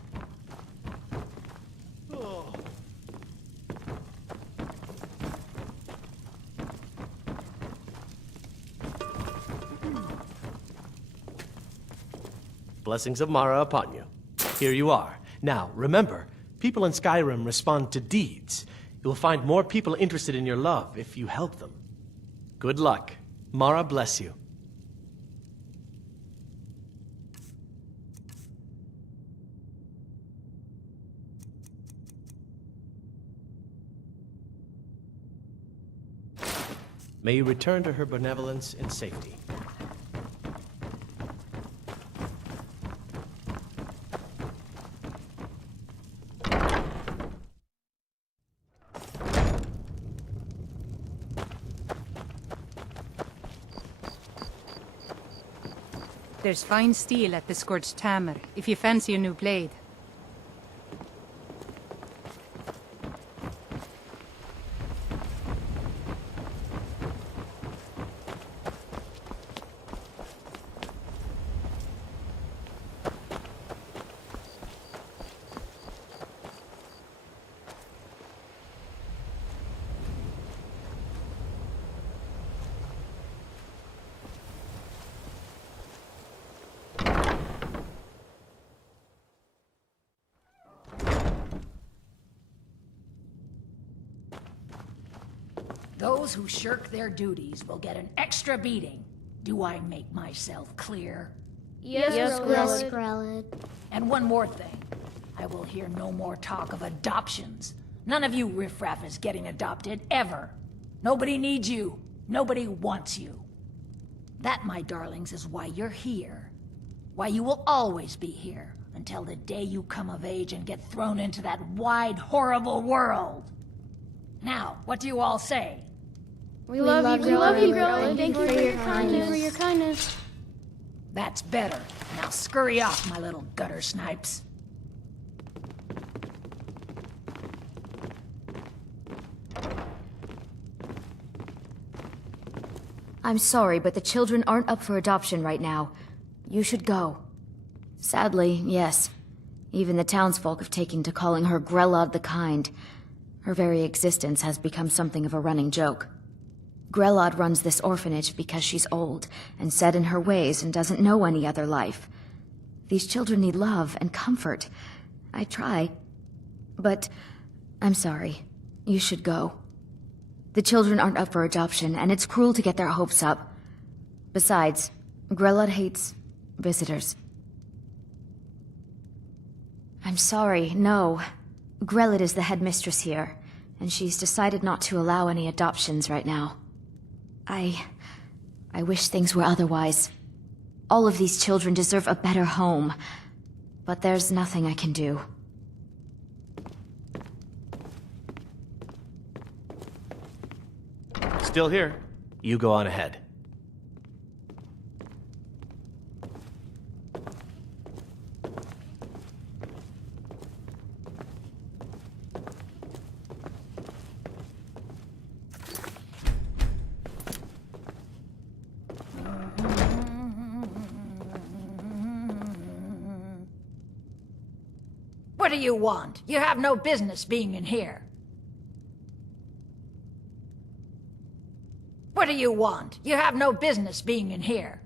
Blessings of Mara upon you. Here you are. Now, remember, people in Skyrim respond to deeds. You'll find more people interested in your love if you help them. Good luck. Mara bless you. May you return to her benevolence in safety. There's fine steel at the Scorched Hammer, if you fancy a new blade. Those who shirk their duties will get an extra beating. Do I make myself clear? Yes, Grellid. And one more thing. I will hear no more talk of adoptions. None of you riffraff is getting adopted, ever. Nobody needs you. Nobody wants you. That, my darlings, is why you're here. Why you will always be here, until the day you come of age and get thrown into that wide, horrible world. Now, what do you all say? We love you, Grellid. Thank you for your kindness. That's better. Now scurry off, my little gutter snipes. I'm sorry, but the children aren't up for adoption right now. You should go. Sadly, yes. Even the townsfolk have taken to calling her Grellod the Kind. Her very existence has become something of a running joke. Grellod runs this orphanage because she's old and set in her ways and doesn't know any other life. These children need love and comfort. I try. But I'm sorry. You should go. The children aren't up for adoption, and it's cruel to get their hopes up. Besides, Grellod hates visitors. I'm sorry, no. Grellod is the headmistress here, and she's decided not to allow any adoptions right now. I wish things were otherwise. All of these children deserve a better home. But there's nothing I can do. Still here. You go on ahead. What do you want? You have no business being in here. What do you want? You have no business being in here.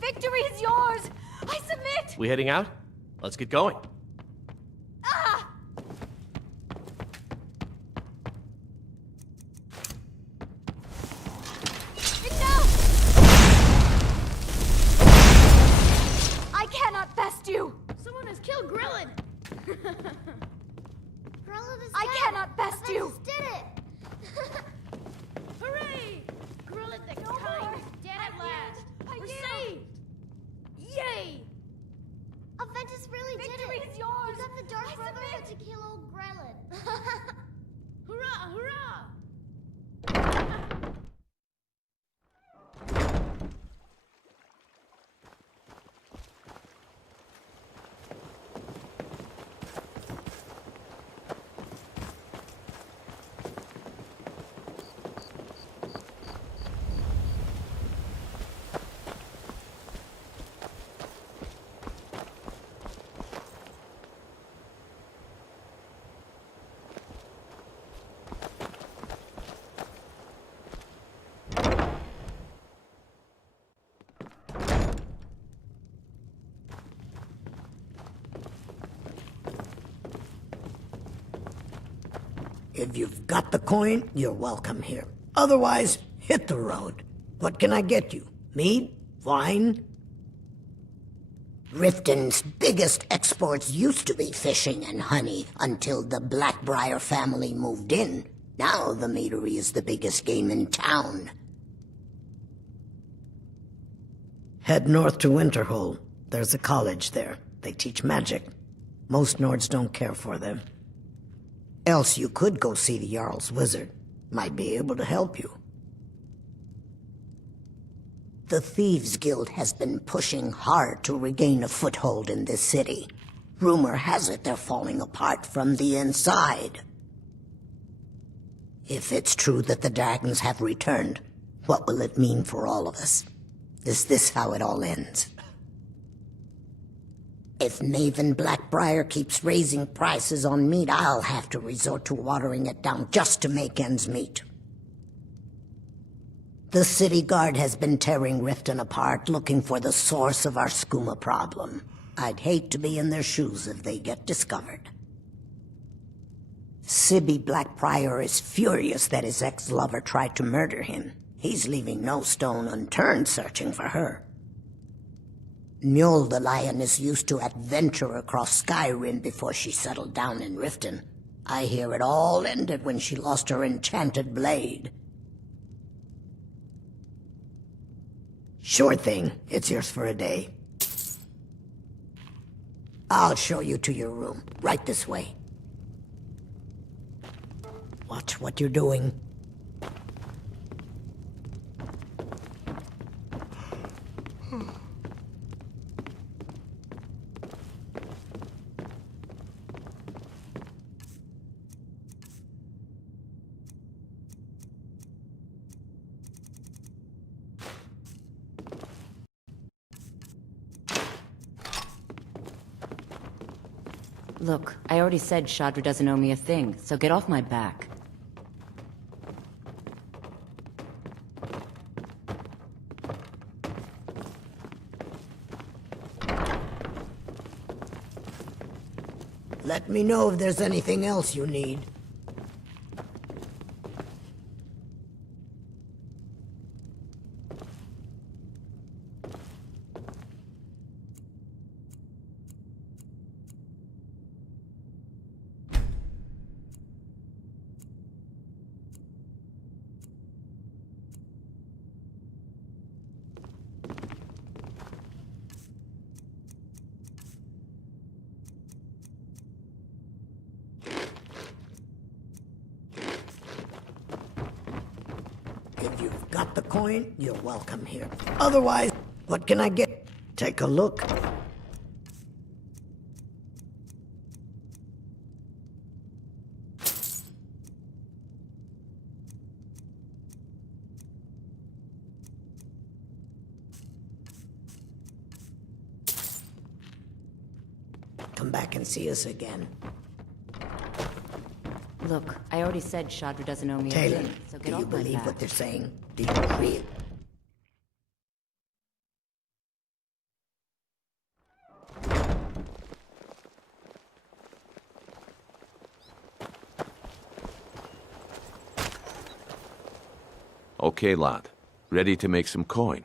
Victory is yours! I submit! We heading out? Let's get going. Ah! Enough! I cannot best you! Someone has killed Chllin! I cannot best you! Did it! Hooray! Chllin the kind is dead at last! We're saved! Yay! Aventus really did it! Victory is yours! You got the Dark Brotherhood to kill old Chllin! Hurrah! Hurrah! If you've got the coin, you're welcome here. Otherwise, hit the road. What can I get you? Meat? Wine? Riften's biggest exports used to be fishing and honey until the Blackbriar family moved in. Now the meadery is the biggest game in town. Head north to Winterhold. There's a college there. They teach magic. Most Nords don't care for them. Else you could go see the Jarl's wizard. Might be able to help you. The Thieves Guild has been pushing hard to regain a foothold in this city. Rumor has it they're falling apart from the inside. If it's true that the dragons have returned, what will it mean for all of us? Is this how it all ends? If Maven Blackbriar keeps raising prices on meat, I'll have to resort to watering it down just to make ends meet. The city guard has been tearing Riften apart, looking for the source of our skooma problem. I'd hate to be in their shoes if they get discovered. Sibby Blackbriar is furious that his ex-lover tried to murder him. He's leaving no stone unturned searching for her. Mjol the lioness used to adventure across Skyrim before she settled down in Riften. I hear it all ended when she lost her enchanted blade. Sure thing. It's yours for a day. I'll show you to your room. Right this way. Watch what you're doing. Look, I already said Shadra doesn't owe me a thing, so get off my back. Let me know if there's anything else you need. If you've got the coin, you're welcome here. Otherwise, what can I get? Take a look. Come back and see us again. Look, I already said Shadra doesn't owe me a Chllin, thing, so do get you off my believe back. what they're saying? Do you really? Okay, lad. Ready to make some coin?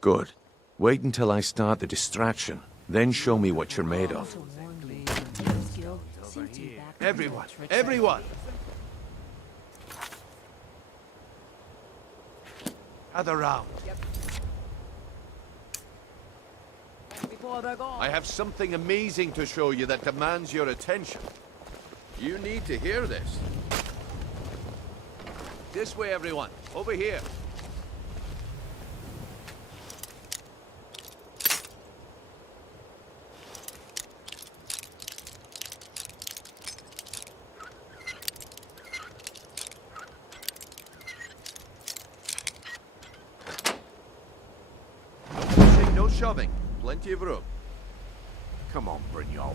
Good. Wait until I start the distraction, then show me what you're made of. Everyone! Everyone! Gather round. I have something amazing to show you that demands your attention. You need to hear this. This way, everyone. Over here. No shoving. Plenty of room. Come on, Brynjolf.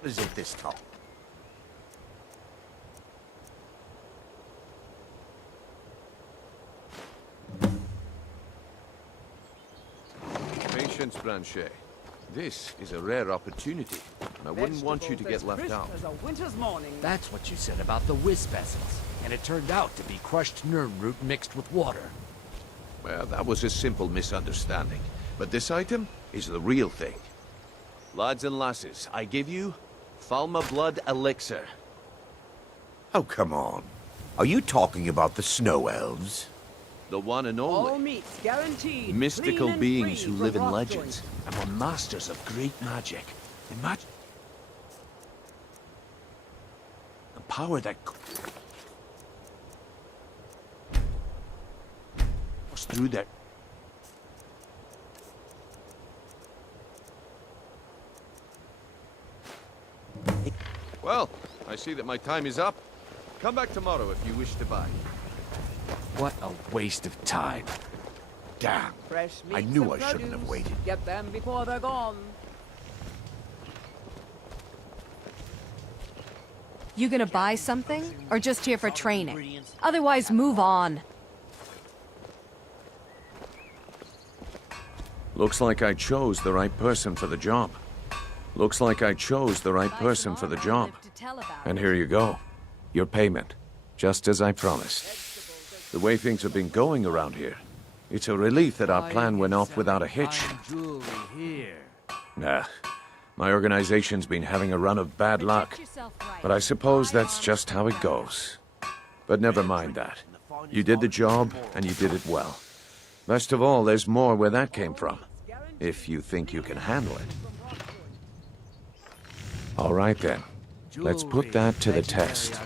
What is it this time? Patience, Branchet. This is a rare opportunity, and I wouldn't want you to get left out. That's what you said about the whiz peasants, and it turned out to be crushed nirn root mixed with water. Well, that was a simple misunderstanding. But this item is the real thing. Lads and lasses, I give you Falma Blood Elixir. Oh, come on. Are you talking about the snow elves? The one and only. All meats guaranteed. Mystical clean and beings free who from live in hot legends and were masters of great magic. Imagine the power that... pass through there. Well, I see that my time is up. Come back tomorrow if you wish to buy. What a waste of time. Damn. I knew I shouldn't have waited. Get them before they're gone. You gonna buy something? Or just here for training? Otherwise, move on. Looks like I chose the right person for the job. Looks like I chose the right person for the job. And here you go. Your payment. Just as I promised. The way things have been going around here, it's a relief that our plan went off without a hitch. Nah. My organization's been having a run of bad luck. But I suppose that's just how it goes. But never mind that. You did the job, and you did it well. Best of all, there's more where that came from. If you think you can handle it. All right then. Let's put that to the test.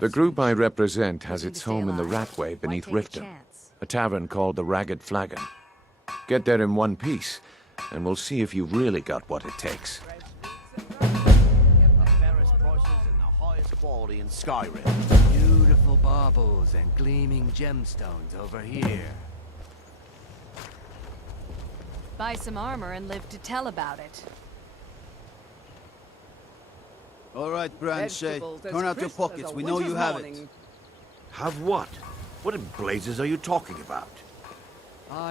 The group I represent has its home in the Ratway beneath Riften, a tavern called the Ragged Flagon. Get there in one piece, and we'll see if you've really got what it takes. Fairest prices and the highest quality in Skyrim. Beautiful baubles and gleaming gemstones over here. Buy some armor and live to tell about it. All right, Branche, turn out your pockets. We know you have it. Have what? What in blazes are you talking about?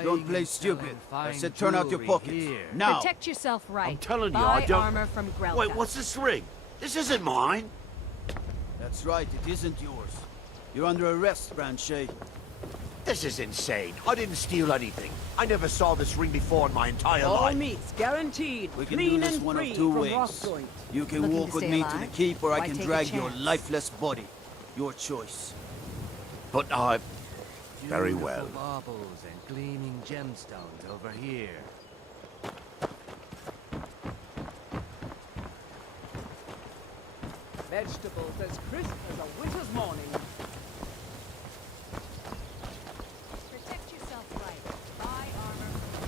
Don't play stupid. I said turn out your pockets. Now! Protect yourself right. I'm telling you, Buy I don't... armor from Grelka. Wait, what's this ring? This isn't mine. That's right, it isn't yours. You're under arrest, Branche. This is insane. I didn't steal anything. I never saw this ring before in my entire All life. meats guaranteed. We can clean do this and one of free two from ways. Rosspoint. You can Looking walk to with stay me alive? to the keep, or I Why can take a drag your chance? lifeless body. Your choice. But I... Very well. Beautiful baubles and gleaming gemstones over here. Vegetables as crisp as a winter's morning. Protect yourself right. Buy armor from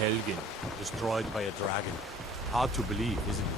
Helgen, destroyed by a dragon. Hard to believe, isn't it?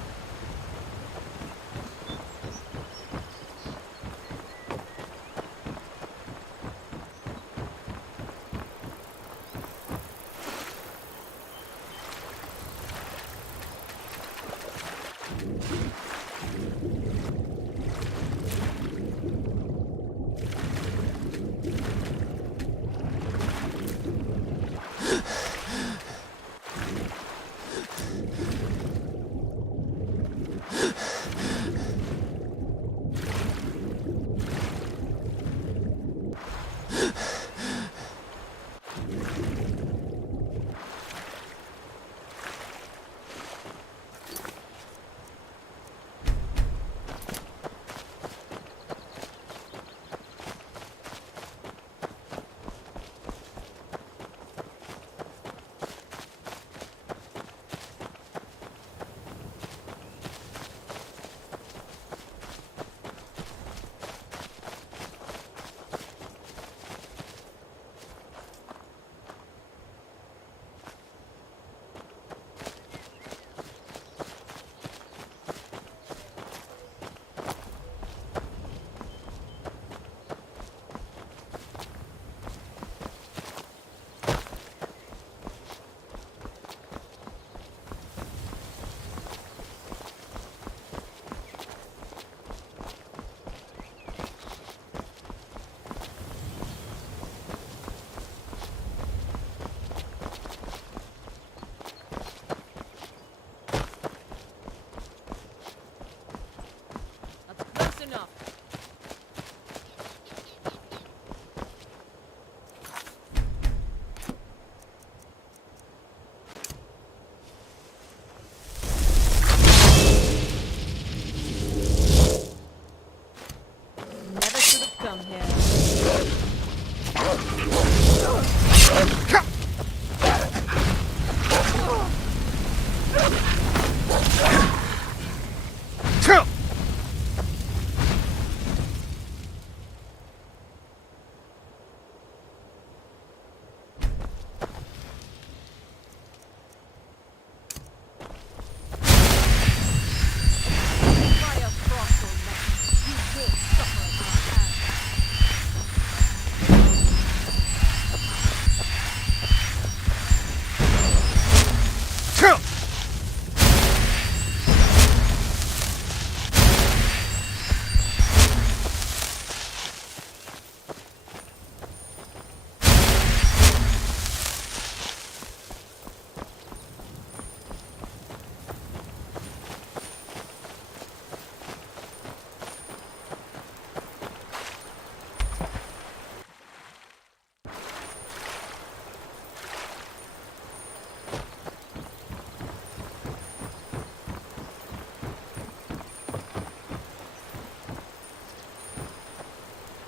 Welcome here.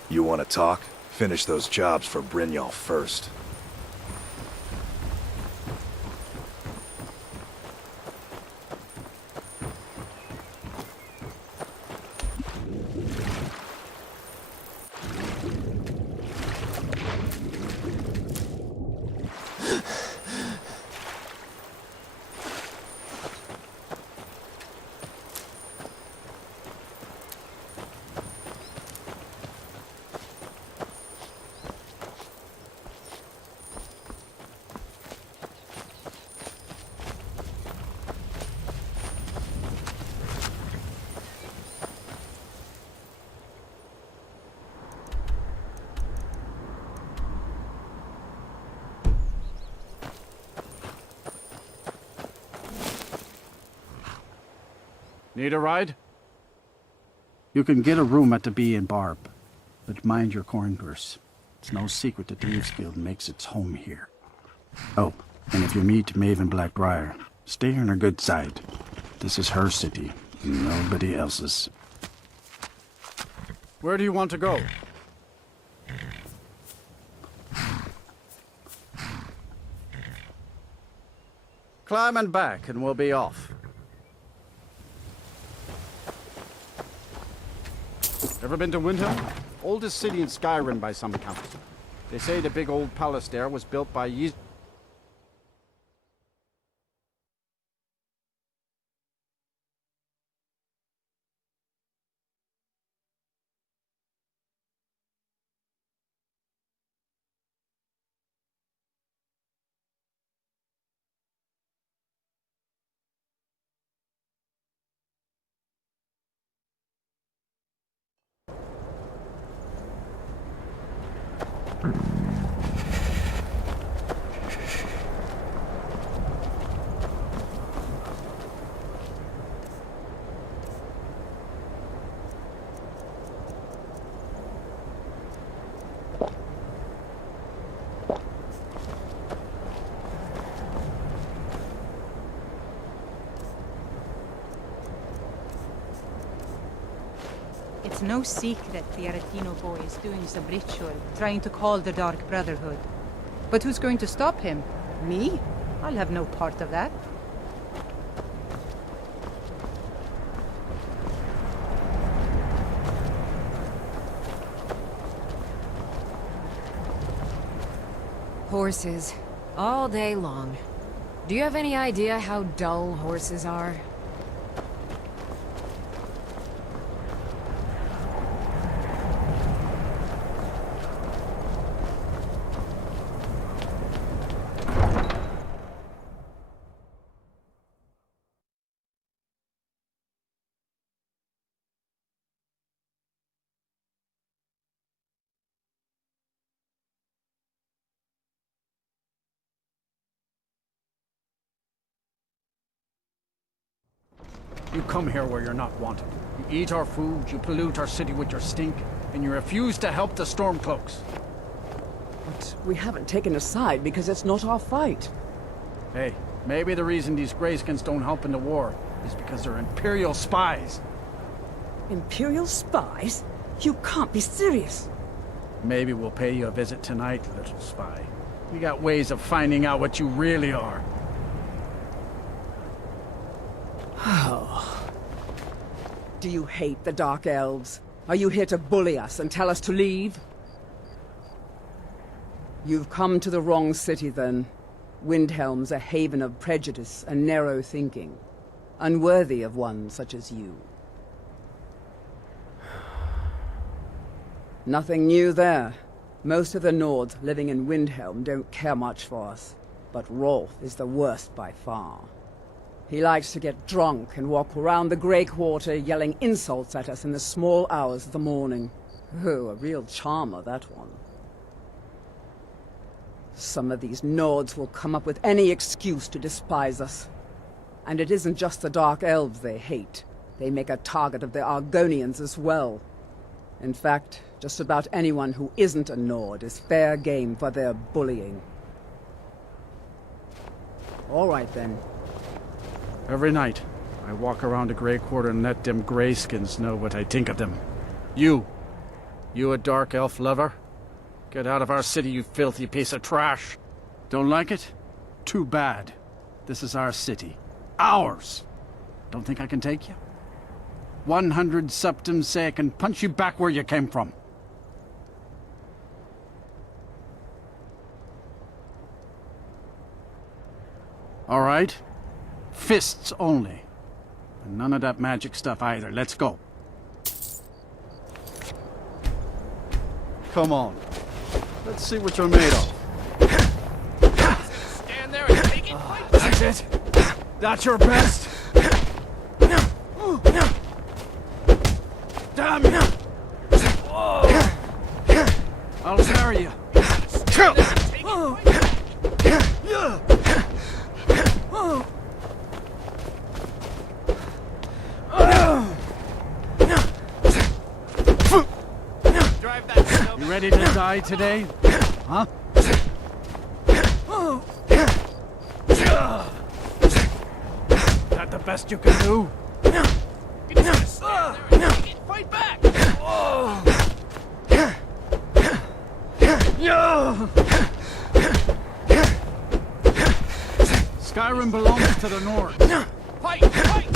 You want to talk? Finish those jobs for Brynjolf first. Need a ride? You can get a room at the Bee and Barb, but mind your coin purse. It's no secret that the Thieves Guild makes its home here. Oh, and if you meet Maven Blackbriar, stay on her good side. This is her city, nobody else's. Where do you want to go? Climb and back, and we'll be off. Ever been to Windhelm? Oldest city in Skyrim by some accounts. They say the big old palace there was built by It's no secret the Aretino boy is doing some ritual, trying to call the Dark Brotherhood. But who's going to stop him? Me? I'll have no part of that. Horses. All day long. Do you have any idea how dull horses are? You come here where you're not wanted. You eat our food, you pollute our city with your stink, and you refuse to help the Stormcloaks. But we haven't taken a side because it's not our fight. Hey, maybe the reason these Greyskins don't help in the war is because they're Imperial spies. Imperial spies? You can't be serious. Maybe we'll pay you a visit tonight, little spy. We got ways of finding out what you really are. Do you hate the Dark Elves? Are you here to bully us and tell us to leave? You've come to the wrong city, then. Windhelm's a haven of prejudice and narrow thinking, unworthy of one such as you. Nothing new there. Most of the Nords living in Windhelm don't care much for us, but Rolf is the worst by far. He likes to get drunk and walk around the Grey Quarter yelling insults at us in the small hours of the morning. Oh, a real charmer, that one. Some of these Nords will come up with any excuse to despise us. And it isn't just the Dark Elves they hate. They make a target of the Argonians as well. In fact, just about anyone who isn't a Nord is fair game for their bullying. All right, then. Every night, I walk around the Grey Quarter and let them greyskins know what I think of them. You a Dark Elf lover? Get out of our city, you filthy piece of trash. Don't like it? Too bad. This is our city. Ours! Don't think I can take you? 100 septums say I can punch you back where you came from. All right? Fists only. And none of that magic stuff either. Let's go. Come on. Let's see what you're made of. Stand there and take it. That's it? That's your best? Damn you! I'll carry you. You ready to die today? Huh? That the best you can do? Fight back! Skyrim belongs to the North. Fight! Fight!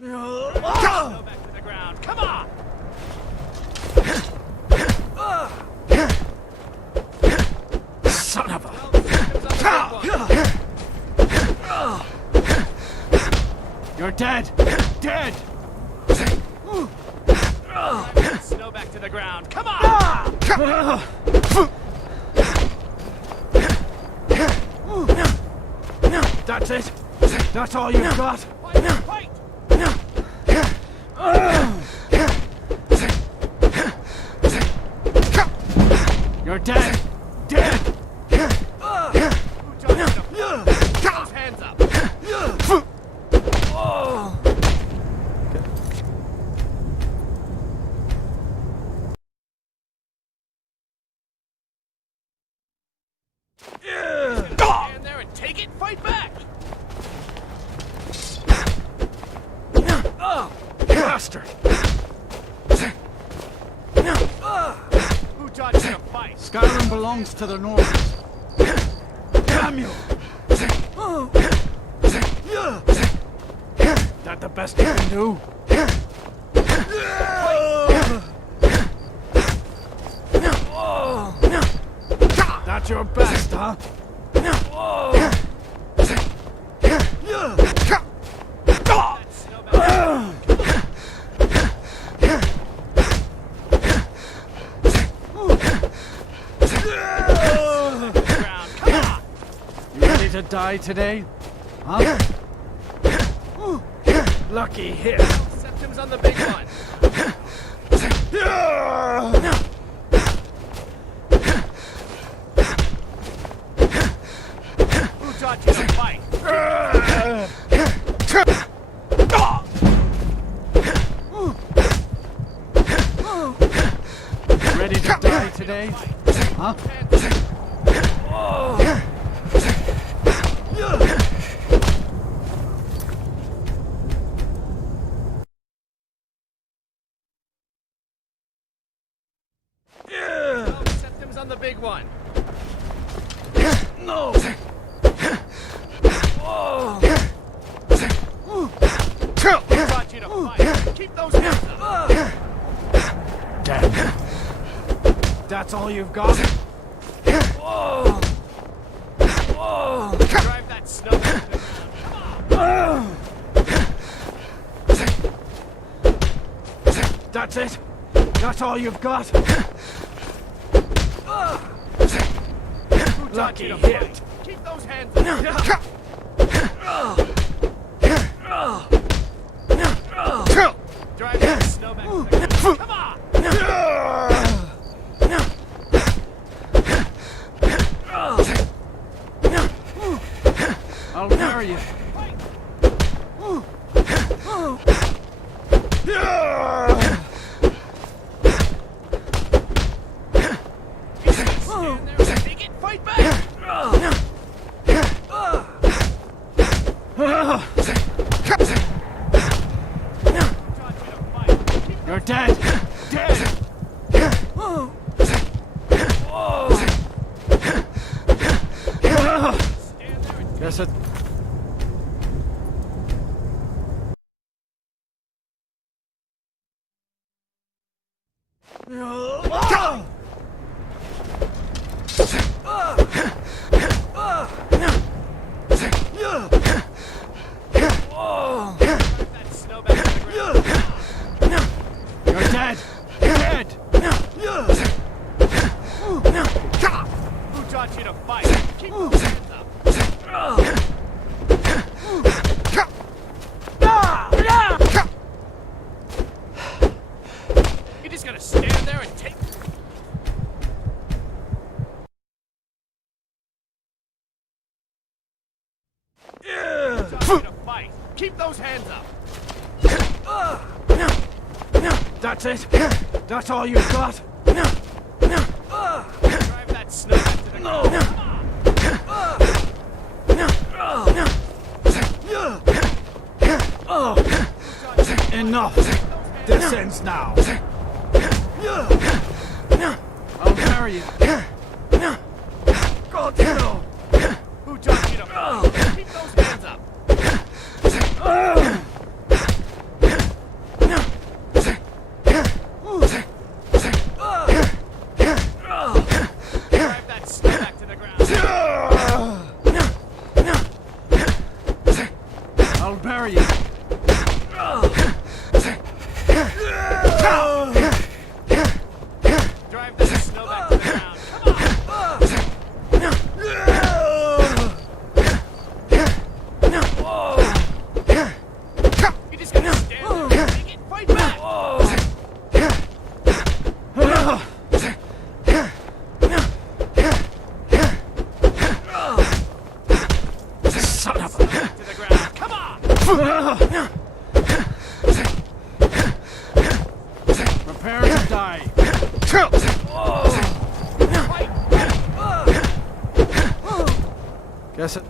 Go back to the ground. Come on! Son of a... You're dead! Dead! Snow back to the ground. Come on! That's it? That's all you've got? Fight! You're dead! Dead! Those hands up! Stand there and take it. Fight back! Bastard! Who taught you to fight? Skyrim belongs to the North. Damn you! That the best you can do? That's your best, huh? You ready to die today? Huh? Lucky hit. Septum's on the big one. taught you to fight? Ready to die today? Huh? Septim's on the big one. No! Who taught you to fight? Keep those hands up. Damn. That's all you've got? Drive that snow back to the ground. That's it? That's all you've got? Who taught you to fight? Keep those hands up. Drive that snow back to the ground. Come on! I'll marry you. Stand there and take it. Fight back! You're dead! Dead! Guess it. You're dead! Dead! Who taught you to fight? Keep those hands up. You're just gonna stand there and take... Who taught you to fight? Keep those hands up. That's it? That's all you've got? Drive that snow back to the ground. Enough! This ends now! I'll marry you! God, no! Who taught you to fight? Keep those hands up. Drive that snow back to the ground. I'll bury you! Drive that snow back to the ground. You're just gonna stand there and take it. Fight back. Son of a... To the ground. Come on. Prepare to die! Guess it.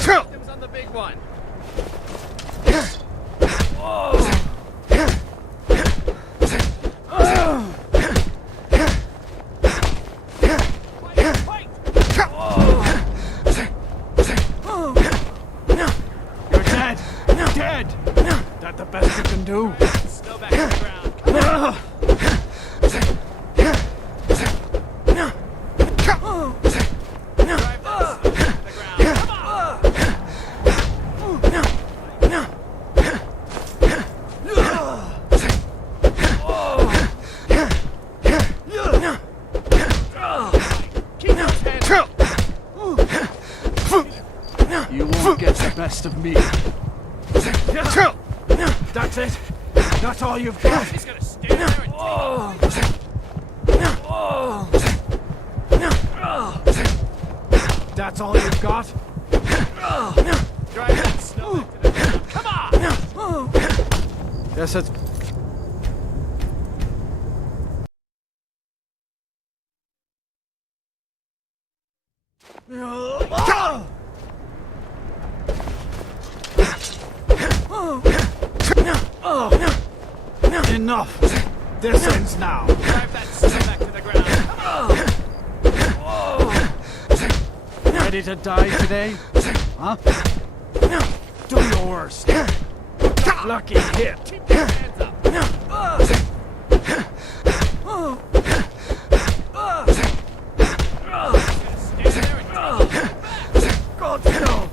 Septim's on the big one. You're dead! Dead! That the best you can do? Snow back to the ground. Drive that snow back to the ground. Keep those hands up. You won't get the best of me. That's it! That's all you've got? He's gonna stand there and That's all you've got? drive that snow back to the ground. Come on! Yes, it's... Enough! This ends now! Drive that snow back to the ground. Come on! Ready to die today? Huh? Do your worst! Lucky hit! Keep your hands up. Stand there and God, no!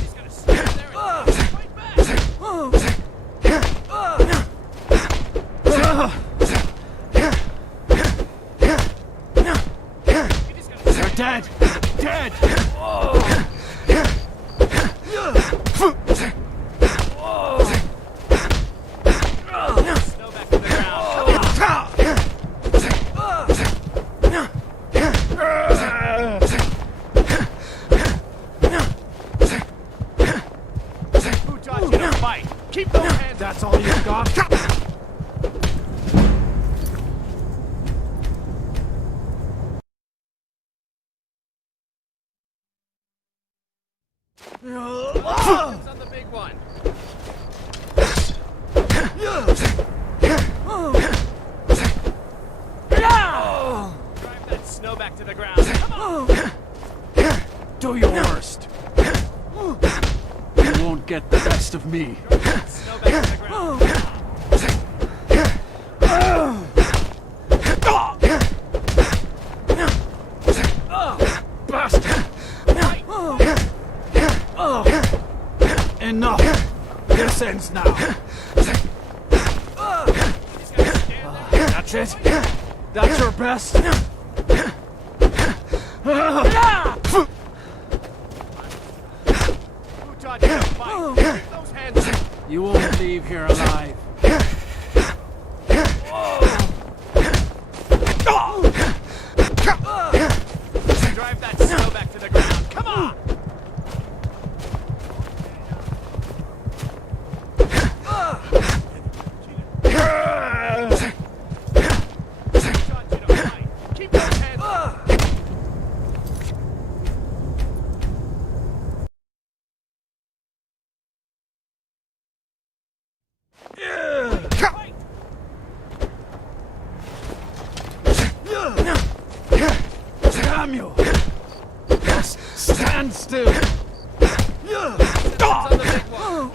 he's gonna stand there and fight back. You're dead! Dead! Snow back to the ground. Who taught you to fight? Keep those hands. That's all you've got? Hands on the big one. Drive that snow back to the ground. Come on! Do your worst! You won't get the best of me. Snow back to the ground. Bastard! Enough! This ends now. That's it? That's your best? Who taught you to fight? Keep those hands up. You won't leave here alive. Drive that snow back to the ground. Come on! Who taught you to fight? Keep those hands up. Fight! Damn you! Just stand still! Hands on the big one.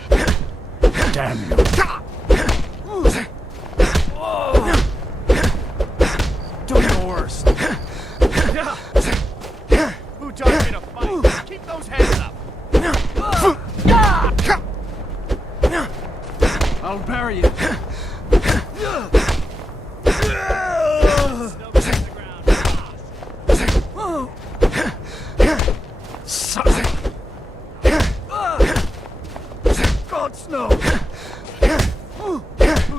Damn you! Do your worst! Who taught you to fight? Keep those hands up. I'll bury you! Snow back to the ground. Son! God, no! Who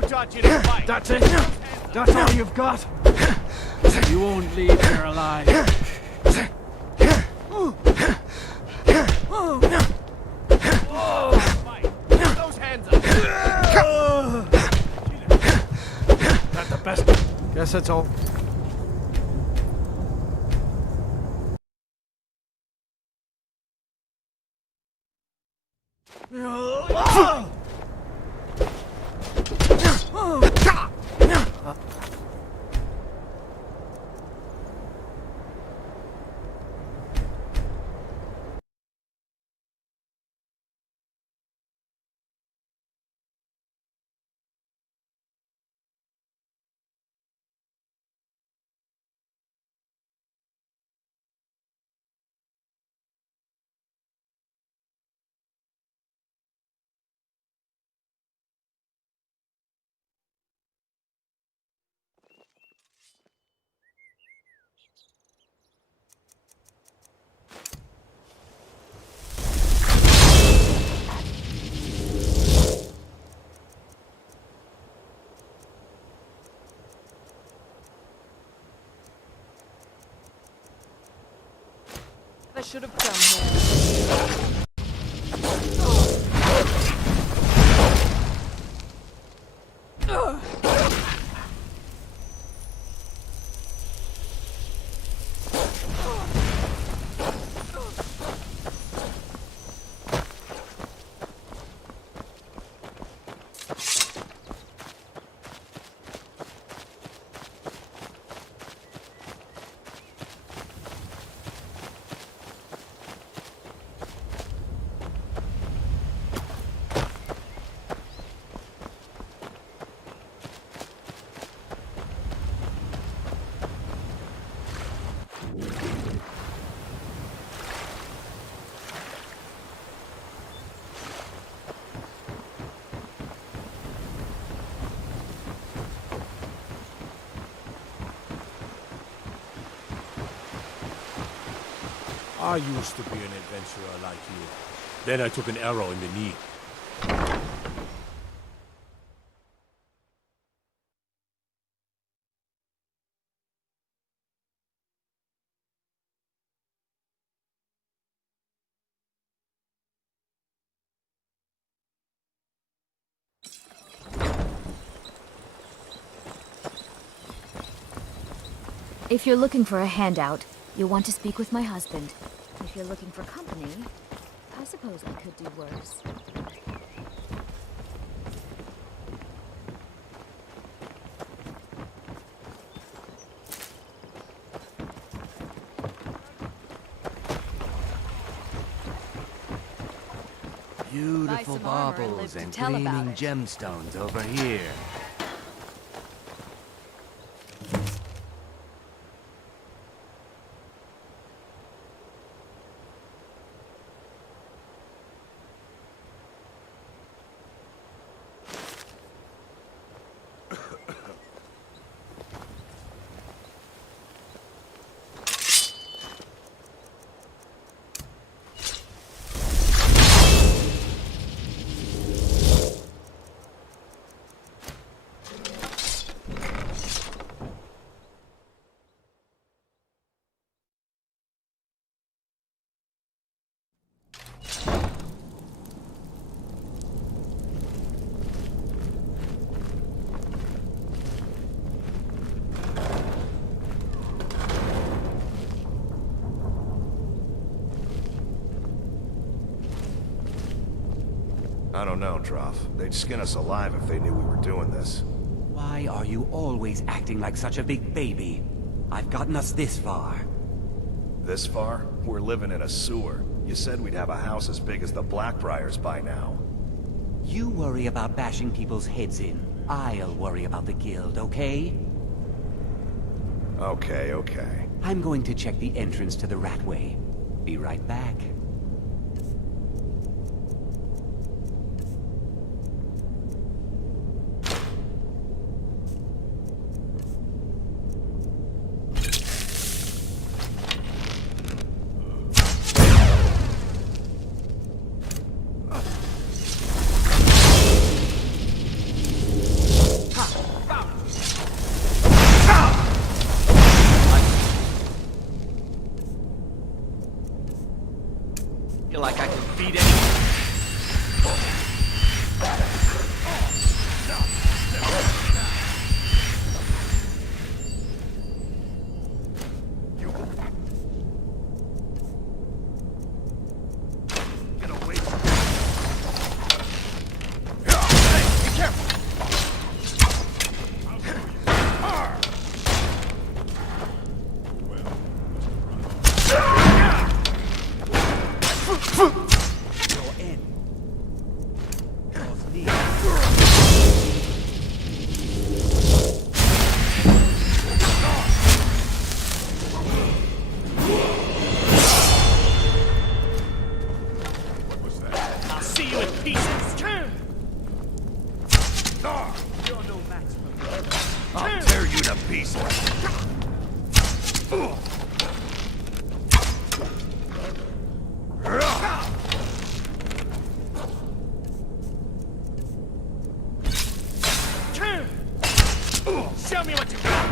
taught you to fight? That's it? That's all you've got? You won't leave here alive. Fight. Keep those hands up. That's the best. Guess that's all. should have come here. I used to be an adventurer like you. Then I took an arrow in the knee. If you're looking for a handout, you'll want to speak with my husband. If you're looking for company, I suppose I could do worse. Beautiful some armor and baubles live to and tell about gleaming it. gemstones over here. I don't know, Droff. They'd skin us alive if they knew we were doing this. Why are you always acting like such a big baby? I've gotten us this far. This far? We're living in a sewer. You said we'd have a house as big as the Blackbriars by now. You worry about bashing people's heads in. I'll worry about the guild, okay? Okay, okay. I'm going to check the entrance to the Ratway. Be right back. Feel like I can beat anyone. I'll tear you to pieces. Show me what you got!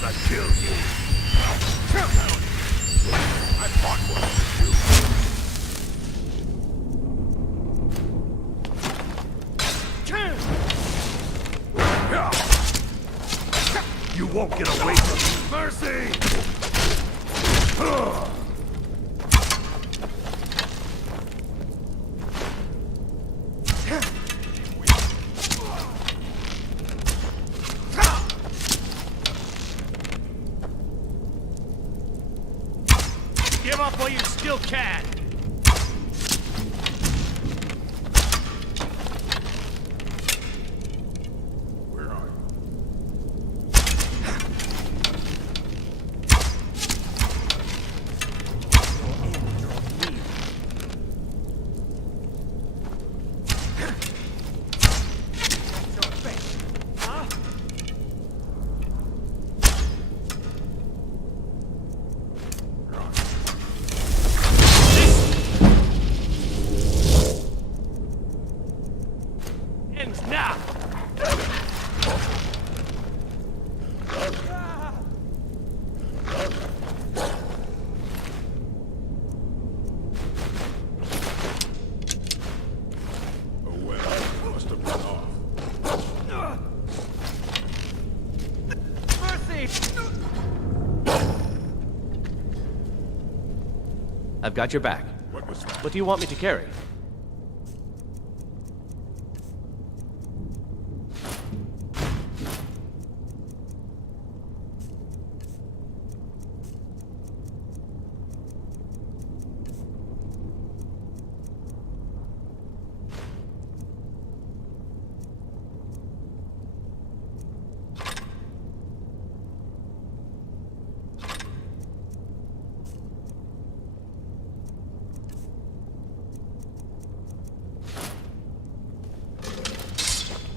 gonna kill you. I fought one for you. You won't get away from me. Mercy! Give up while you still can! Where are you? Ends now! Oh well, must have run off. Mercy! I've got your back. What was that? What do you want me to carry?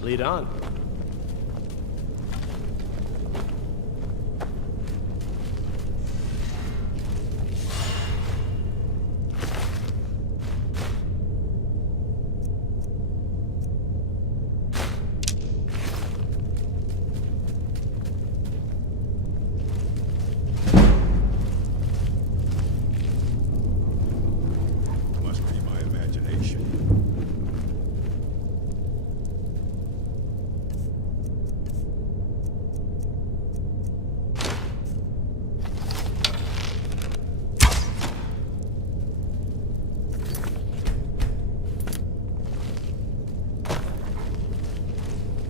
Lead on. Must be my imagination.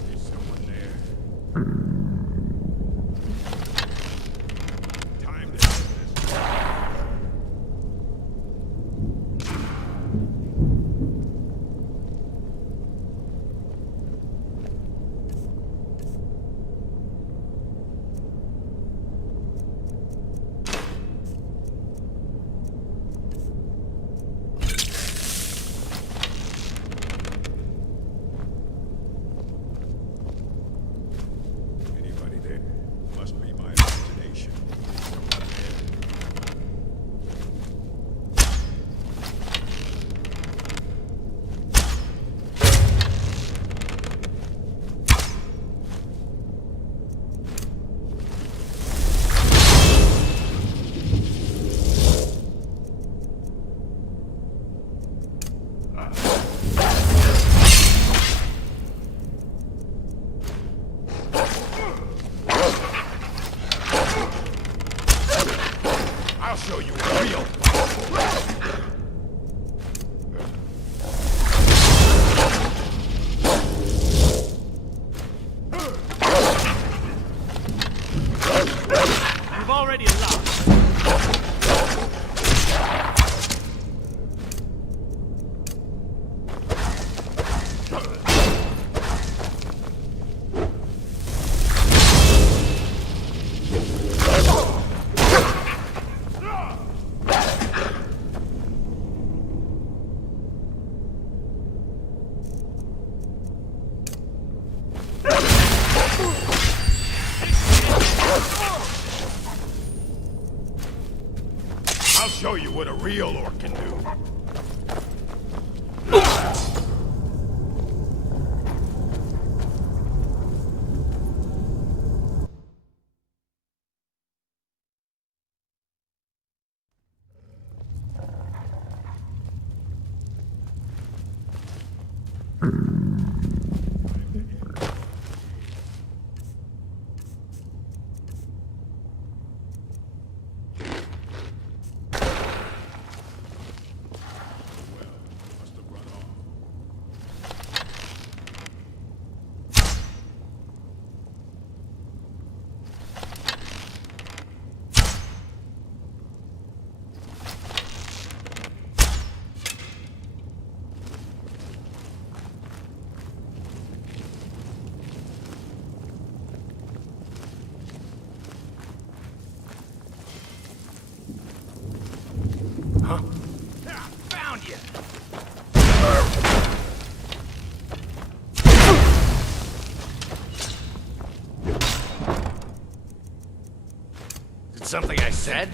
There's someone there. Time to end this. Anybody there? Must be my imagination. Someone there. I'll show you a real fight. You've already lost. I'll show you what a real orc can do. Is it something I said?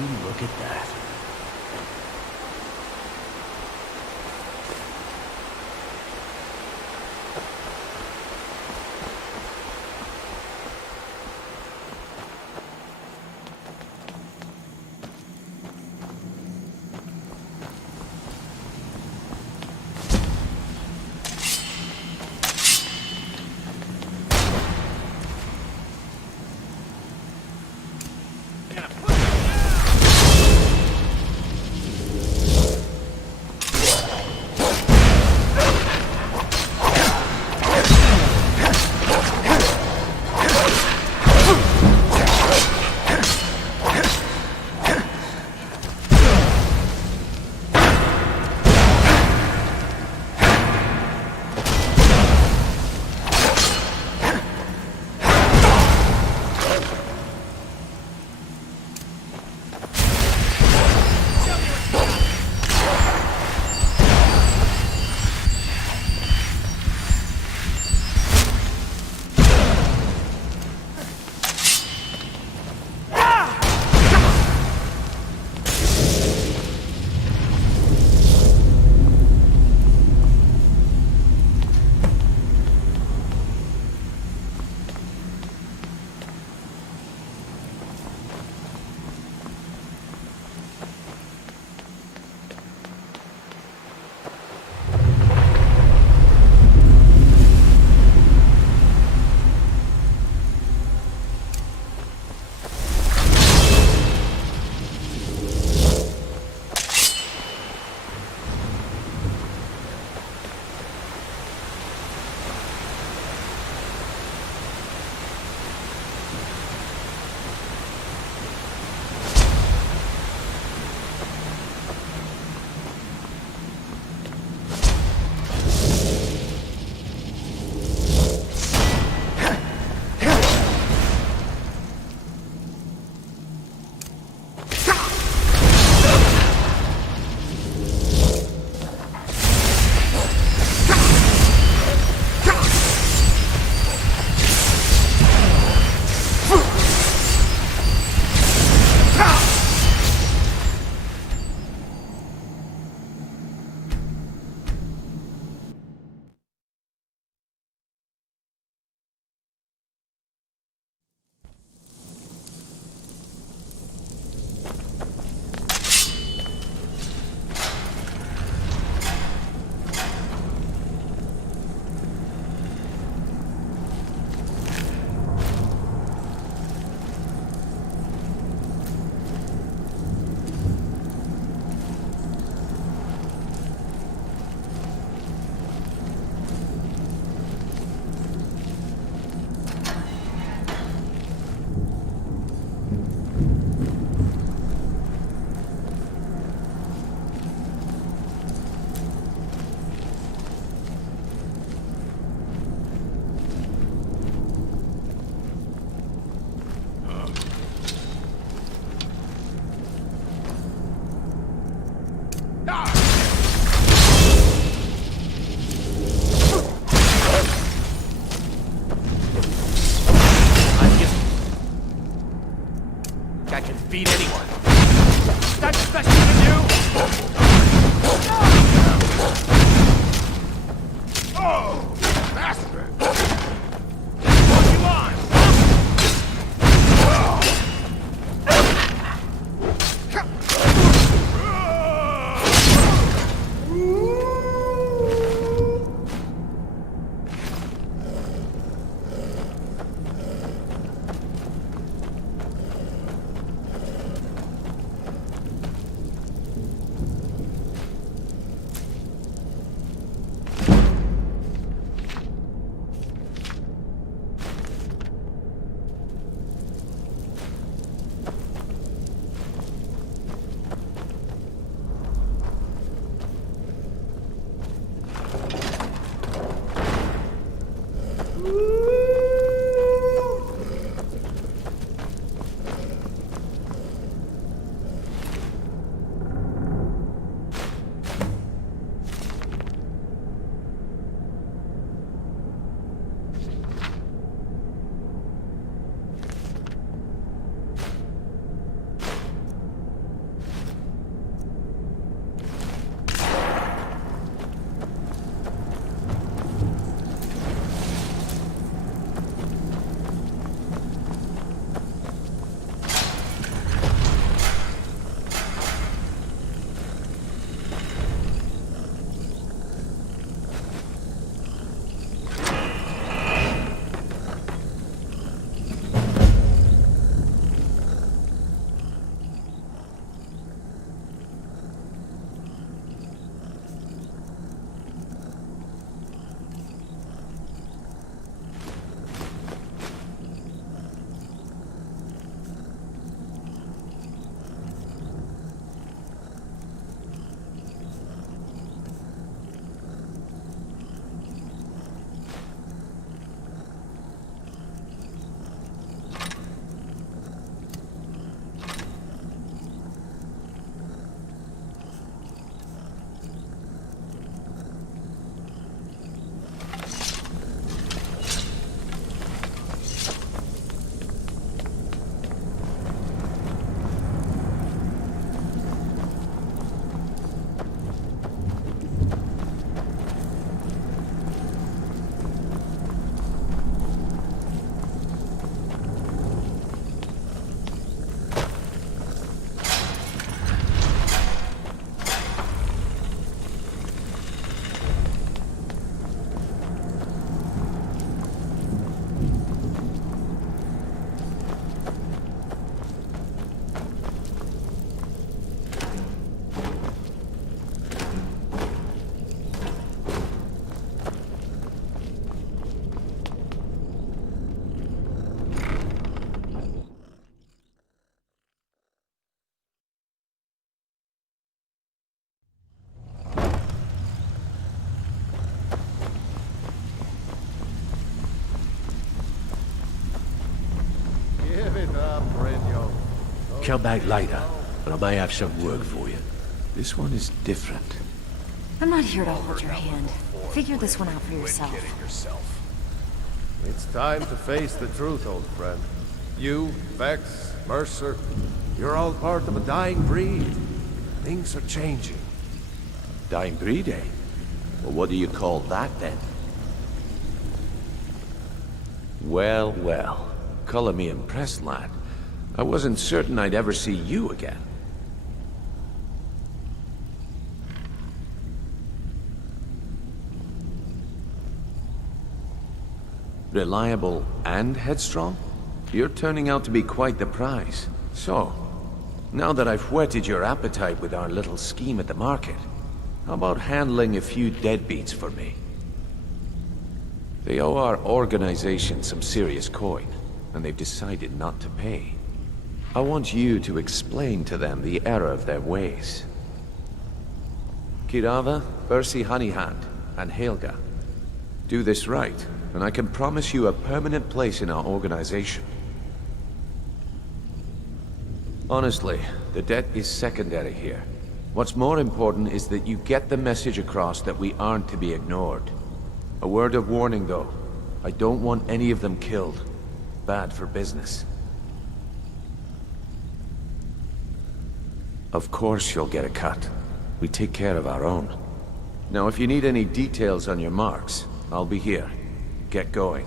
you look at that? come back later, and I may have some work for you. This one is different. I'm not here to hold your hand. Figure this one out for yourself. It's time to face the truth, old friend. You, Vex, Mercer, you're all part of a dying breed. Things are changing. Dying breed, eh? Well, what do you call that, then? Well, well. Color me impressed, lad. I wasn't certain I'd ever see you again. Reliable and headstrong? You're turning out to be quite the prize. So, now that I've whetted your appetite with our little scheme at the market, how about handling a few deadbeats for me? They owe our organization some serious coin, and they've decided not to pay. I want you to explain to them the error of their ways. Kirava, Percy Honeyhand, and Helga. Do this right, and I can promise you a permanent place in our organization. Honestly, the debt is secondary here. What's more important is that you get the message across that we aren't to be ignored. A word of warning, though. I don't want any of them killed. Bad for business. Of course you'll get a cut. We take care of our own. Now, if you need any details on your marks, I'll be here. Get going.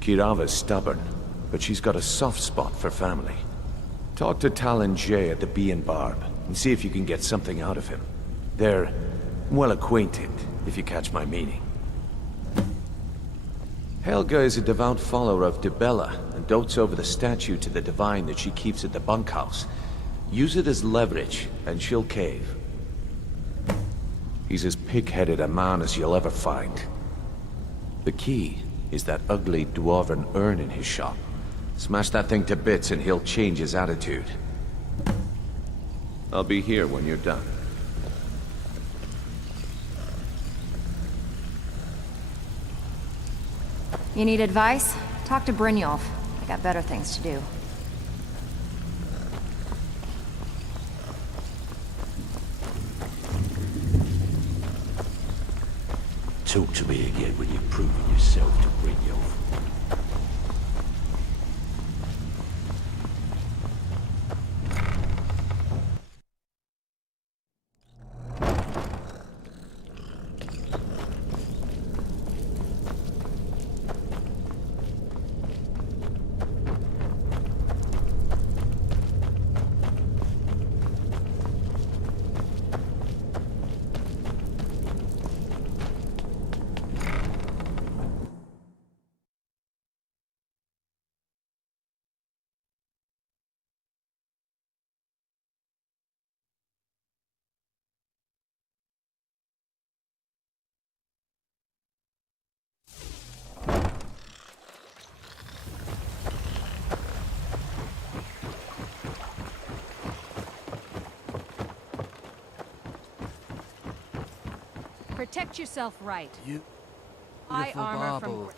Kirava's stubborn, but she's got a soft spot for family. Talk to Talon Jay at the Bee and Barb, and see if you can get something out of him. They're well acquainted, if you catch my meaning. Helga is a devout follower of Dibella, and dotes over the statue to the divine that she keeps at the bunkhouse. Use it as leverage, and she'll cave. He's as pig-headed a man as you'll ever find. The key is that ugly dwarven urn in his shop. Smash that thing to bits and he'll change his attitude. I'll be here when you're done. You need advice? Talk to Brynjolf. I got better things to do. Talk to me again when you've proven yourself to Brynjolf. Protect yourself right. You... Eye beautiful armor bauble.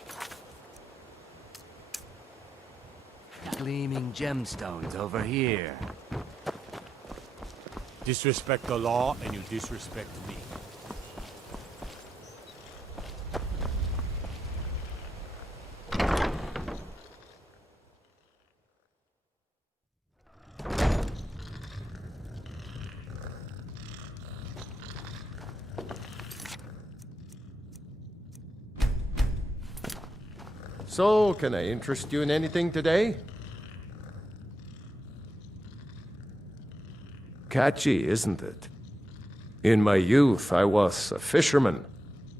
from... Gleaming gemstones over here. Disrespect the law, and you disrespect me. So, can I interest you in anything today? Catchy, isn't it? In my youth, I was a fisherman.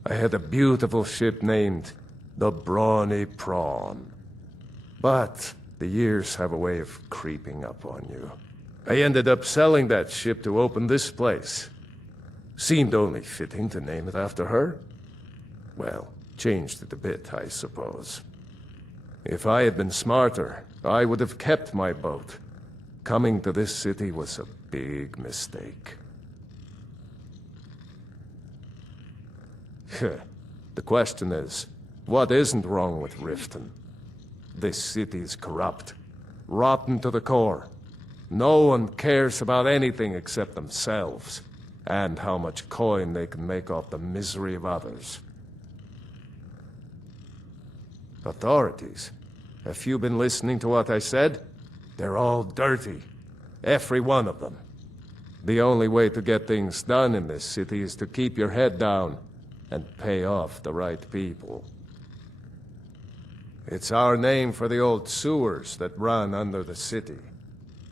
I had a beautiful ship named the Brawny Prawn. But the years have a way of creeping up on you. I ended up selling that ship to open this place. Seemed only fitting to name it after her. Well, changed it a bit, I suppose. If I had been smarter, I would have kept my boat. Coming to this city was a big mistake. The question is, what isn't wrong with Riften? This city is corrupt, rotten to the core. No one cares about anything except themselves, and how much coin they can make off the misery of others. Authorities, have you been listening to what I said? They're all dirty. Every one of them. The only way to get things done in this city is to keep your head down and pay off the right people. It's our name for the old sewers that run under the city.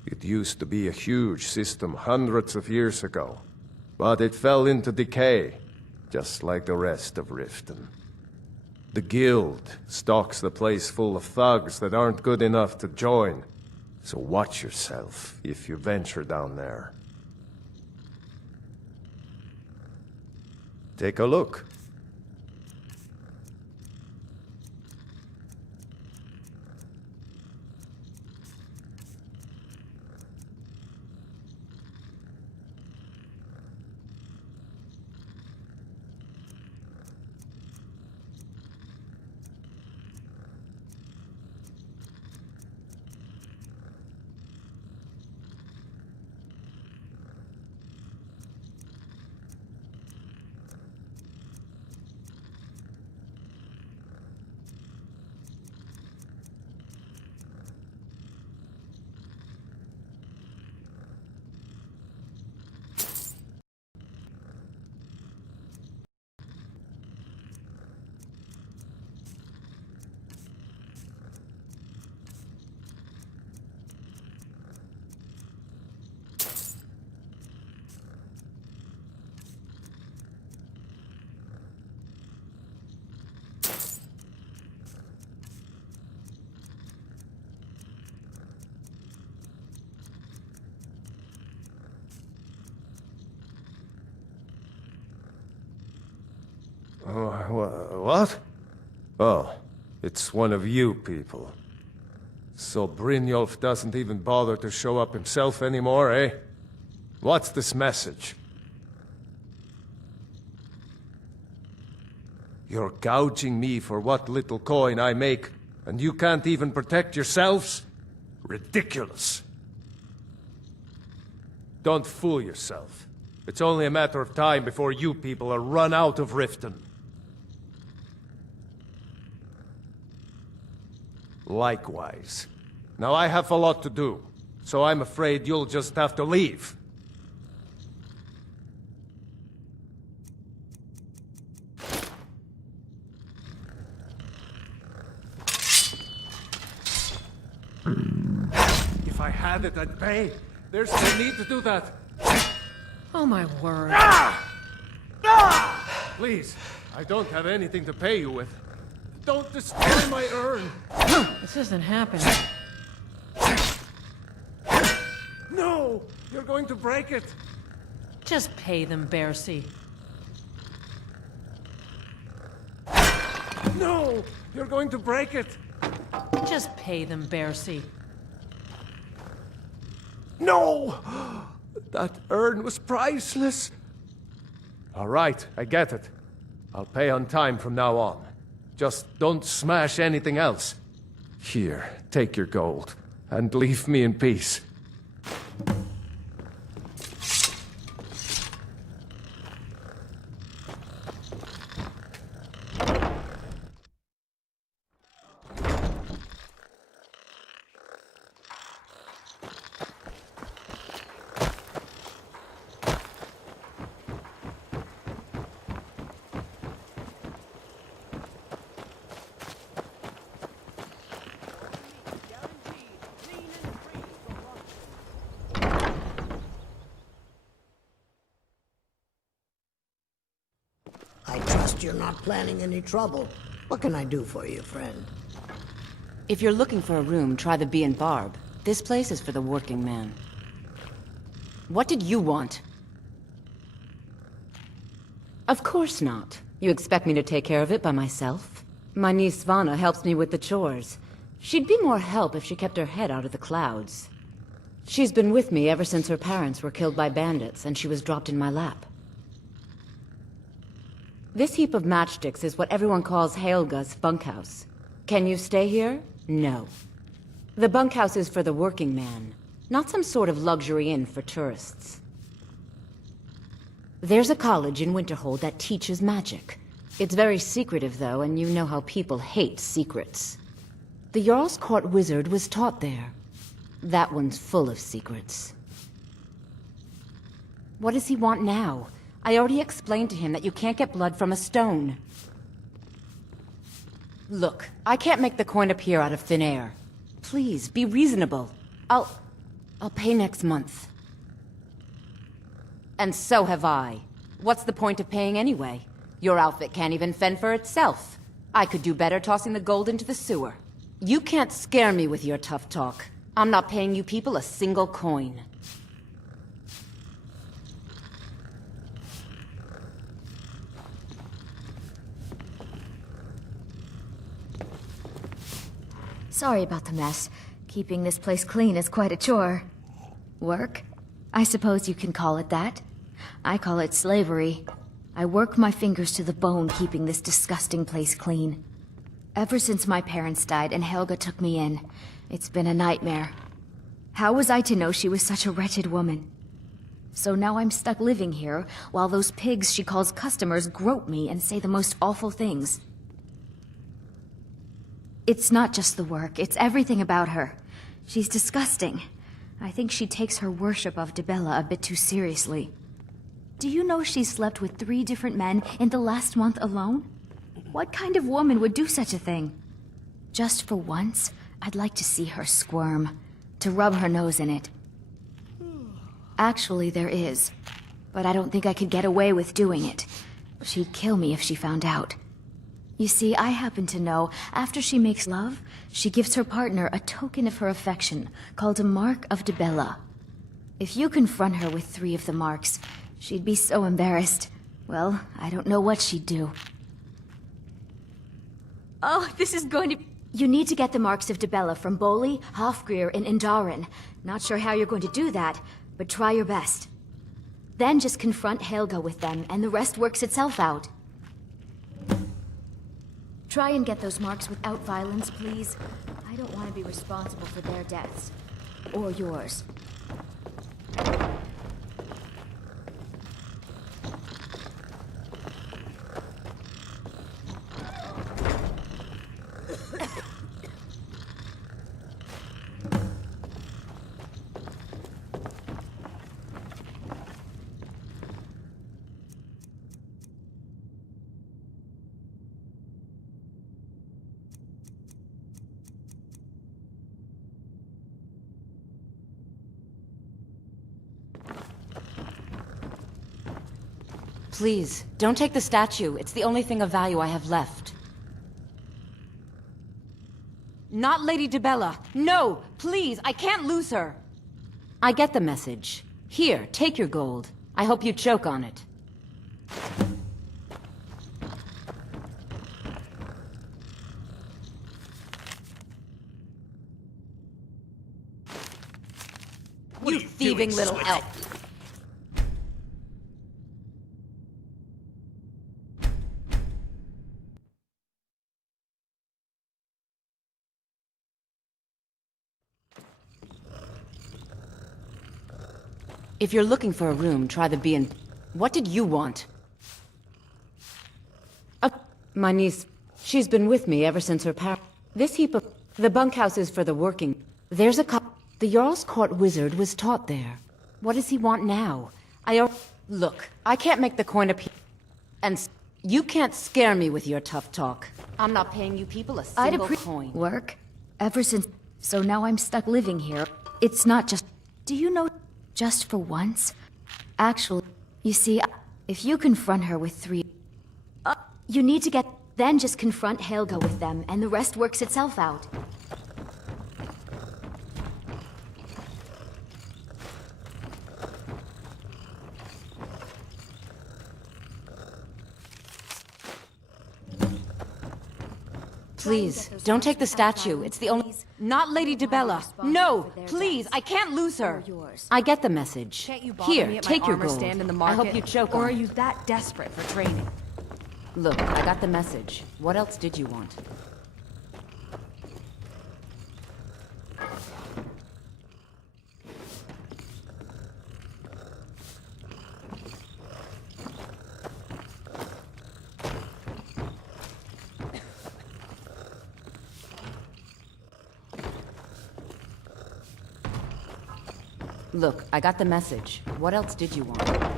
It used to be a huge system hundreds of years ago, but it fell into decay, just like the rest of Riften. The guild stocks the place full of thugs that aren't good enough to join, so watch yourself if you venture down there. Take a look. What? Oh, it's one of you people. So Brynjolf doesn't even bother to show up himself anymore, eh? What's this message? You're gouging me for what little coin I make, and you can't even protect yourselves? Ridiculous. Don't fool yourself. It's only a matter of time before you people are run out of Riften. Likewise. Now I have a lot to do, so I'm afraid you'll just have to leave. If I had it, I'd pay. There's no need to do that. Oh my word. Please, I don't have anything to pay you with. Don't destroy my urn! This isn't happening. No! You're going to break it! Just pay them, Bercy. No! You're going to break it! Just pay them, Bercy. No! That urn was priceless! All right, I get it. I'll pay on time from now on. Just don't smash anything else. Here, take your gold, and leave me in peace. I trust you're not planning any trouble. What can I do for you, friend? If you're looking for a room, try the Bee and Barb. This place is for the working man. What did you want? Of course not. You expect me to take care of it by myself? My niece Svana helps me with the chores. She'd be more help if she kept her head out of the clouds. She's been with me ever since her parents were killed by bandits, and she was dropped in my lap. This heap of matchsticks is what everyone calls Helga's bunkhouse. Can you stay here? No. The bunkhouse is for the working man, not some sort of luxury inn for tourists. There's a college in Winterhold that teaches magic. It's very secretive, though, and you know how people hate secrets. The Jarl's Court wizard was taught there. That one's full of secrets. What does he want now? I already explained to him that you can't get blood from a stone. Look, I can't make the coin appear out of thin air. Please, be reasonable. I'll pay next month. And so have I. What's the point of paying anyway? Your outfit can't even fend for itself. I could do better tossing the gold into the sewer. You can't scare me with your tough talk. I'm not paying you people a single coin. Sorry about the mess. Keeping this place clean is quite a chore. Work? I suppose you can call it that. I call it slavery. I work my fingers to the bone keeping this disgusting place clean. Ever since my parents died and Helga took me in, it's been a nightmare. How was I to know she was such a wretched woman? So now I'm stuck living here, while those pigs she calls customers grope me and say the most awful things. It's not just the work, it's everything about her. She's disgusting. I think she takes her worship of Dibella a bit too seriously. Do you know she slept with 3 different men in the last month alone? What kind of woman would do such a thing? Just for once, I'd like to see her squirm, to rub her nose in it. Actually, there is, but I don't think I could get away with doing it. She'd kill me if she found out. You see, I happen to know, after she makes love, she gives her partner a token of her affection, called a Mark of Dibella. If you confront her with 3 of the marks, she'd be so embarrassed. Well, I don't know what she'd do. Oh, this is going to... You need to get the marks of Dibella from Boli, Hofgrir, and Indaren. Not sure how you're going to do that, but try your best. Then just confront Helga with them, and the rest works itself out. Try and get those marks without violence, please. I don't want to be responsible for their deaths. Or yours. Please, don't take the statue. It's the only thing of value I have left. Not Lady Dibella. No! Please, I can't lose her! I get the message. Here, take your gold. I hope you choke on it. You thieving little elf! If you're looking for a room, try the B&... What did you want? My niece. She's been with me ever since her This heap of... The bunkhouse is for the working... There's a The Jarl's Court wizard was taught there. What does he want now? Look, I can't make the coin appear... And you can't scare me with your tough talk. I'm not paying you people a single coin. Work? Ever since... So now I'm stuck living here. It's not just... Do you know... Just for once? Actually, you see, if you confront her with 3... you need to get... Then just confront Helga with them, and the rest works itself out. Please, don't take the statue. It's the only... Not Lady Dibella. No! Please, I can't lose her! I get the message. Here, take your gold. I hope you choke on it. Or are you that desperate for training? Look, I got the message. What else did you want? Look, I got the message. What else did you want?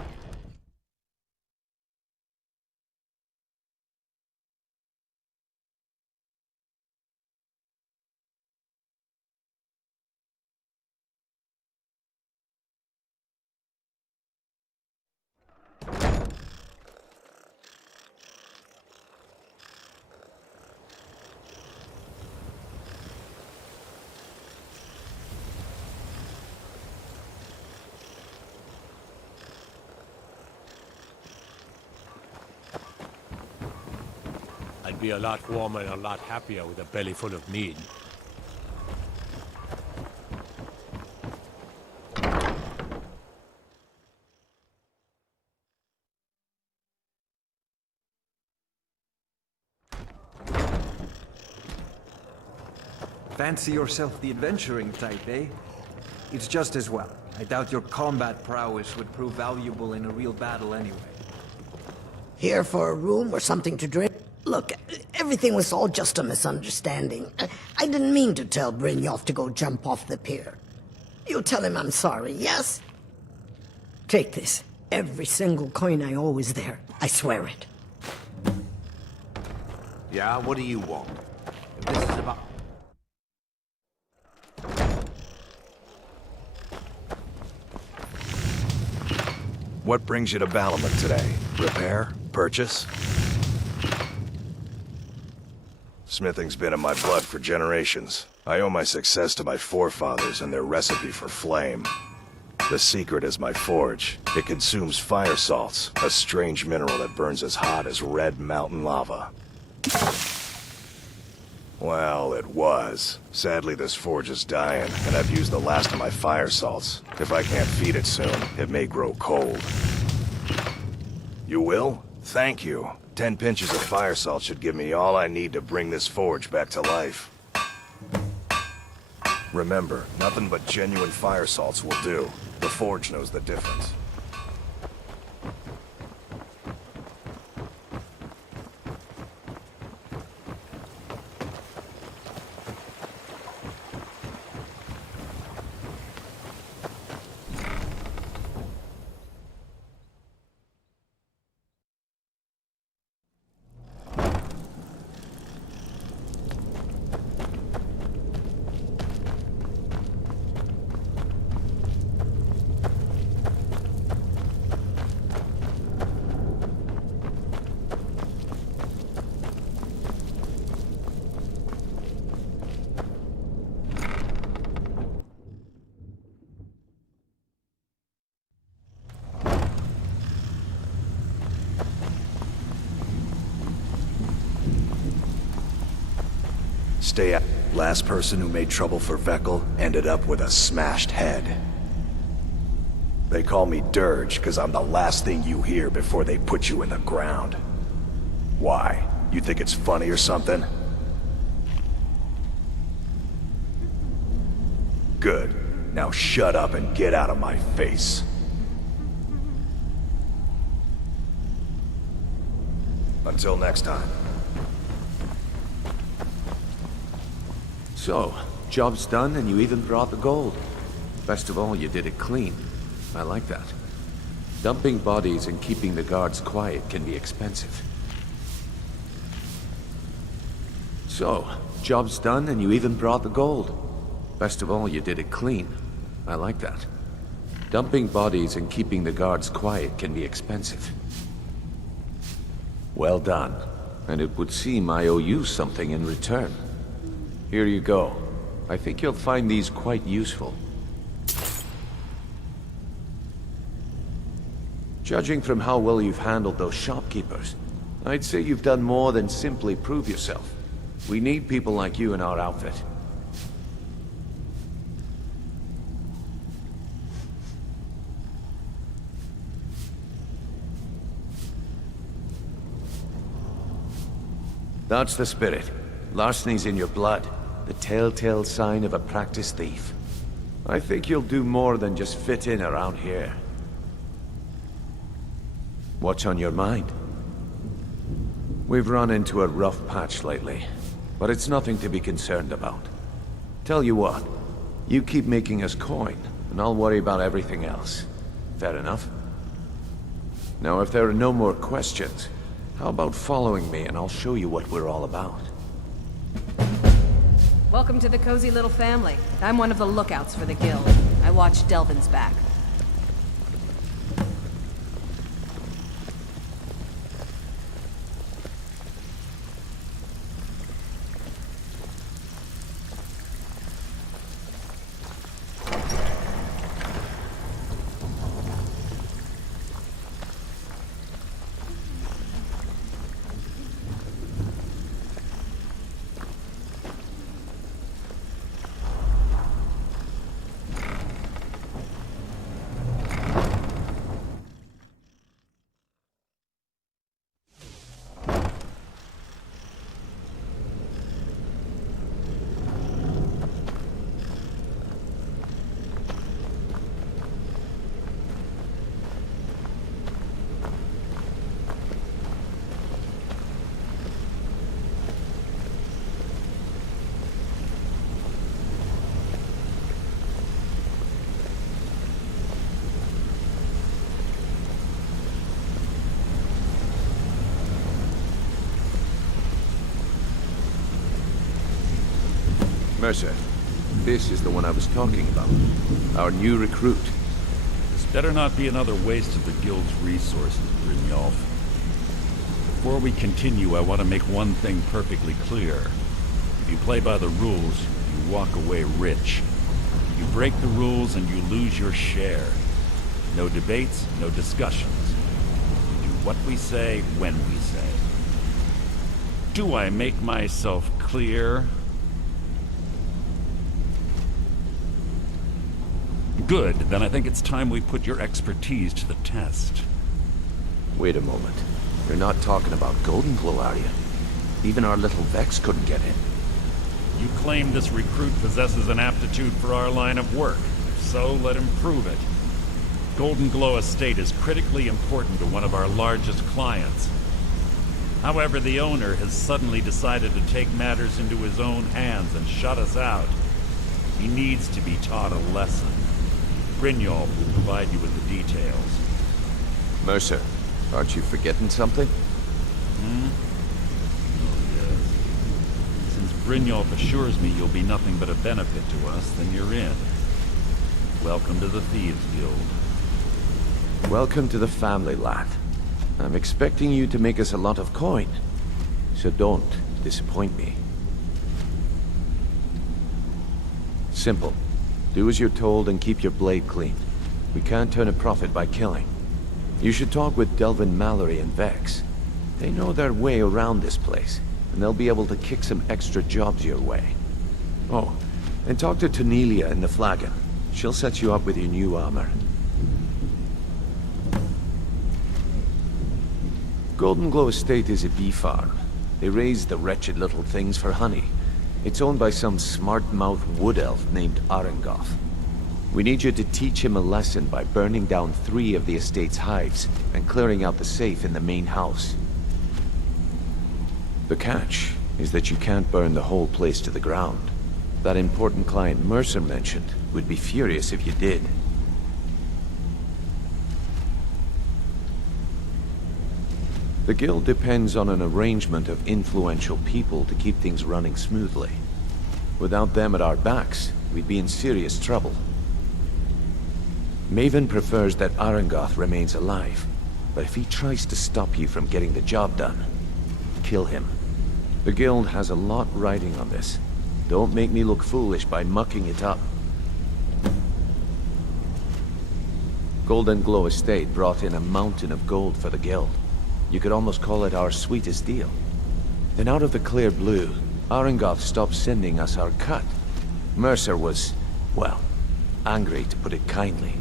I'd be a lot warmer and a lot happier with a belly full of mead. Fancy yourself the adventuring type, eh? It's just as well. I doubt your combat prowess would prove valuable in a real battle anyway. Here for a room or something to drink? Look, everything was all just a misunderstanding. I didn't mean to tell Brynjolf to go jump off the pier. You tell him I'm sorry, yes? Take this. Every single coin I owe is there. I swear it. Yeah, what do you want? If this is about... What brings you to Balamut today? Repair? Purchase? Smithing's been in my blood for generations. I owe my success to my forefathers and their recipe for flame. The secret is my forge. It consumes fire salts, a strange mineral that burns as hot as red mountain lava. Well, it was. Sadly, this forge is dying, and I've used the last of my fire salts. If I can't feed it soon, it may grow cold. You will? Thank you. 10 pinches of fire salt should give me all I need to bring this forge back to life. Remember, nothing but genuine fire salts will do. The forge knows the difference. Stay out. Last person who made trouble for Vekkel ended up with a smashed head. They call me Dirge because I'm the last thing you hear before they put you in the ground. Why? You think it's funny or something? Good. Now shut up and get out of my face. Until next time. So, job's done and you even brought the gold. Best of all, you did it clean. I like that. Dumping bodies and keeping the guards quiet can be expensive. So, job's done and you even brought the gold. Best of all, you did it clean. I like that. Dumping bodies and keeping the guards quiet can be expensive. Well done. And it would seem I owe you something in return. Here you go. I think you'll find these quite useful. Judging from how well you've handled those shopkeepers, I'd say you've done more than simply prove yourself. We need people like you in our outfit. That's the spirit. Larceny's in your blood. The telltale sign of a practiced thief. I think you'll do more than just fit in around here. What's on your mind? We've run into a rough patch lately, but it's nothing to be concerned about. Tell you what, you keep making us coin, and I'll worry about everything else. Fair enough? Now, if there are no more questions, how about following me and I'll show you what we're all about? Welcome to the cozy little family. I'm one of the lookouts for the guild. I watch Delvin's back. Mercer, this is the one I was talking about. Our new recruit. This better not be another waste of the guild's resources, Brynjolf. Before we continue, I want to make one thing perfectly clear. If you play by the rules, you walk away rich. You break the rules and you lose your share. No debates, no discussions. We do what we say, when we say. Do I make myself clear? Good, then I think it's time we put your expertise to the test. Wait a moment. You're not talking about Goldenglow, are you? Even our little Vex couldn't get in. You claim this recruit possesses an aptitude for our line of work. If so, let him prove it. Goldenglow Estate is critically important to one of our largest clients. However, the owner has suddenly decided to take matters into his own hands and shut us out. He needs to be taught a lesson. Brynjolf will provide you with the details. Mercer, aren't you forgetting something? Oh, yes. Since Brynjolf assures me you'll be nothing but a benefit to us, then you're in. Welcome to the Thieves Guild. Welcome to the family, lad. I'm expecting you to make us a lot of coin. So don't disappoint me. Simple. Do as you're told and keep your blade clean. We can't turn a profit by killing. You should talk with Delvin Mallory and Vex. They know their way around this place, and they'll be able to kick some extra jobs your way. Oh, and talk to Tonelia in the Flagon. She'll set you up with your new armor. Goldenglow Estate is a bee farm. They raise the wretched little things for honey. It's owned by some smart-mouthed wood elf named Arengoth. We need you to teach him a lesson by burning down 3 of the estate's hives and clearing out the safe in the main house. The catch is that you can't burn the whole place to the ground. That important client Mercer mentioned would be furious if you did. The guild depends on an arrangement of influential people to keep things running smoothly. Without them at our backs, we'd be in serious trouble. Maven prefers that Arengoth remains alive, but if he tries to stop you from getting the job done, kill him. The guild has a lot riding on this. Don't make me look foolish by mucking it up. Goldenglow Estate brought in a mountain of gold for the guild. You could almost call it our sweetest deal. Then out of the clear blue, Arengoth stopped sending us our cut. Mercer was, well, angry to put it kindly.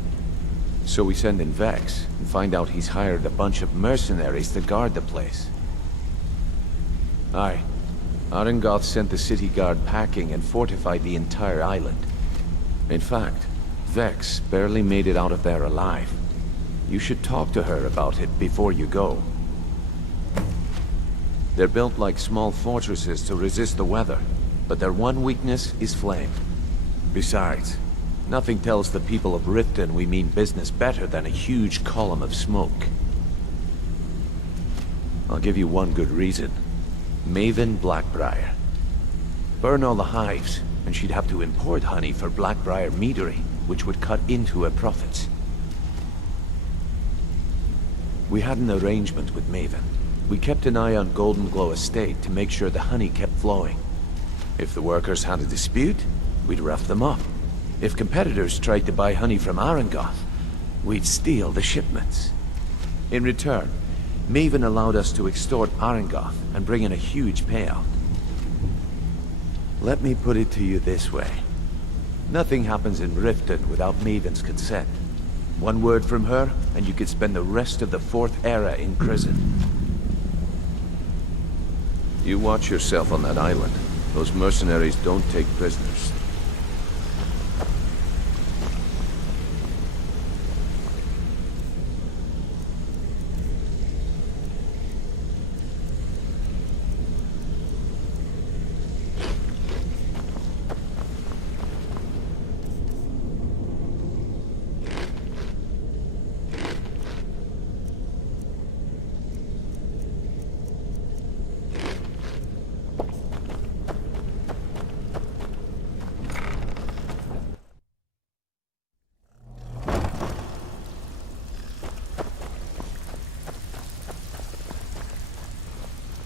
So we send in Vex and find out he's hired a bunch of mercenaries to guard the place. Aye, Arengoth sent the city guard packing and fortified the entire island. In fact, Vex barely made it out of there alive. You should talk to her about it before you go. They're built like small fortresses to resist the weather, but their one weakness is flame. Besides, nothing tells the people of Riften we mean business better than a huge column of smoke. I'll give you one good reason. Maven Blackbriar. Burn all the hives, and she'd have to import honey for Blackbriar meadery, which would cut into her profits. We had an arrangement with Maven. We kept an eye on Golden Glow Estate to make sure the honey kept flowing. If the workers had a dispute, we'd rough them up. If competitors tried to buy honey from Arengoth, we'd steal the shipments. In return, Maven allowed us to extort Arengoth and bring in a huge payout. Let me put it to you this way. Nothing happens in Riften without Maven's consent. One word from her, and you could spend the rest of the Fourth Era in prison. You watch yourself on that island. Those mercenaries don't take prisoners.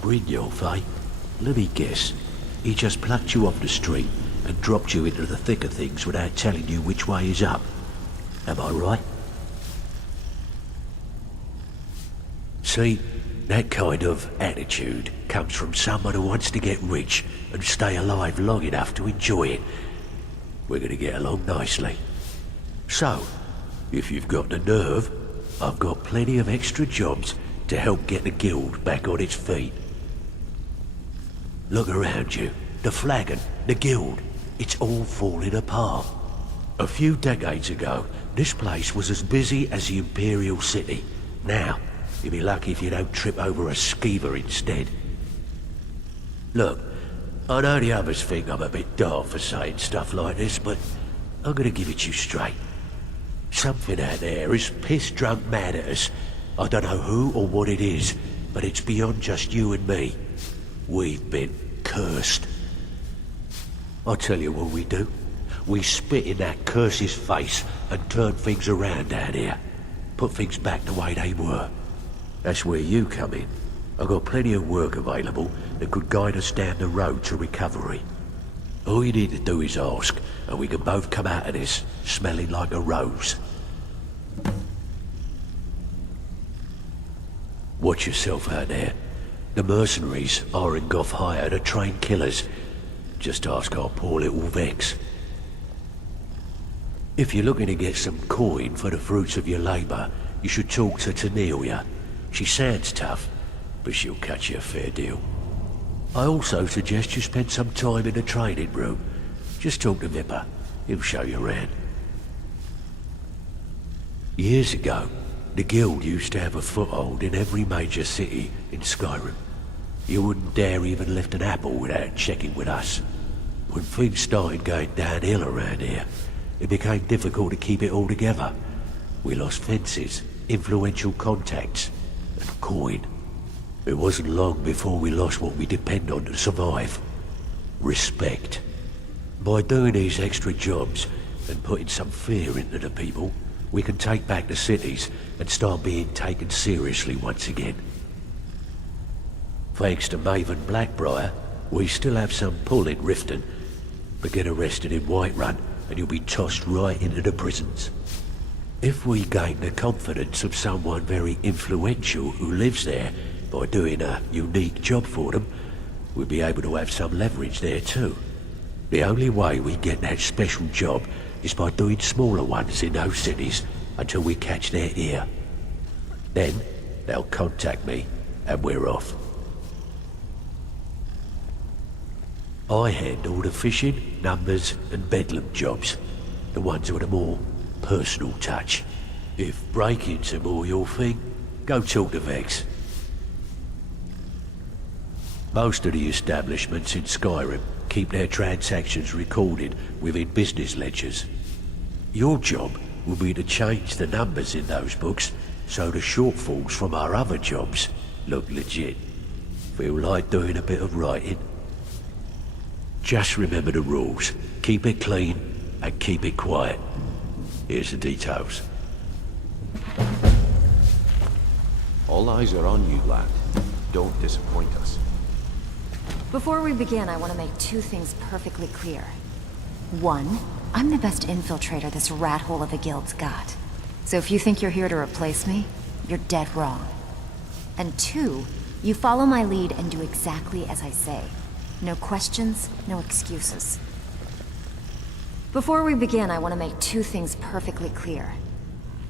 Brynjolf, eh? Let me guess. He just plucked you off the street and dropped you into the thick of things without telling you which way is up. Am I right? See, that kind of attitude comes from someone who wants to get rich and stay alive long enough to enjoy it. We're gonna get along nicely. So, if you've got the nerve, I've got plenty of extra jobs to help get the guild back on its feet. Look around you. The flagon, the guild, it's all falling apart. A few decades ago, this place was as busy as the Imperial City. Now, you'll be lucky if you don't trip over a skeever instead. Look, I know the others think I'm a bit daft for saying stuff like this, but I'm gonna give it to you straight. Something out there is piss-drunk mad at us. I don't know who or what it is, but it's beyond just you and me. We've been cursed. I'll tell you what we do. We spit in that curse's face and turn things around down here. Put things back the way they were. That's where you come in. I've got plenty of work available that could guide us down the road to recovery. All you need to do is ask, and we can both come out of this smelling like a rose. Watch yourself out there. The mercenaries Arengoth hired are trained killers. Just ask our poor little Vex. If you're looking to get some coin for the fruits of your labour, you should talk to Tanelia. She sounds tough, but she'll cut you a fair deal. I also suggest you spend some time in the training room. Just talk to Vipper. He'll show you around. Years ago, the guild used to have a foothold in every major city in Skyrim. You wouldn't dare even lift an apple without checking with us. When things started going downhill around here, it became difficult to keep it all together. We lost fences, influential contacts, and coin. It wasn't long before we lost what we depend on to survive. Respect. By doing these extra jobs and putting some fear into the people, we can take back the cities and start being taken seriously once again. Thanks to Maven Blackbriar, we still have some pull in Riften, but get arrested in Whiterun and you'll be tossed right into the prisons. If we gain the confidence of someone very influential who lives there by doing a unique job for them, we'll be able to have some leverage there too. The only way we get that special job is by doing smaller ones in those cities until we catch their ear. Then, they'll contact me, and we're off. I handle the fishing, numbers, and bedlam jobs. The ones with a more personal touch. If breaking's a more your thing, go talk to Vex. Most of the establishments in Skyrim keep their transactions recorded within business ledgers. Your job will be to change the numbers in those books so the shortfalls from our other jobs look legit. Feel like doing a bit of writing? Just remember the rules. Keep it clean and keep it quiet. Here's the details. All eyes are on you, lad. Don't disappoint us. Before we begin, I want to make two things perfectly clear. One, I'm the best infiltrator this rat hole of a guild's got. So if you think you're here to replace me, you're dead wrong. And two, you follow my lead and do exactly as I say. No questions, no excuses. Before we begin, I want to make two things perfectly clear.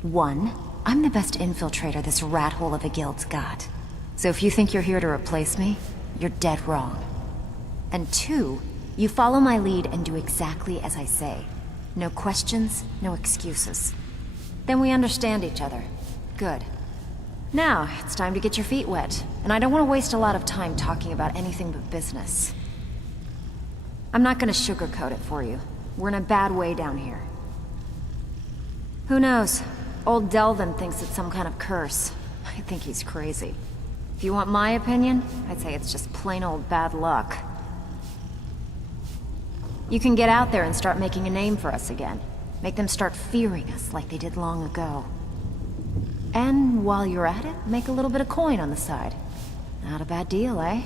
One, I'm the best infiltrator this rat hole of a guild's got. So if you think you're here to replace me, you're dead wrong. And two, you follow my lead and do exactly as I say. No questions, no excuses. Then we understand each other. Good. Now, it's time to get your feet wet, and I don't want to waste a lot of time talking about anything but business. I'm not gonna sugarcoat it for you. We're in a bad way down here. Who knows? Old Delvin thinks it's some kind of curse. I think he's crazy. If you want my opinion, I'd say it's just plain old bad luck. You can get out there and start making a name for us again. Make them start fearing us like they did long ago. And while you're at it, make a little bit of coin on the side. Not a bad deal, eh?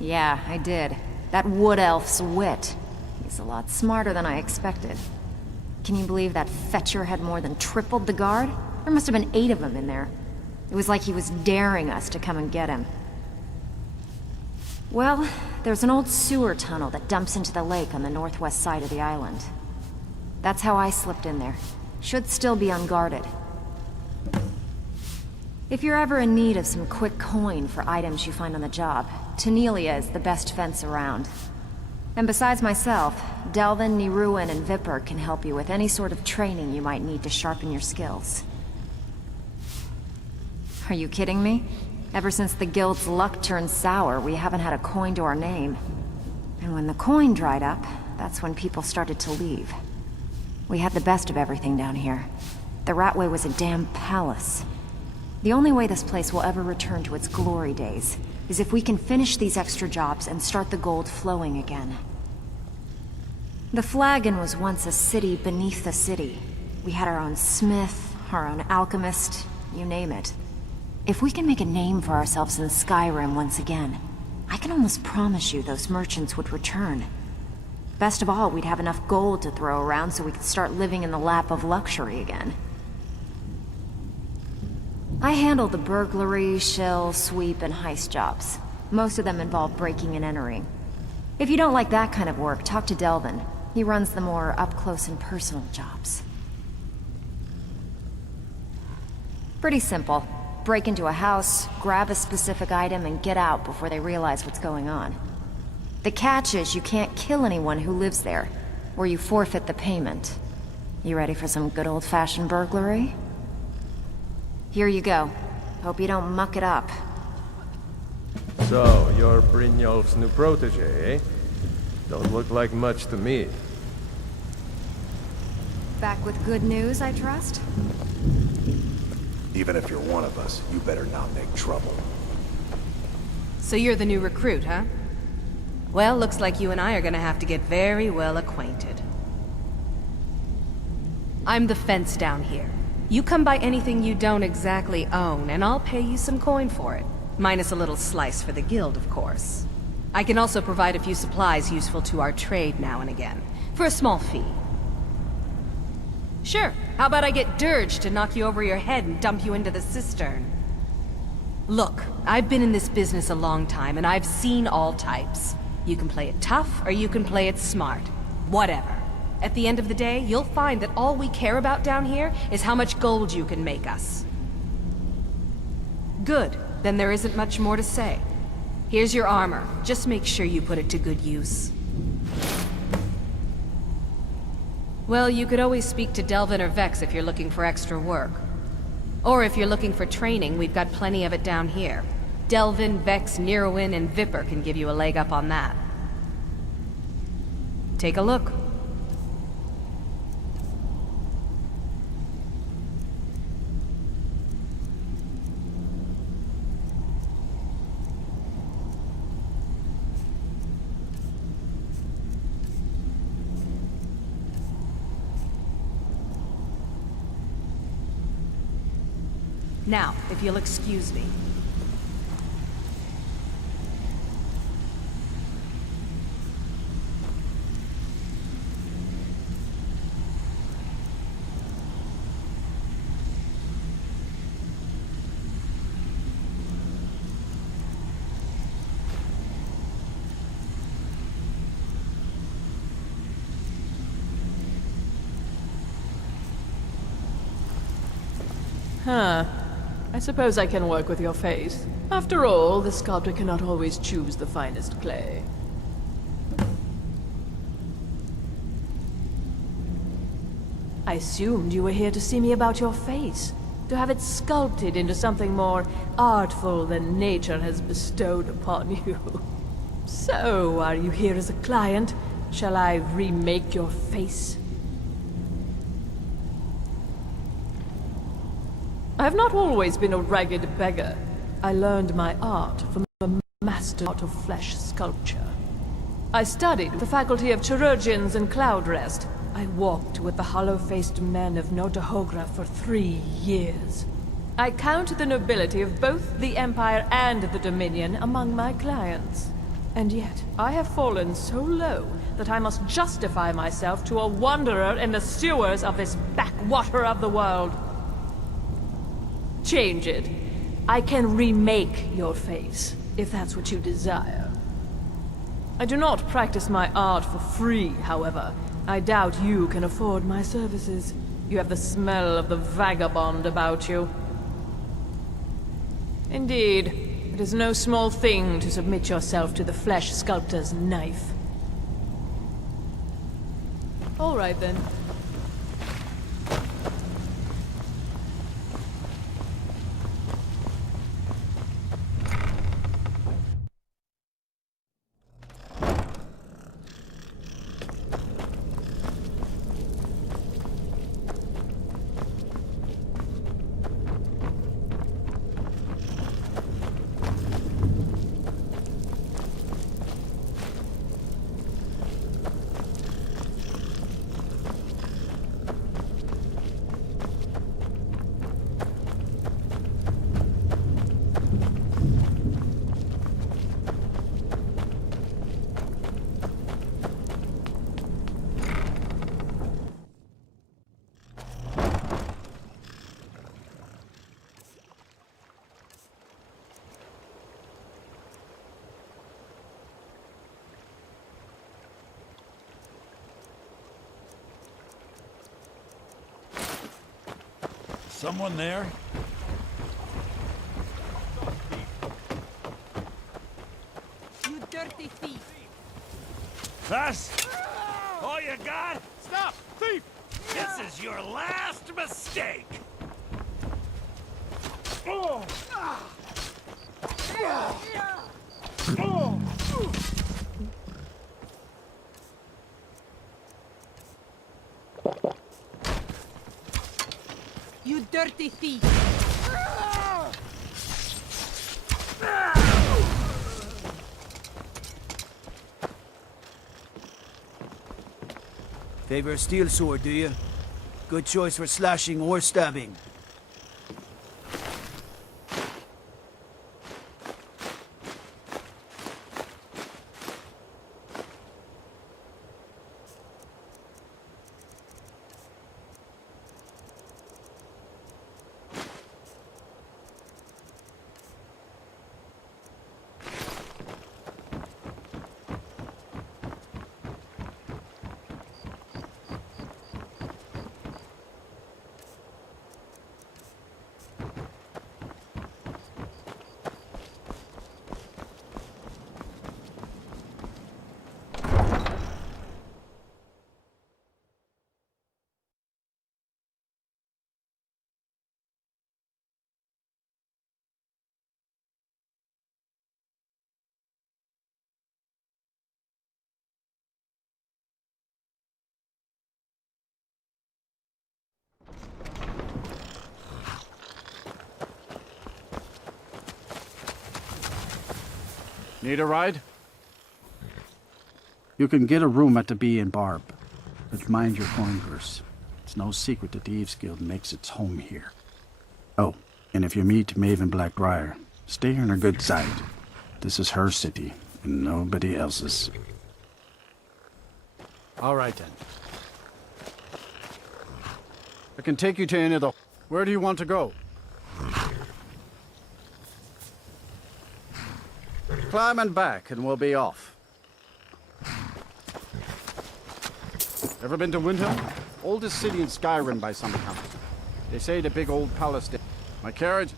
Yeah, I did. That wood elf's wit. He's a lot smarter than I expected. Can you believe that fetcher had more than tripled the guard? There must have been 8 of them in there. It was like he was daring us to come and get him. Well, there's an old sewer tunnel that dumps into the lake on the northwest side of the island. That's how I slipped in there. Should still be unguarded. If you're ever in need of some quick coin for items you find on the job, Tanelia is the best fence around. And besides myself, Delvin, Niruin, and Vipper can help you with any sort of training you might need to sharpen your skills. Are you kidding me? Ever since the guild's luck turned sour, we haven't had a coin to our name. And when the coin dried up, that's when people started to leave. We had the best of everything down here. The Ratway was a damn palace. The only way this place will ever return to its glory days is if we can finish these extra jobs and start the gold flowing again. The Flagon was once a city beneath the city. We had our own smith, our own alchemist, you name it. If we can make a name for ourselves in Skyrim once again, I can almost promise you those merchants would return. Best of all, we'd have enough gold to throw around so we could start living in the lap of luxury again. I handle the burglary, shill, sweep, and heist jobs. Most of them involve breaking and entering. If you don't like that kind of work, talk to Delvin. He runs the more up-close and personal jobs. Pretty simple. Break into a house, grab a specific item, and get out before they realize what's going on. The catch is you can't kill anyone who lives there, or you forfeit the payment. You ready for some good old-fashioned burglary? Here you go. Hope you don't muck it up. So, you're Brynjolf's new protege, eh? Don't look like much to me. Back with good news, I trust? Even if you're one of us, you better not make trouble. So you're the new recruit, huh? Well, looks like you and I are gonna have to get very well acquainted. I'm the fence down here. You come by anything you don't exactly own, and I'll pay you some coin for it. Minus a little slice for the guild, of course. I can also provide a few supplies useful to our trade now and again, for a small fee. Sure, how about I get Dirge to knock you over your head and dump you into the cistern? Look, I've been in this business a long time, and I've seen all types. You can play it tough, or you can play it smart. Whatever. At the end of the day, you'll find that all we care about down here is how much gold you can make us. Good. then there isn't much more to say. Here's your armor. Just make sure you put it to good use. Well, you could always speak to Delvin or Vex if you're looking for extra work. Or if you're looking for training, we've got plenty of it down here. Delvin, Vex, Neroin, and Viper can give you a leg up on that. Take a look. Now, if you'll excuse me. Huh. I suppose I can work with your face. After all, the sculptor cannot always choose the finest clay. I assumed you were here to see me about your face, to have it sculpted into something more artful than nature has bestowed upon you. So, are you here as a client? Shall I remake your face? I have not always been a ragged beggar. I learned my art from a master of flesh sculpture. I studied the faculty of chirurgeons and cloud rest. I walked with the hollow-faced men of Notahogra for 3 years. I count the nobility of both the Empire and the Dominion among my clients. And yet, I have fallen so low that I must justify myself to a wanderer in the sewers of this backwater of the world. Change it. I can remake your face, if that's what you desire. I do not practice my art for free, however. I doubt you can afford my services. You have the smell of the vagabond about you. Indeed, it is no small thing to submit yourself to the flesh sculptor's knife. All right then. Someone there? You dirty thief! That's all you got? Stop! Thief! This is your last mistake! You dirty thief! Favor a steel sword, do you? Good choice for slashing or stabbing. Need a ride? You can get a room at the Bee and Barb, but mind your coin purse. It's no secret that the Thieves Guild makes its home here. Oh, and if you meet Maven Blackbriar, stay on her good side. This is her city, and nobody else's. All right, then. I can take you to any of the... Where do you want to go? Climb and back, and we'll be off. Ever been to Windhelm? Oldest city in Skyrim by some account. They say the big old palace... My carriage?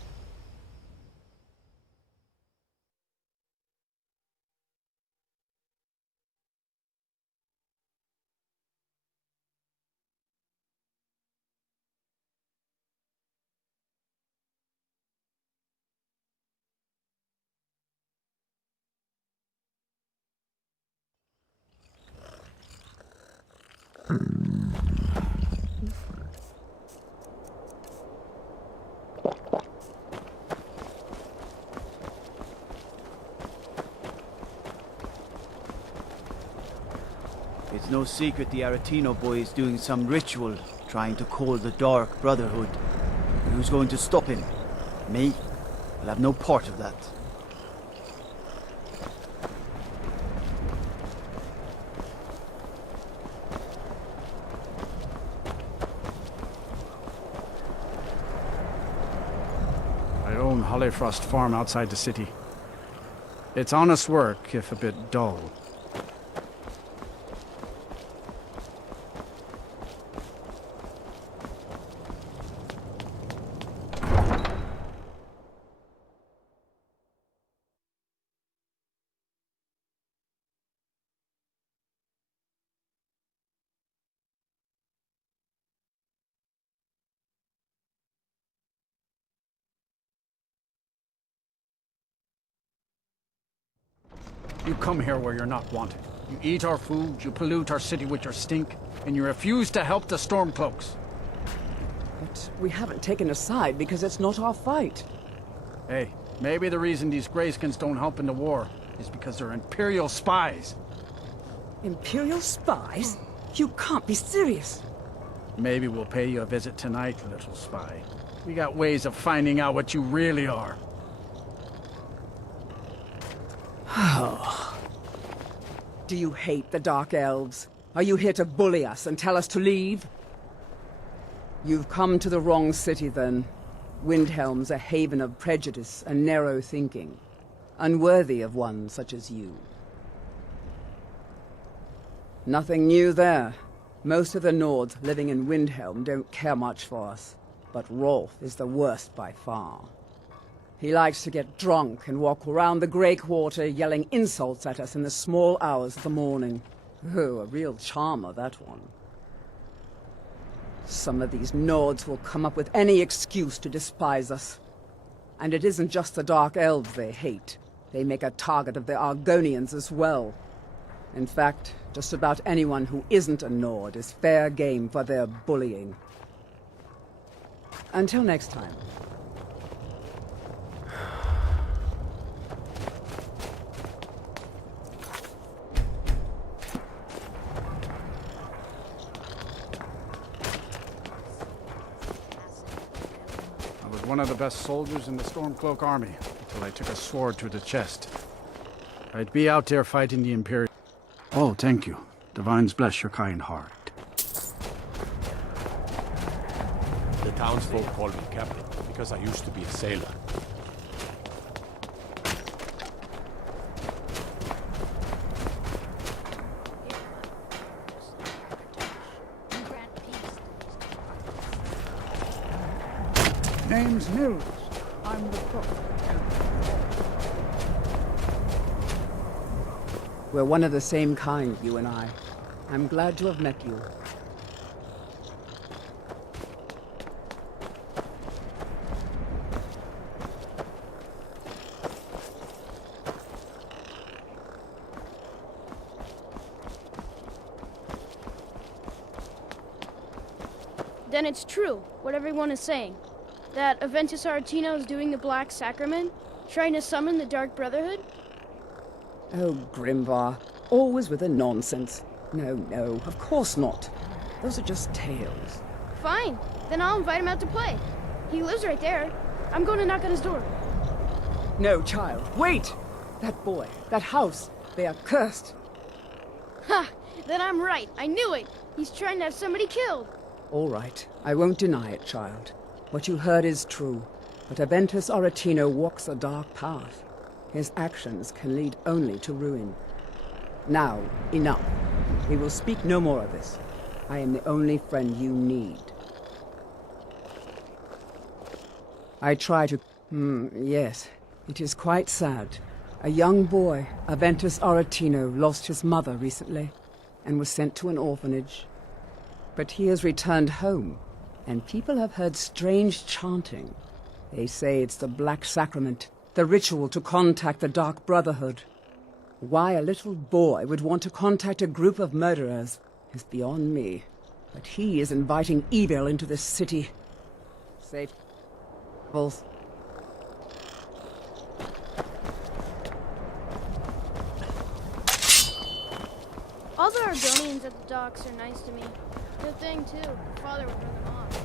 It's no secret the Aretino boy is doing some ritual, trying to call the Dark Brotherhood. And who's going to stop him? Me? I'll have no part of that. I own Hollyfrost Farm outside the city. It's honest work, if a bit dull. You come here where you're not wanted. You eat our food, you pollute our city with your stink, and you refuse to help the Stormcloaks. But we haven't taken a side because it's not our fight. Hey, maybe the reason these Greyskins don't help in the war is because they're Imperial spies. Imperial spies? You can't be serious. Maybe we'll pay you a visit tonight, little spy. We got ways of finding out what you really are. Do you hate the Dark Elves? Are you here to bully us and tell us to leave? You've come to the wrong city, then. Windhelm's a haven of prejudice and narrow thinking, unworthy of one such as you. Nothing new there. Most of the Nords living in Windhelm don't care much for us, but Rolf is the worst by far. He likes to get drunk and walk around the Grey Quarter yelling insults at us in the small hours of the morning. Oh, a real charmer, that one. Some of these Nords will come up with any excuse to despise us. And it isn't just the Dark Elves they hate. They make a target of the Argonians as well. In fact, just about anyone who isn't a Nord is fair game for their bullying. Until next time. One of the best soldiers in the Stormcloak army, until I took a sword to the chest. I'd be out there fighting the Imperial... Oh, thank you. Divines bless your kind heart. The townsfolk call me captain, because I used to be a sailor. Name's Mills. I'm the cook. We're one of the same kind, you and I. I'm glad to have met you. Then it's true, what everyone is saying. That Aventus Aretino is doing the Black Sacrament, trying to summon the Dark Brotherhood? Oh, Grimvar, always with the nonsense. No, no, of course not. Those are just tales. Fine. Then I'll invite him out to play. He lives right there. I'm going to knock on his door. No, child, wait! That boy, that house, they are cursed. Ha! Then I'm right. I knew it. He's trying to have somebody killed. All right, I won't deny it, child. What you heard is true. But Aventus Aretino walks a dark path. His actions can lead only to ruin. Now, enough. We will speak no more of this. I am the only friend you need. I try to... yes. It is quite sad. A young boy, Aventus Aretino, lost his mother recently and was sent to an orphanage. But he has returned home, and people have heard strange chanting. They say it's the Black Sacrament, the ritual to contact the Dark Brotherhood. Why a little boy would want to contact a group of murderers is beyond me. But he is inviting evil into this city. Safe. Both. All the Argonians at the docks are nice to me. Good thing, too. Father would run them off.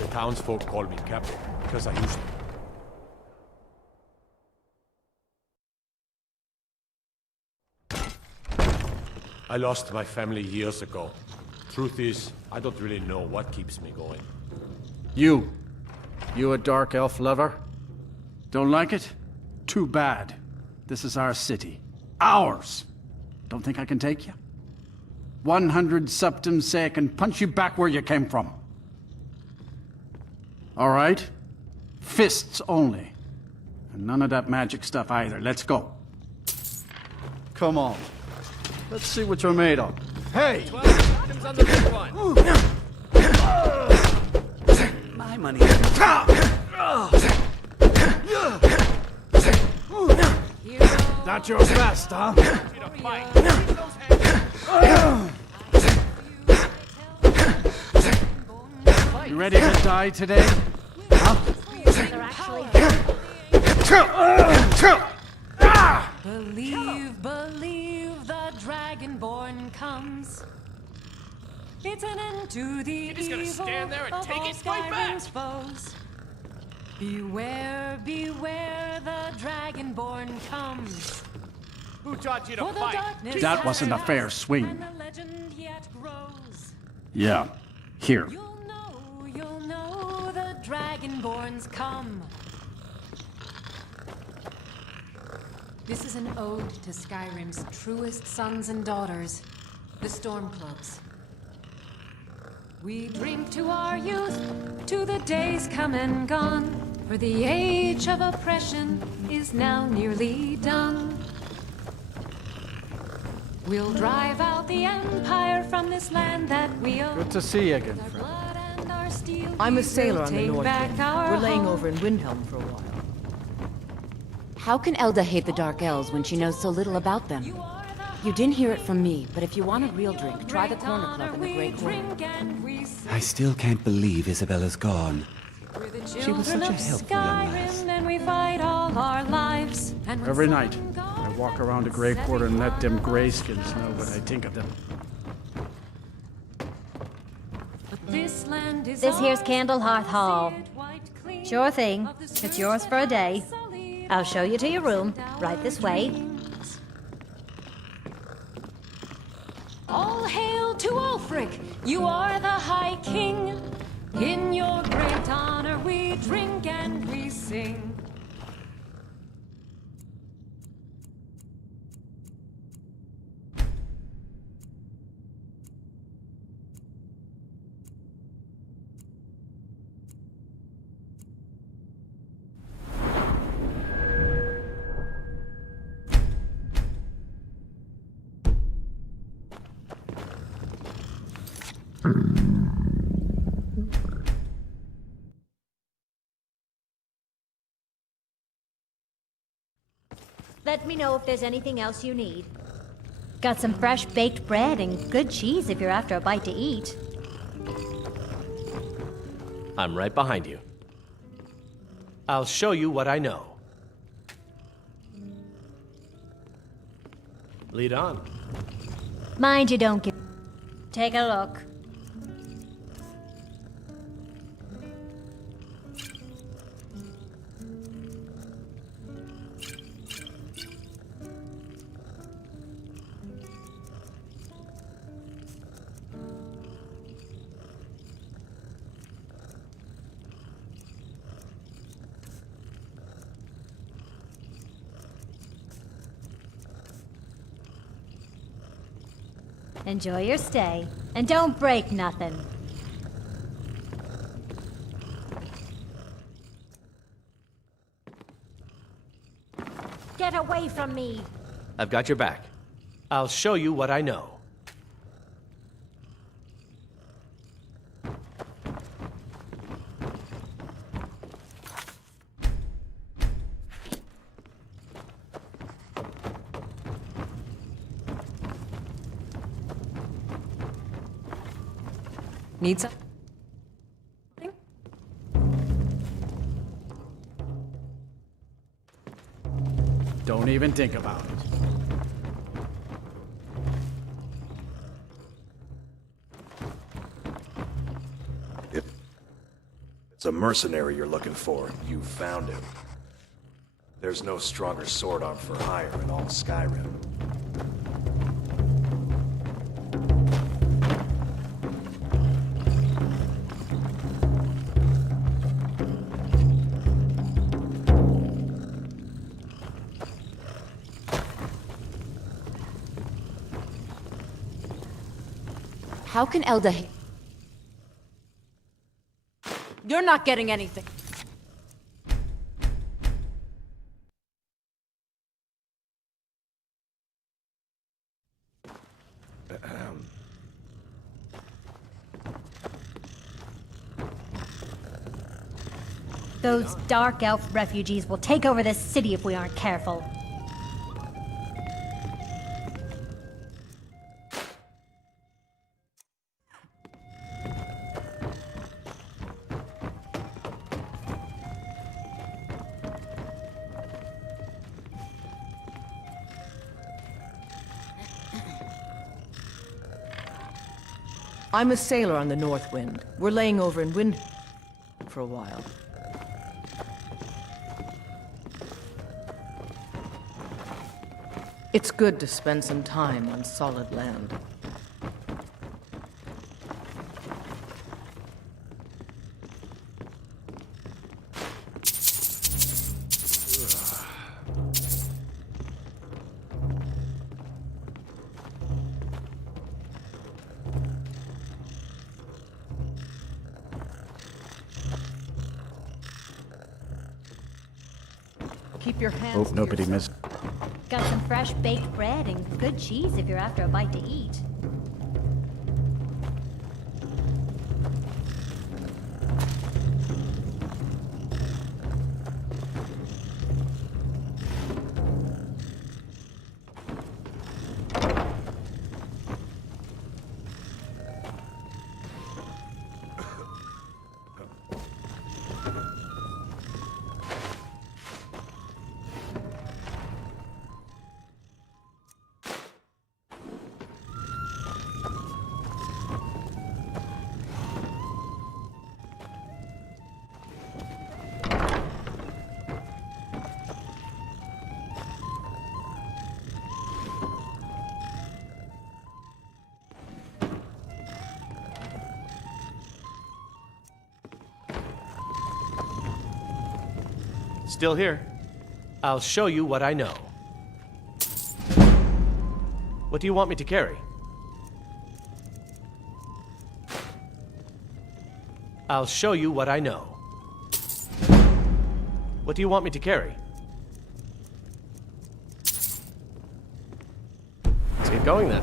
The townsfolk call me captain because I used to. I lost my family years ago. Truth is, I don't really know what keeps me going. You a dark elf lover? Don't like it? Too bad. This is our city. Ours! Don't think I can take you? 100 septim say I can punch you back where you came from. All right? Fists only. And none of that magic stuff either. Let's go. Come on. Let's see what you're made of. Hey! 12 items on the big one. My money. That's your best, huh? You ready to die today? Huh? Believe, believe the Dragonborn comes. It's an end to the You're just gonna stand there and take it? Fight back! Foes. Beware, beware, the Dragonborn comes. Who taught you to fight? That wasn't a fair swing. And the legend yet grows. Yeah. Here. You'll know the Dragonborns come. This is an ode to Skyrim's truest sons and daughters, the Stormcloaks. We drink to our youth, to the days come and gone, for the age of oppression is now nearly done. We'll drive out the Empire from this land that we own. Good to see you again, friend. I'm a sailor on the Take North back Wind. our We're laying home. over in Windhelm for a while. How can Elda hate the Dark Elves when she knows so little about them? You didn't hear it from me, but if you want a real drink, try the Corner Club in the Great Hall. I still can't believe Isabella's gone. She was such a helpful young lass. And we fight all our lives. And when Every night, I walk around the Grey Quarter and let them grayskins know what I think of them. this land is This here's ours, Candlehearth Hall. white clean Sure thing. It's yours for a day. I'll show you to your room. Right this way. All hail to Ulfric, you are the High King. In your great honor we drink and we sing. Let me know if there's anything else you need. Got some fresh baked bread and good cheese if you're after a bite to eat. I'm right behind you. I'll show you what I know. Lead on. Mind you don't get... Take a look. Enjoy your stay, and don't break nothing. Get away from me! I've got your back. I'll show you what I know. Need some? Don't even think about it. If it's a mercenary you're looking for, you found him. There's no stronger sword arm for hire in all Skyrim. How can Elda... You're not getting anything. Those dark elf refugees will take over this city if we aren't careful. I'm a sailor on the North Wind. We're laying over in Wind for a while. It's good to spend some time on solid land. Keep your hands Hope to nobody yourself. missed. Got some fresh baked bread and good cheese if you're after a bite to eat. Still here. I'll show you what I know. What do you want me to carry? I'll show you what I know. What do you want me to carry? Let's get going then.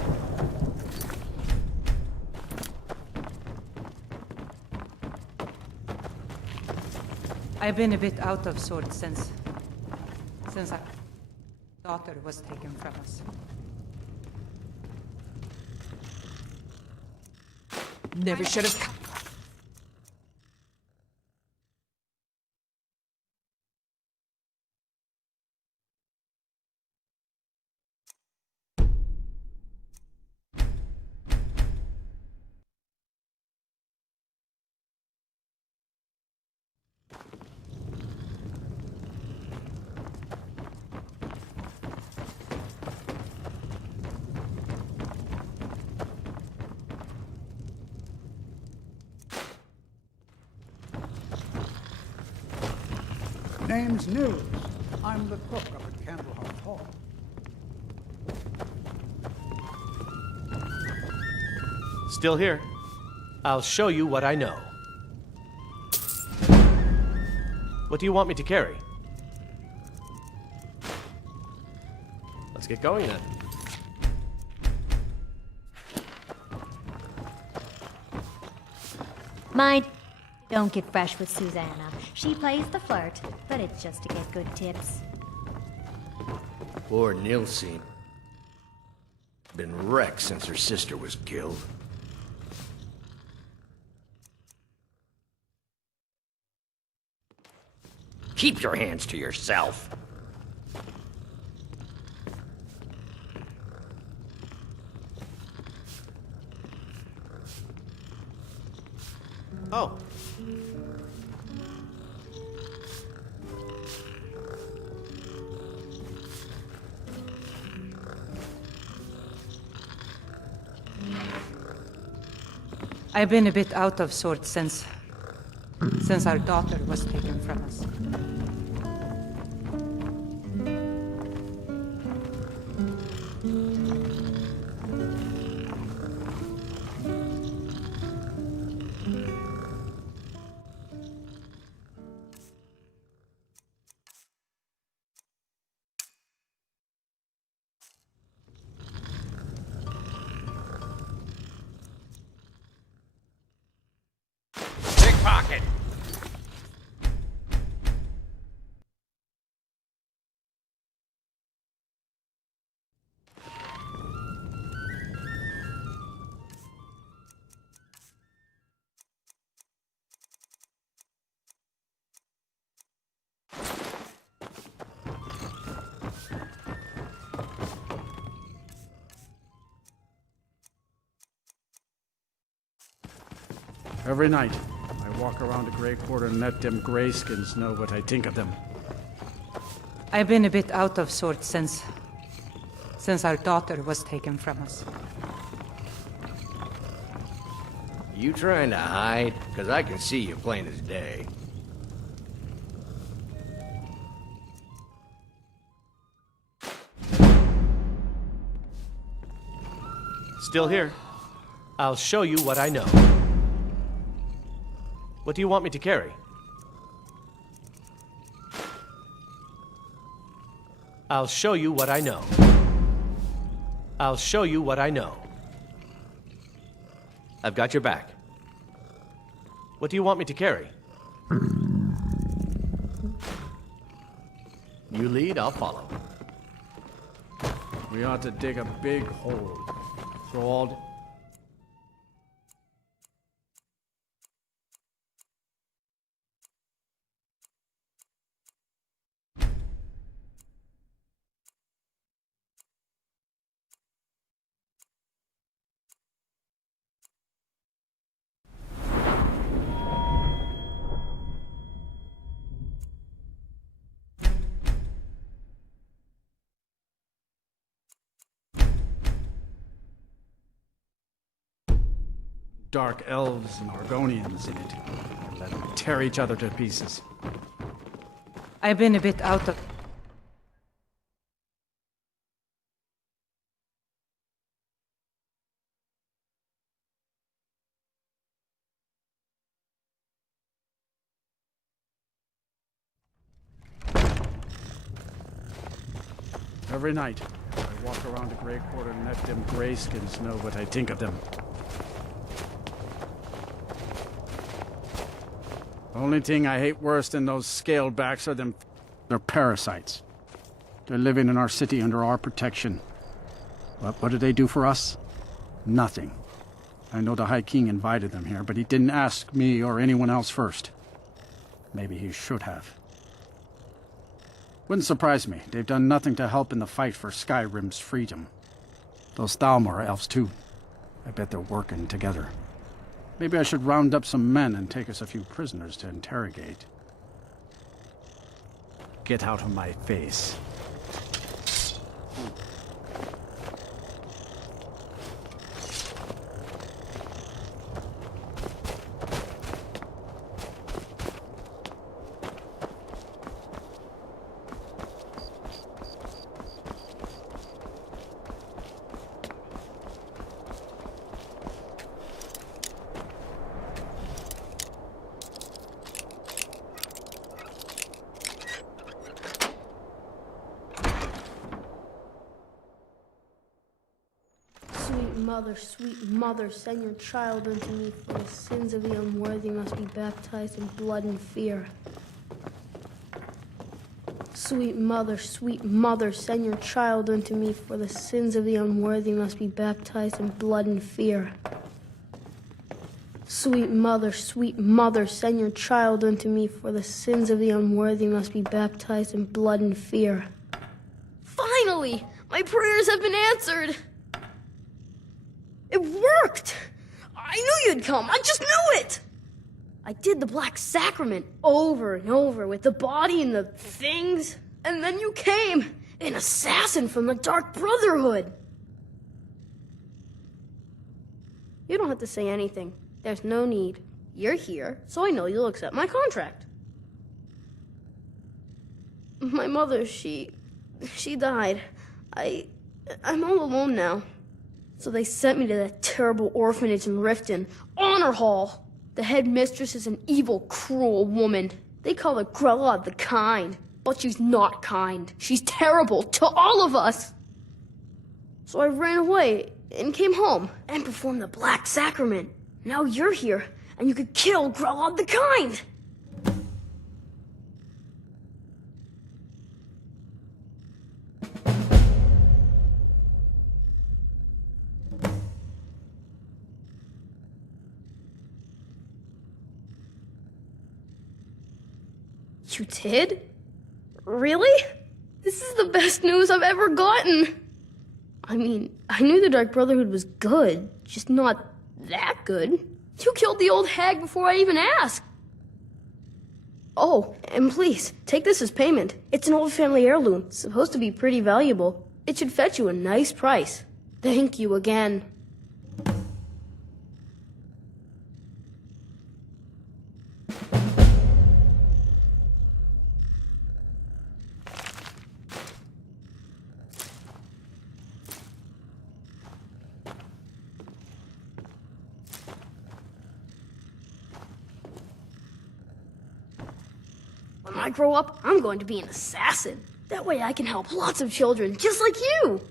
I've been a bit out of sorts since our daughter was taken from us. Never should have come. Name's Nils. I'm the cook up at Candlehearth Hall. Still here. I'll show you what I know. What do you want me to carry? Let's get going then. Mind, don't get fresh with Susanna. She plays the flirt, but it's just to get good tips. Poor Nilsine. Been wrecked since her sister was killed. Keep your hands to yourself. Oh. I've been a bit out of sorts since our daughter was taken from us. Pickpocket! Every night, I walk around the Grey Quarter and let them greyskins know what I think of them. I've been a bit out of sorts since our daughter was taken from us. You trying to hide? Because I can see you plain as day. Still here. I'll show you what I know. What do you want me to carry? I'll show you what I know. I'll show you what I know. I've got your back. What do you want me to carry? You lead, I'll follow. We ought to dig a big hole. Throw all... dark elves and Argonians in it. And let them tear each other to pieces. I've been a bit out of... Every night, I walk around the Grey Quarter and let them greyskins know what I think of them. The only thing I hate worse than those scalebacks are them... They're parasites. They're living in our city under our protection. But what do they do for us? Nothing. I know the High King invited them here, but he didn't ask me or anyone else first. Maybe he should have. Wouldn't surprise me. They've done nothing to help in the fight for Skyrim's freedom. Those Thalmor are elves too. I bet they're working together. Maybe I should round up some men and take us a few prisoners to interrogate. Get out of my face. sweet mother, send your child unto me, for the sins of the unworthy must be baptized in blood and fear. Sweet mother, send your child unto me, for the sins of the unworthy must be baptized in blood and fear. Sweet mother, send your child unto me, for the sins of the unworthy must be baptized in blood and fear. Finally! My prayers have been answered! It worked! I knew you'd come, I just knew it! I did the Black Sacrament over and over with the body and the things, and then you came, an assassin from the Dark Brotherhood. You don't have to say anything. There's no need. You're here, so I know you'll accept my contract. My mother, she died. I'm all alone now. So they sent me to that terrible orphanage in Riften, Honor Hall. The headmistress is an evil, cruel woman. They call her Grella the Kind, but she's not kind. She's terrible to all of us. So I ran away and came home and performed the Black Sacrament. Now you're here, and you could kill Grella the Kind. You did? Really? This is the best news I've ever gotten. I mean, I knew the Dark Brotherhood was good, just not that good. You killed the old hag before I even asked. Oh, and please, take this as payment. It's an old family heirloom, supposed to be pretty valuable. It should fetch you a nice price. Thank you again. When I grow up, I'm going to be an assassin. That way I can help lots of children just like you.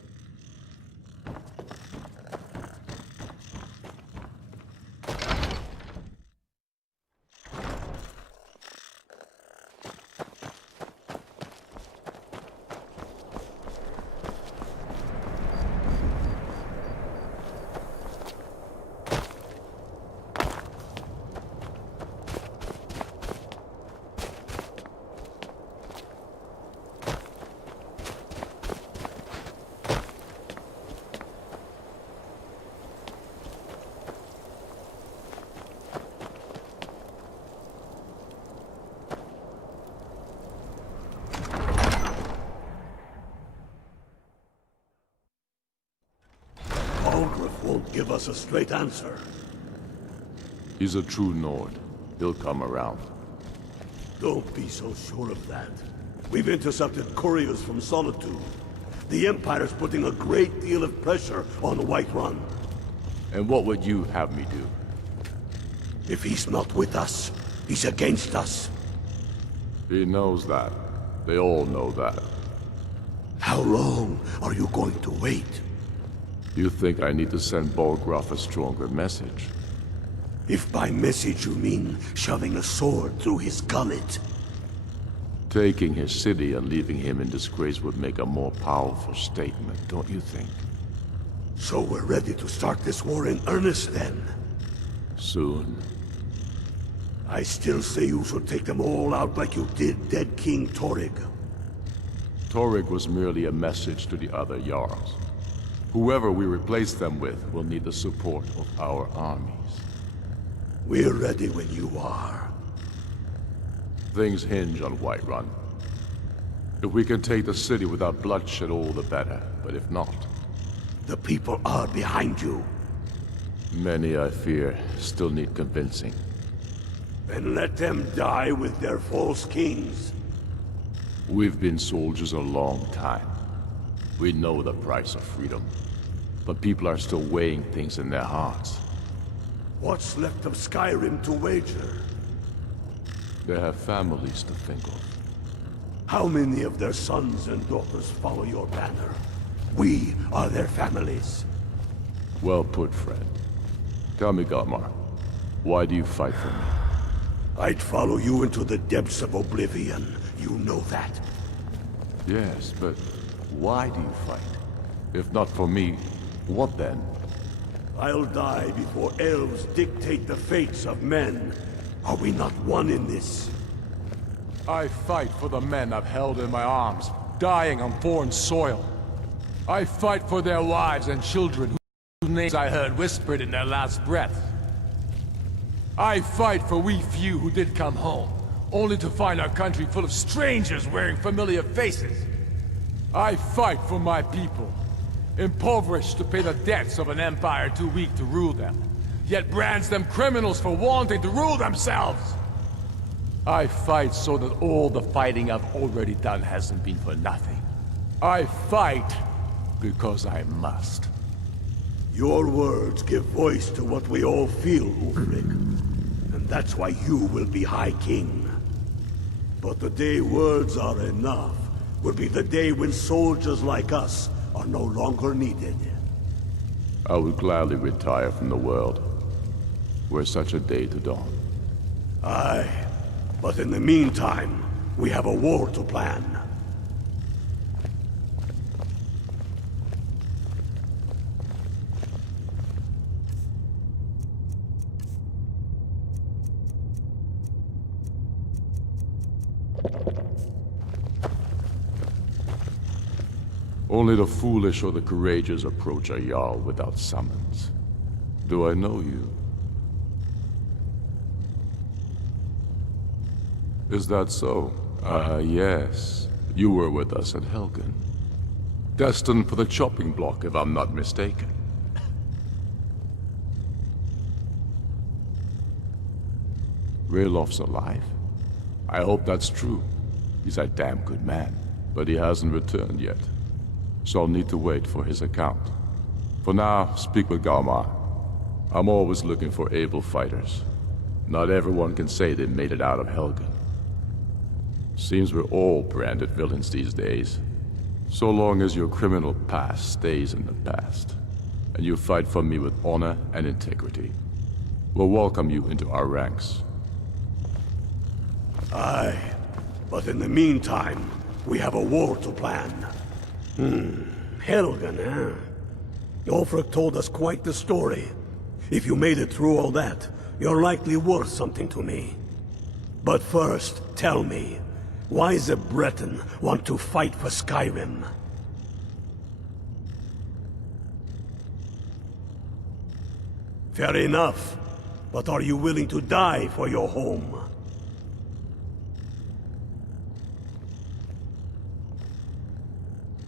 Won't give us a straight answer. He's a true Nord. He'll come around. Don't be so sure of that. We've intercepted couriers from Solitude. The Empire's putting a great deal of pressure on Whiterun. And what would you have me do? If he's not with us, he's against us. He knows that. They all know that. How long are you going to wait? You think I need to send Bolgraf a stronger message? If by message you mean shoving a sword through his gullet. Taking his city and leaving him in disgrace would make a more powerful statement, don't you think? So we're ready to start this war in earnest then? Soon. I still say you should take them all out like you did dead King Torrig. Torrig was merely a message to the other Jarls. Whoever we replace them with will need the support of our armies. We're ready when you are. Things hinge on Whiterun. If we can take the city without bloodshed, all the better. But if not... The people are behind you. Many, I fear, still need convincing. Then let them die with their false kings. We've been soldiers a long time. We know the price of freedom. But people are still weighing things in their hearts. What's left of Skyrim to wager? They have families to think of. How many of their sons and daughters follow your banner? We are their families. Well put, friend. Tell me, Galmar, why do you fight for me? I'd follow you into the depths of oblivion. You know that. Yes, but why do you fight? If not for me, what then? I'll die before elves dictate the fates of men. Are we not one in this? I fight for the men I've held in my arms, dying on foreign soil. I fight for their wives and children whose names I heard whispered in their last breath. I fight for we few who did come home, only to find our country full of strangers wearing familiar faces. I fight for my people, impoverished to pay the debts of an empire too weak to rule them, yet brands them criminals for wanting to rule themselves. I fight so that all the fighting I've already done hasn't been for nothing. I fight because I must. Your words give voice to what we all feel, Ulfric. And that's why you will be High King. But the day words are enough will be the day when soldiers like us are no longer needed. I would gladly retire from the world, were such a day to dawn. Aye, but in the meantime, we have a war to plan. Only the foolish or the courageous approach a Jarl without summons. Do I know you? Is that so? Yes. You were with us at Helgen. Destined for the chopping block, if I'm not mistaken. Raylof's alive? I hope that's true. He's a damn good man, but he hasn't returned yet. So I'll need to wait for his account. For now, speak with Galmar. I'm always looking for able fighters. Not everyone can say they made it out of Helgen. Seems we're all branded villains these days. So long as your criminal past stays in the past, and you fight for me with honor and integrity, we'll welcome you into our ranks. Aye, but in the meantime, we have a war to plan. Helgen, huh? Ulfric told us quite the story. If you made it through all that, you're likely worth something to me. But first, tell me, why does a Breton want to fight for Skyrim? Fair enough, but are you willing to die for your home?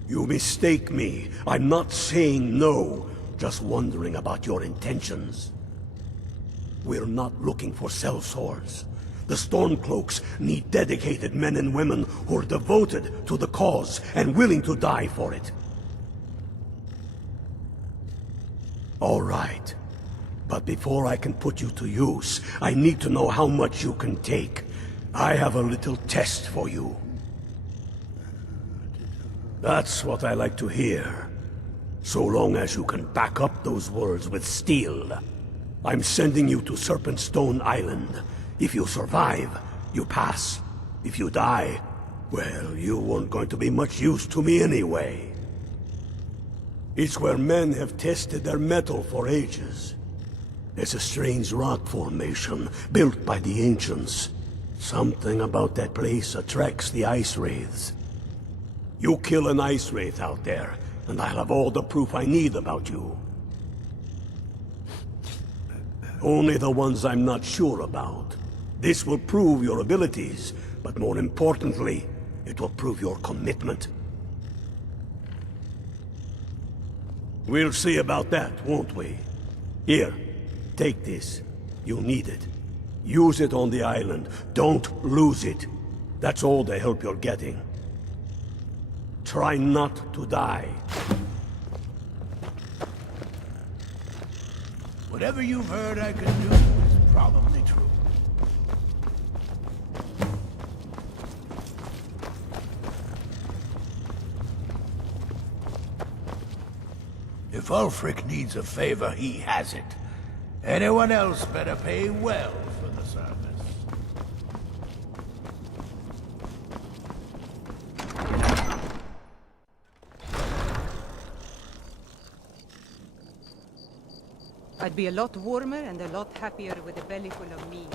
You mistake me. I'm not saying no, just wondering about your intentions. We're not looking for sellswords. The Stormcloaks need dedicated men and women who are devoted to the cause and willing to die for it. All right. But before I can put you to use, I need to know how much you can take. I have a little test for you. That's what I like to hear. So long as you can back up those words with steel. I'm sending you to Serpentstone Island. If you survive, you pass. If you die, well, you weren't going to be much use to me anyway. It's where men have tested their metal for ages. It's a strange rock formation built by the ancients. Something about that place attracts the ice wraiths. You kill an ice wraith out there, and I'll have all the proof I need about you. Only the ones I'm not sure about. This will prove your abilities, but more importantly, it will prove your commitment. We'll see about that, won't we? Here, take this. You'll need it. Use it on the island. Don't lose it. That's all the help you're getting. Try not to die. Whatever you've heard I can do is probably true. If Ulfric needs a favor, he has it. Anyone else better pay well for the service. I'd be a lot warmer and a lot happier with a belly full of meat.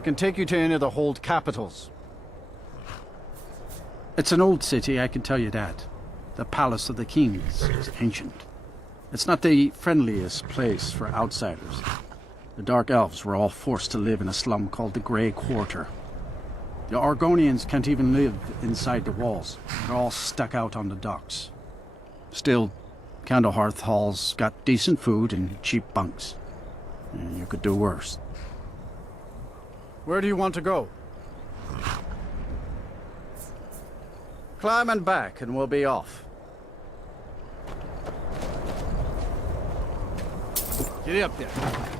I can take you to any of the hold capitals. It's an old city, I can tell you that. The Palace of the Kings is ancient. It's not the friendliest place for outsiders. The Dark Elves were all forced to live in a slum called the Grey Quarter. The Argonians can't even live inside the walls. They're all stuck out on the docks. Still, Candlehearth Hall's got decent food and cheap bunks. And you could do worse. Where do you want to go? Climb and back, and we'll be off. Get up there.